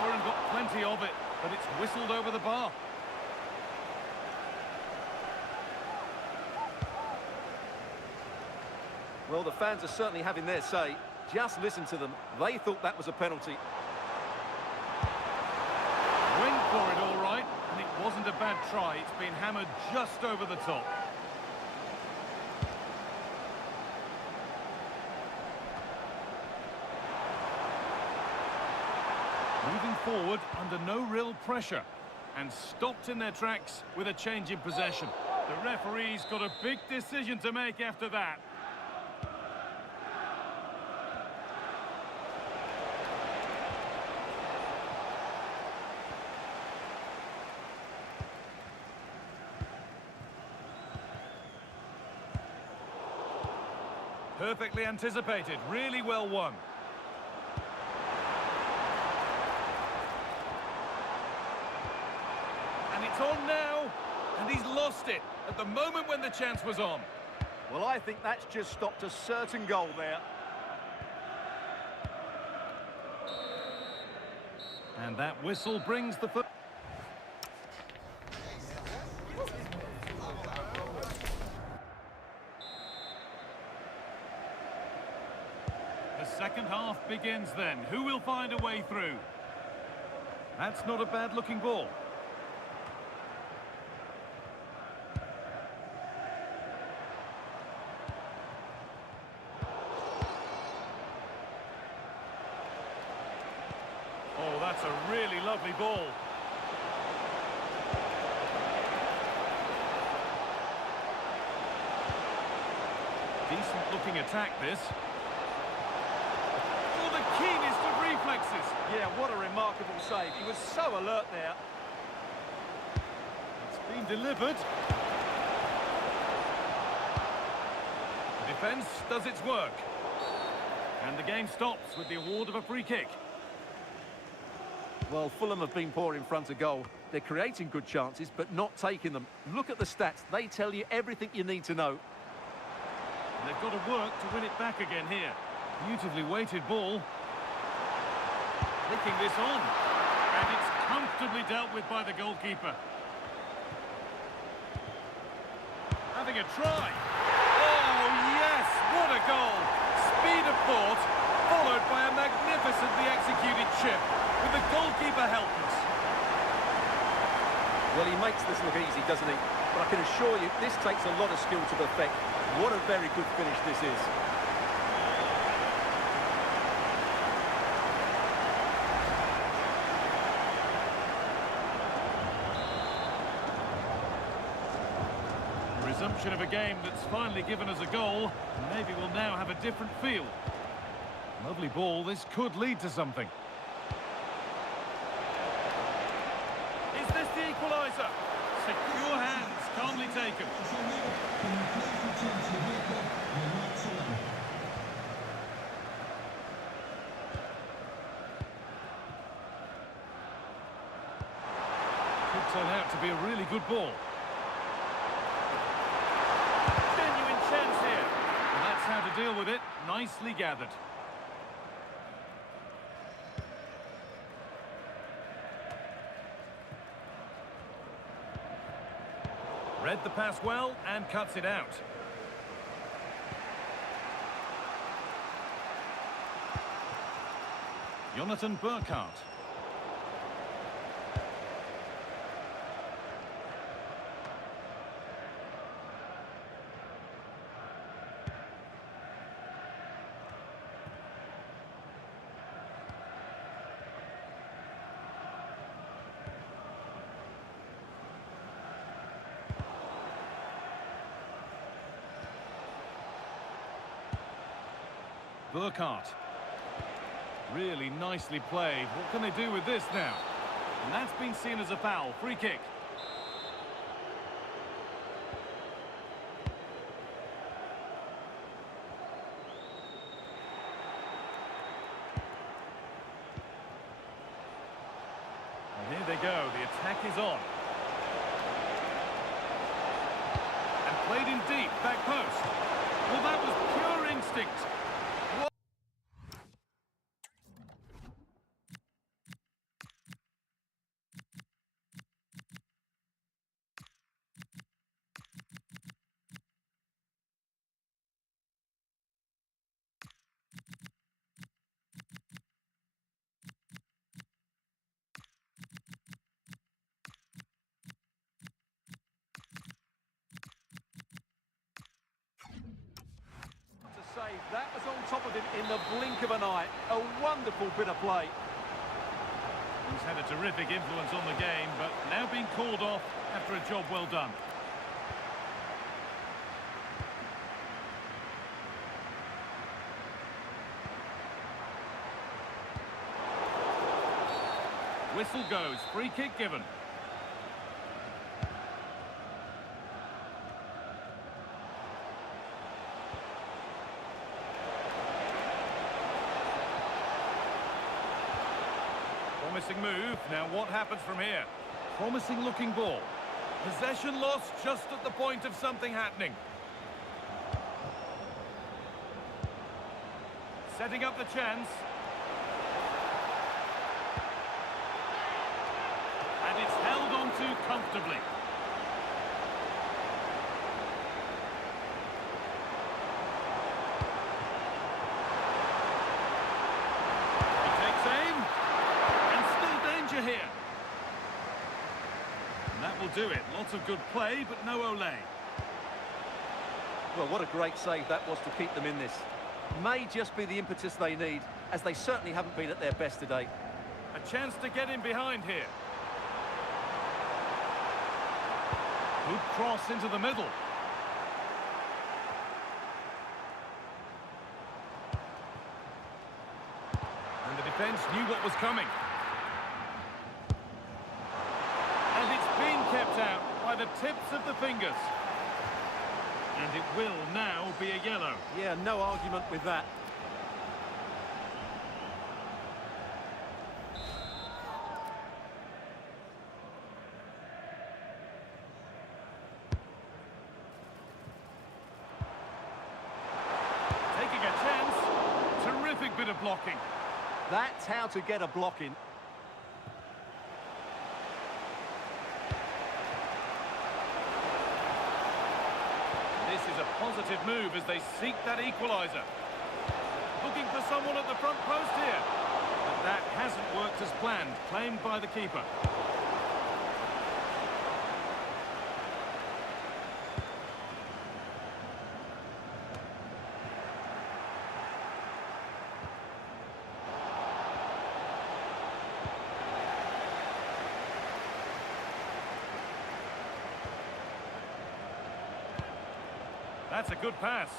whistled over the bar. Well, the fans are certainly having their say. Just listen to them. They thought that was a penalty. Went for it all right, and it wasn't a bad try. It's been hammered just over the top. Moving forward under no real pressure, and stopped in their tracks with a change in possession. The referee's got a big decision to make after that. Perfectly anticipated, really well won. And it's on now, and he's lost it at the moment when the chance was on. Well, I think that's just stopped a certain goal there. And that whistle brings the first. The second half begins then. Who will find a way through? That's not a bad-looking ball. Oh, that's a really lovely ball. Decent-looking attack, this. Oh, the keenest of reflexes. Yeah, what a remarkable save. He was so alert there. It's been delivered. The defence does its work. And the game stops with the award of a free kick. Well, Fulham have been poor in front of goal. They're creating good chances, but not taking them. Look at the stats. They tell you everything you need to know. And they've got to work to win it back again here. Beautifully weighted ball. Flicking this on. And it's comfortably dealt with by the goalkeeper. Having a try. Oh, yes! What a goal! Speed of thought, followed by a magnificently executed chip, with the goalkeeper helpless. Well, he makes this look easy, doesn't he? But I can assure you, this takes a lot of skill to perfect. What a very good finish this is. Resumption of a game that's finally given us a goal. Maybe we'll now have a different feel. Lovely ball, this could lead to something. Is this the equaliser? Secure hands, calmly taken. Could turn out to be a really good ball. Genuine chance here. And that's how to deal with it. Nicely gathered. Read the pass well and cuts it out. Jonathan Burkhardt. Burkhardt. Really nicely played. What can they do with this now? And that's been seen as a foul. Free kick. And here they go. The attack is on. And played in deep. Back post. Well, that was pure instinct. blink of an eye. A wonderful bit of play. He's had a terrific influence on the game, but now being called off after a job well done. Whistle goes, free kick given. Promising move. Now what happens from here? Promising looking ball. Possession lost just at the point of something happening. Setting up the chance. And it's held on to comfortably. Here. And that will do it. Lots of good play, but no Olé. Well, what a great save that was to keep them in this. May just be the impetus they need, as they certainly haven't been at their best today. A chance to get in behind here. Good cross into the middle. And the defence knew what was coming. And it's been kept out by the tips of the fingers. And it will now be a yellow. Yeah, no argument with that. Taking a chance. Terrific bit of blocking. That's how to get a block in. This is a positive move as they seek that equaliser. Looking for someone at the front post here. But that hasn't worked as planned, claimed by the keeper. That's a good pass.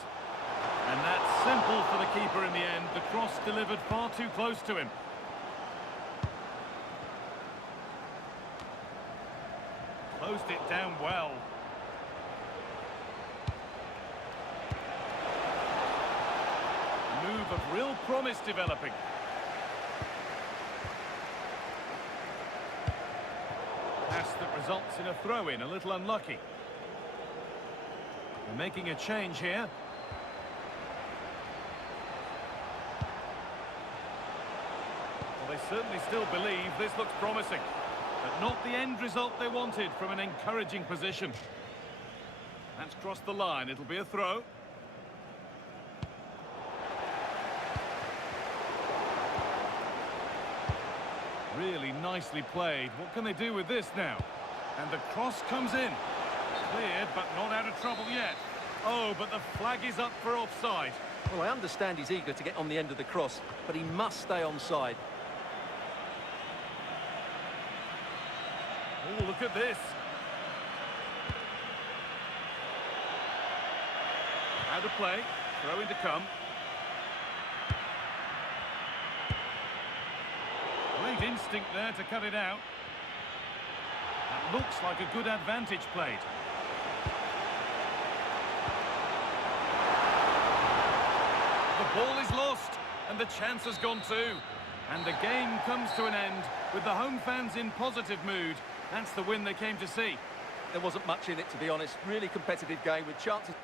And that's simple for the keeper in the end. The cross delivered far too close to him. Closed it down well. Move of real promise developing. Pass that results in a throw-in, a little unlucky. They're making a change here. Well, they certainly still believe this looks promising, but not the end result they wanted from an encouraging position. That's crossed the line. It'll be a throw. Really nicely played. What can they do with this now? And the cross comes in. Cleared, but not out of trouble yet. Oh, but the flag is up for offside. Well, I understand he's eager to get on the end of the cross, but he must stay onside. Oh, look at this. Out of play. Throw in to come. Great instinct there to cut it out. That looks like a good advantage played. The ball is lost, and the chance has gone too. And the game comes to an end with the home fans in positive mood. That's the win they came to see. There wasn't much in it, to be honest. Really competitive game with chances.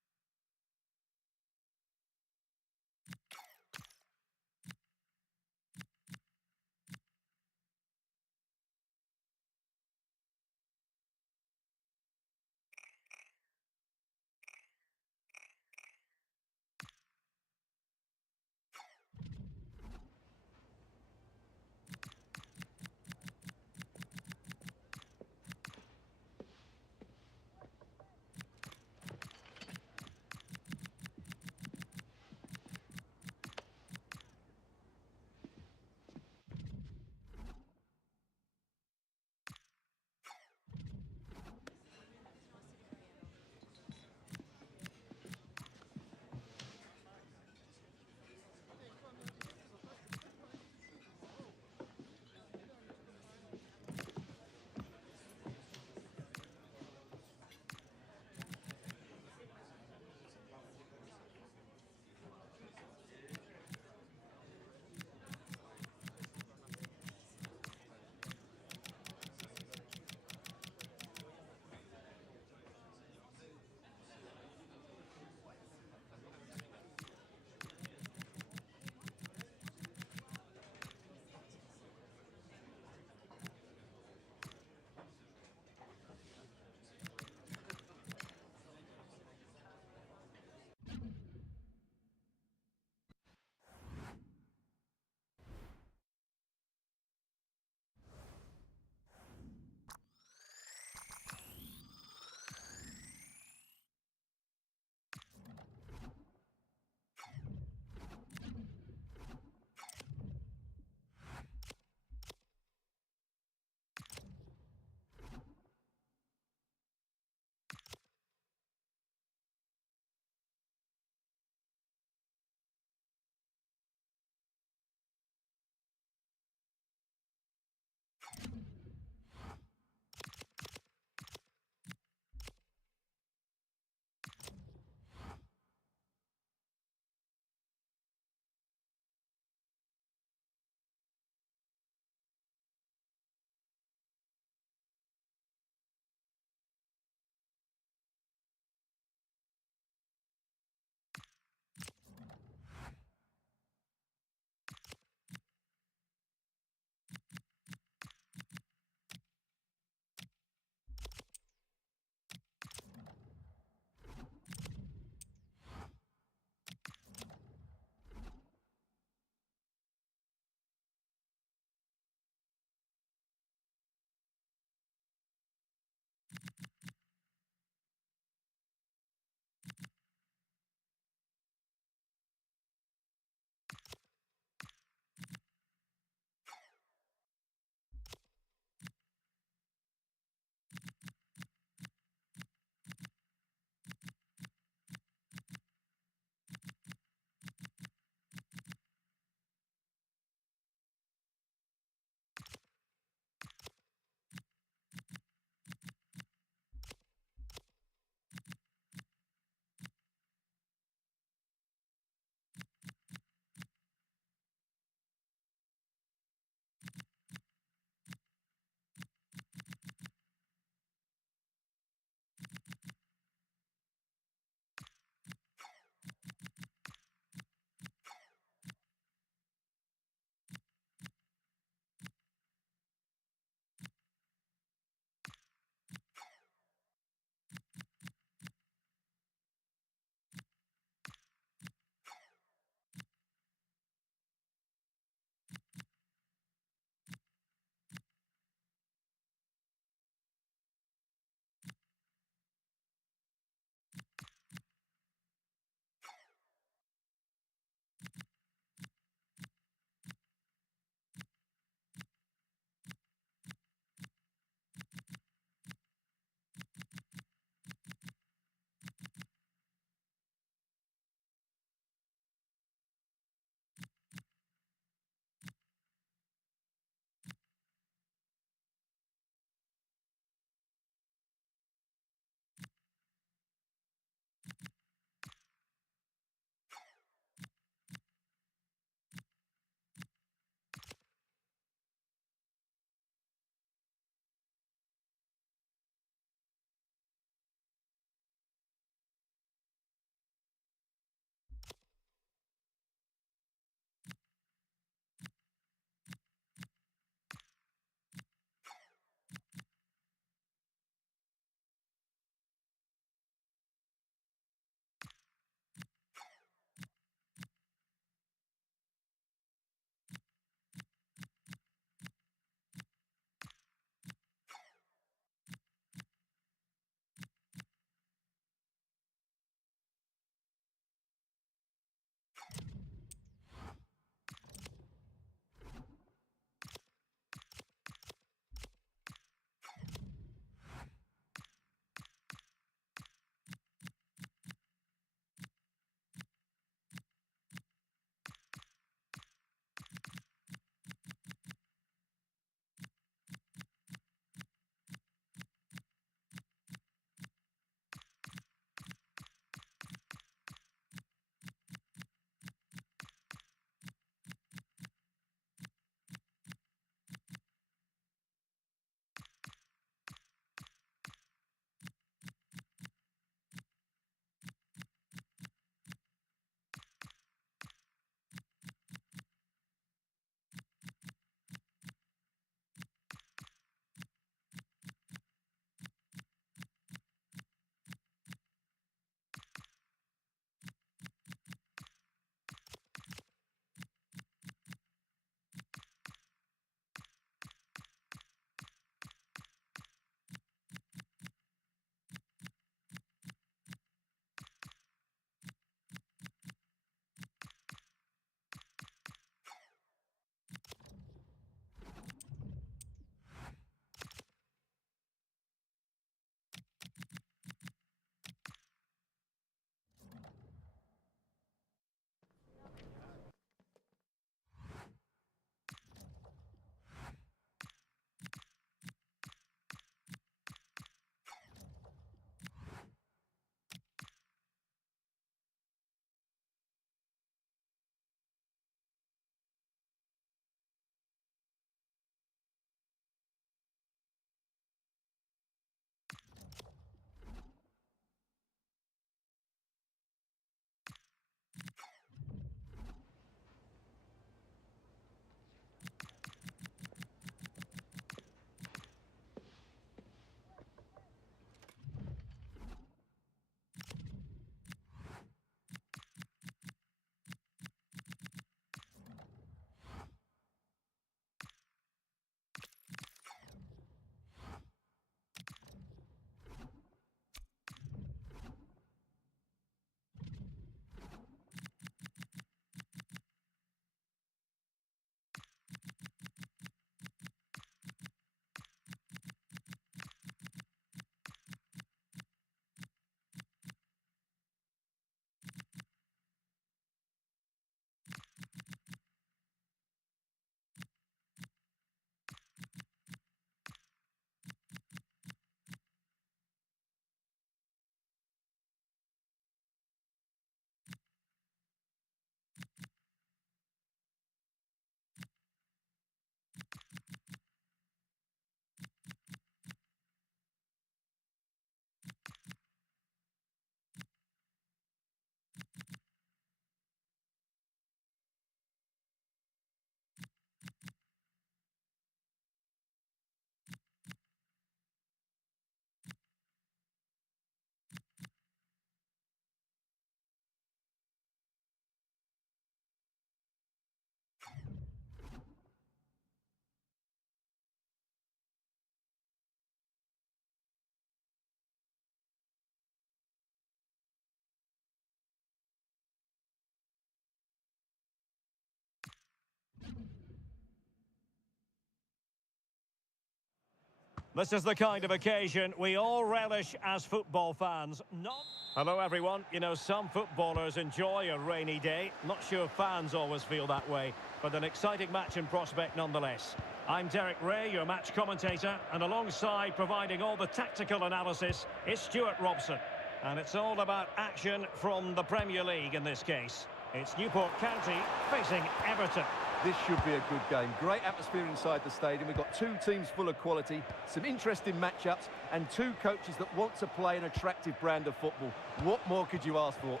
This is the kind of occasion we all relish as football fans. Not... Hello, everyone. You know, some footballers enjoy a rainy day. Not sure fans always feel that way, but an exciting match in prospect nonetheless. I'm Derek Ray, your match commentator, and alongside providing all the tactical analysis is Stuart Robson. And it's all about action from the Premier League in this case. It's Newport County facing Everton. This should be a good game. Great atmosphere inside the stadium. We've got two teams full of quality, some interesting matchups, and two coaches that want to play an attractive brand of football. What more could you ask for?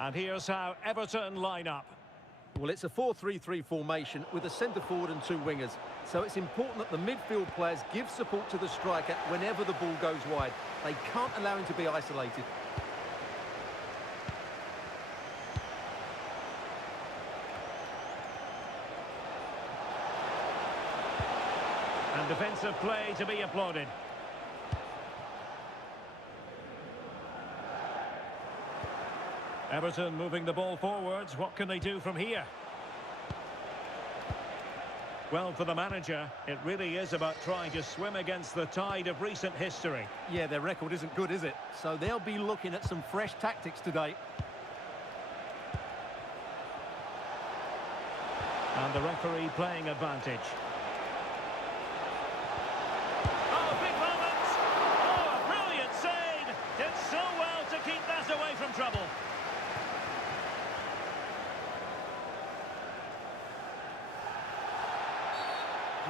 And here's how Everton line up. Well, it's a 4-3-3 formation with a centre forward and two wingers. So it's important that the midfield players give support to the striker whenever the ball goes wide. They can't allow him to be isolated. And defensive play to be applauded. Everton moving the ball forwards. What can they do from here? Well, for the manager, it really is about trying to swim against the tide of recent history. Yeah, their record isn't good, is it? So they'll be looking at some fresh tactics today. And the referee playing advantage. Oh, big moment! Oh, a brilliant save! Did so well to keep that away from trouble.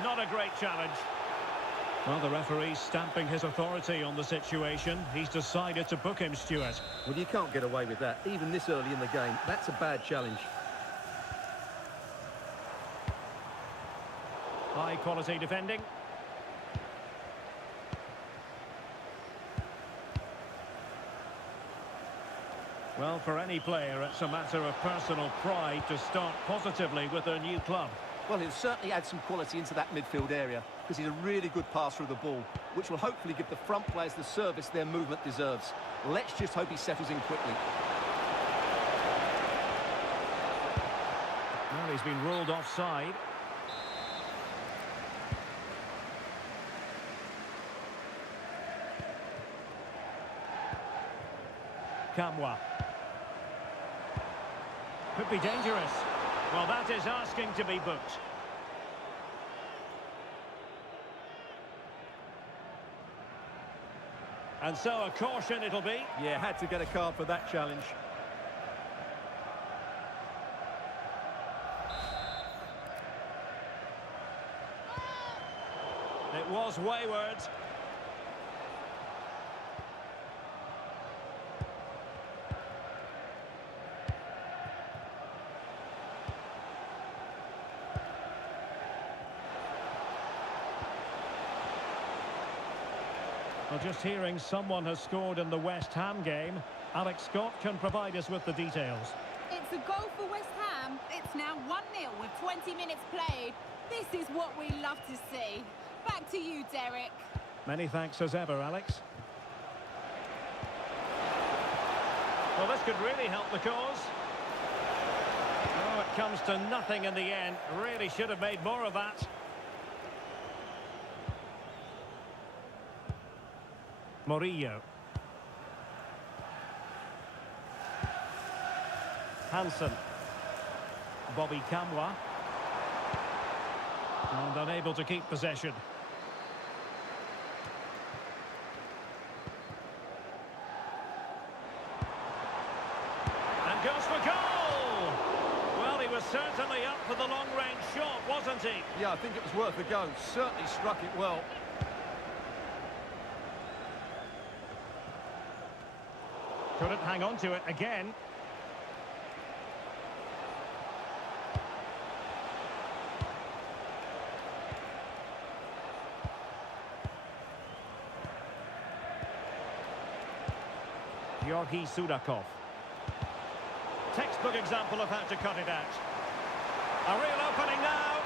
Not a great challenge. Well, the referee's stamping his authority on the situation. He's decided to book him, Stuart. Well, you can't get away with that, even this early in the game. That's a bad challenge. High-quality defending. Well, for any player, it's a matter of personal pride to start positively with their new club. Well, he'll certainly add some quality into that midfield area because he's a really good passer of the ball, which will hopefully give the front players the service their movement deserves. Let's just hope he settles in quickly. Well, he's been ruled offside. Kamwa. Could be dangerous. Well, that is asking to be booked. And so a caution it'll be. Yeah, had to get a card for that challenge. It was wayward. Well, just hearing someone has scored in the West Ham game. Alex Scott can provide us with the details. It's a goal for West Ham. It's now 1-0 with 20 minutes played. This is what we love to see. Back to you, Derek. Many thanks as ever, Alex. Well, this could really help the cause. Oh, it comes to nothing in the end. Really should have made more of that. Murillo. Hansen. Bobby Kamwa. And unable to keep possession. And goes for goal! Well, he was certainly up for the long-range shot, wasn't he? Yeah, I think it was worth a go. Certainly struck it well. Couldn't hang on to it again. Georgi Sudakov. Textbook example of how to cut it out. A real opening now.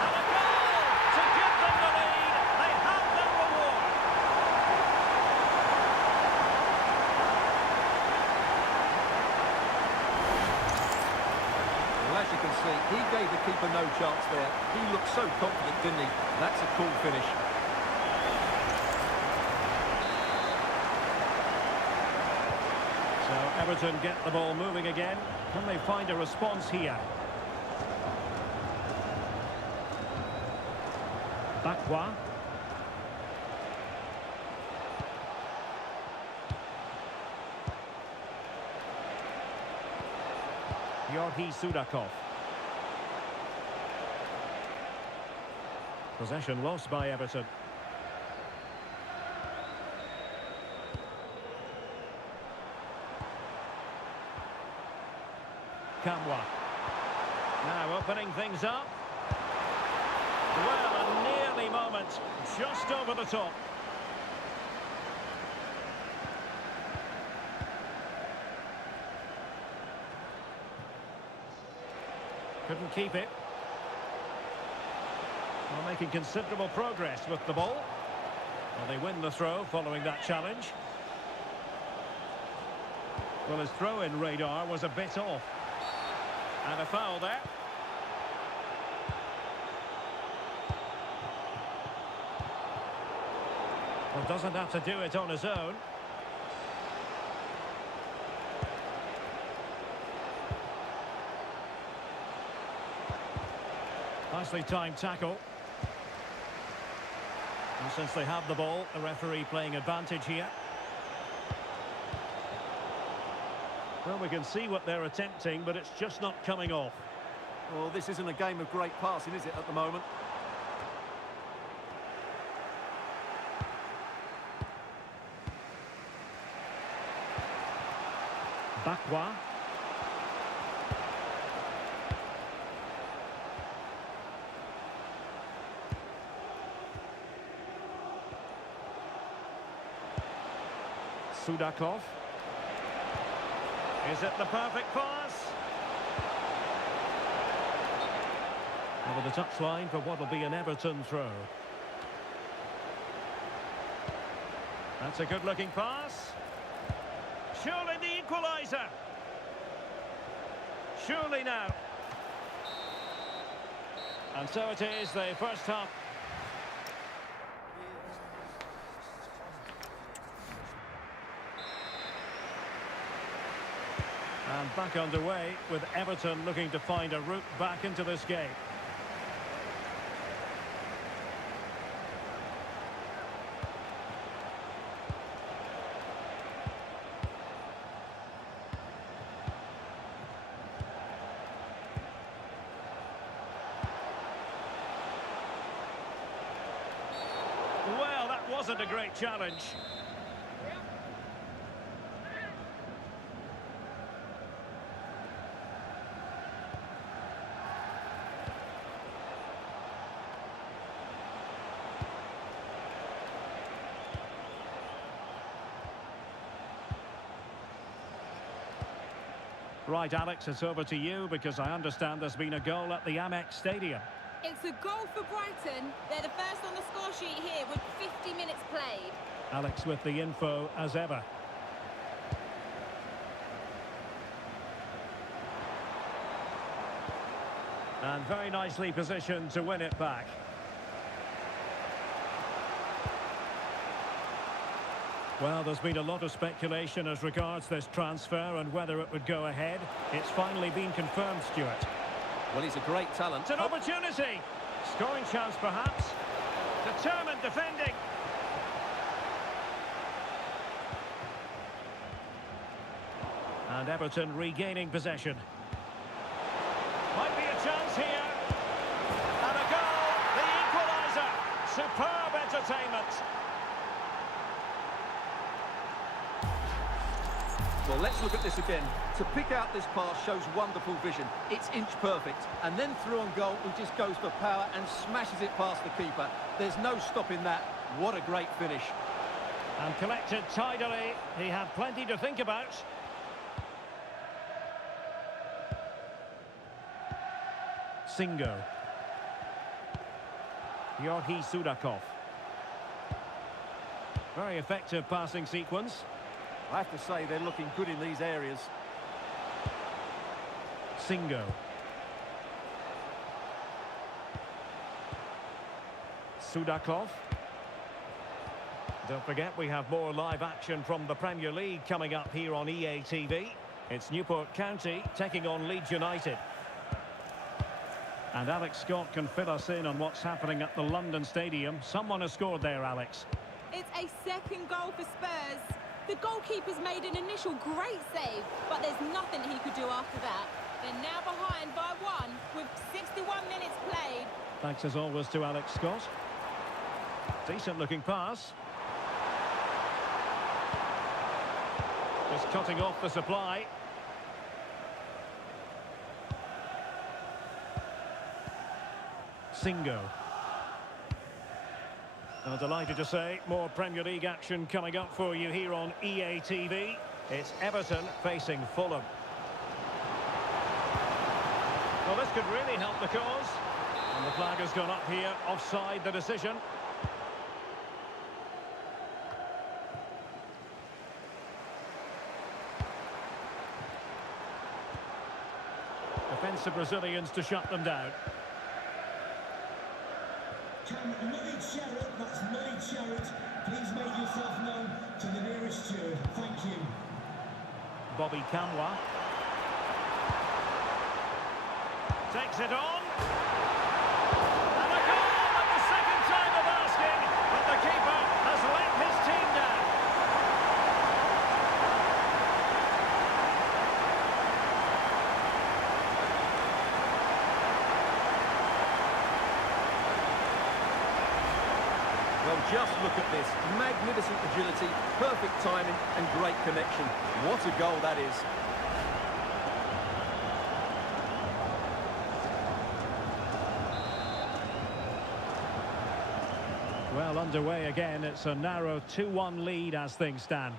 And a goal to give them the lead. They have their reward. As you can see, he gave the keeper no chance there. He looked so confident, didn't he? That's a cool finish. So Everton get the ball moving again. Can they find a response here? Bakwa. Georgi Sudakov. Possession lost by Everton. Kamwa. Now opening things up. Well, a nearly moment. Just over the top. Couldn't keep it. Well, making considerable progress with the ball. Well, they win the throw following that challenge. Well, his throw-in radar was a bit off. And a foul there. Well, doesn't have to do it on his own. Nicely timed tackle. And since they have the ball, the referee playing advantage here. Well, we can see what they're attempting, but it's just not coming off. Well, this isn't a game of great passing, is it, at the moment? Bakwa. Sudakov. Is it the perfect pass? Over the touchline for what will be an Everton throw. That's a good-looking pass. Surely the equaliser. Surely now. And so it is, the first half. And back underway with Everton looking to find a route back into this game. Well, that wasn't a great challenge. Right, Alex, it's over to you because I understand there's been a goal at the Amex Stadium. It's a goal for Brighton. They're the first on the score sheet here with 50 minutes played. Alex with the info as ever. And very nicely positioned to win it back. Well, there's been a lot of speculation as regards this transfer and whether it would go ahead. It's finally been confirmed, Stuart. Well, he's a great talent. It's an opportunity. Scoring chance, perhaps. Determined defending. And Everton regaining possession. Might be a chance here. And a goal. The equaliser. Superb entertainment. Well, let's look at this again. To pick out this pass shows wonderful vision. It's inch perfect. And then through on goal, he just goes for power and smashes it past the keeper. There's no stopping that. What a great finish. And collected tidily. He had plenty to think about. Singo. Georgi Sudakov. Very effective passing sequence. I have to say they're looking good in these areas. Singo. Sudakov. Don't forget, we have more live action from the Premier League coming up here on EA TV. It's Newport County taking on Leeds United. And Alex Scott can fill us in on what's happening at the London Stadium. Someone has scored there, Alex. It's a second goal for Spurs. The goalkeeper's made an initial great save, but there's nothing he could do after that. They're now behind by 1 with 61 minutes played. Thanks as always to Alex Scott. Decent looking pass. Just cutting off the supply. Singo. I'm delighted to say more Premier League action coming up for you here on EA TV. It's Everton facing Fulham. Well, this could really help the cause. And the flag has gone up here, offside the decision. Defensive Brazilians to shut them down. Can Lloyd Sherritt, that's Lloyd Sherritt, please make yourself known to the nearest steward. Thank you. Bobby Kamwa. Takes it on. And a goal at the second time of asking, but the keeper has let his team down. Well, just look at this. Magnificent agility, perfect timing and great connection. What a goal that is. Well, underway again. It's a narrow 2-1 lead as things stand.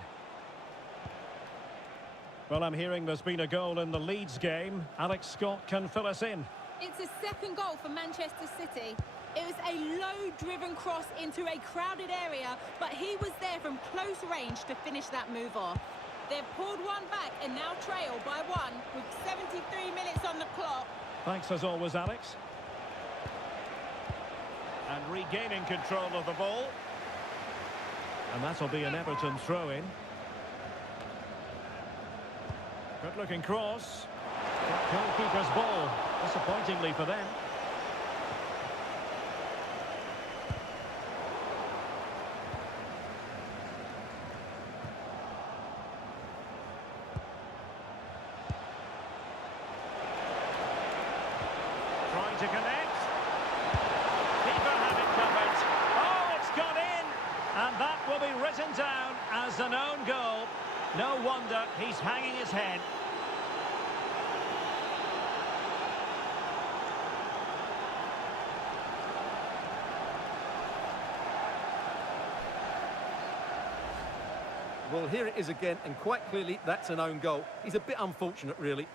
Well, I'm hearing there's been a goal in the Leeds game. Alex Scott can fill us in. It's a second goal for Manchester City. It was a low-driven cross into a crowded area, but he was there from close range to finish that move off. They've pulled one back and now trail by 1 with 73 minutes on the clock. Thanks as always, Alex. And regaining control of the ball. And that'll be an Everton throw-in. Good-looking cross. Goalkeeper's ball, disappointingly for them. Trying to connect. Keeper had it covered. Oh, it's gone in. And that will be written down as an own goal. No wonder he's hanging his head. Well, here it is again, and quite clearly that's an own goal. He's a bit unfortunate, really.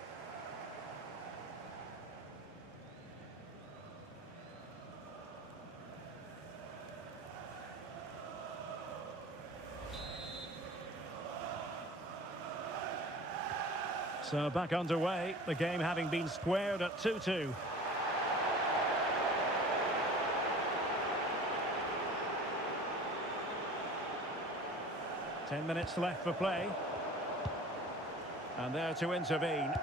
So back underway, the game having been squared at 2-2. Ten minutes left for play. And there to intervene.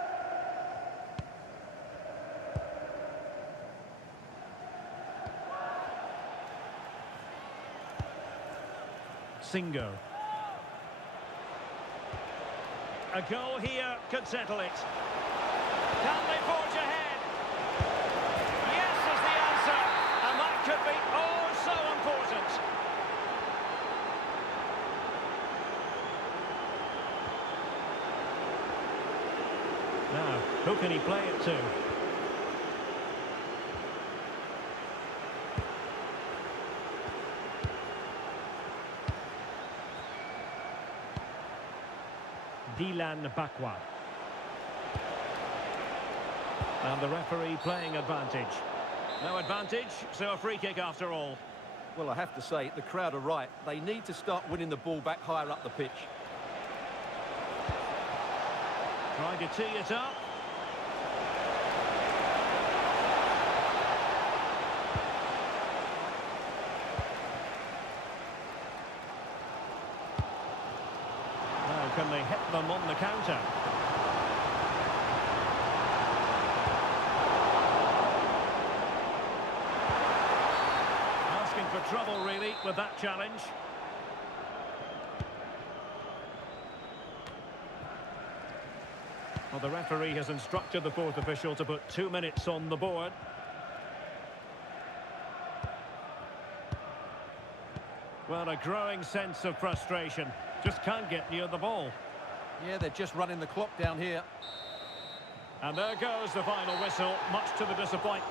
Singo. A goal here could settle it. Can they forge ahead? Yes is the answer. And that could be oh so important. Now, who can he play it to? Dilan Bakwa. And the referee playing advantage. No advantage, so a free kick after all. Well, I have to say, the crowd are right. They need to start winning the ball back higher up the pitch. Trying to tee it up. can they hit them on the counter? Asking for trouble, really, with that challenge. Well, the referee has instructed the fourth official to put 2 minutes on the board. Well, a growing sense of frustration. Just can't get near the ball. Yeah, they're just running the clock down here. And there goes the final whistle, much to the disappointment.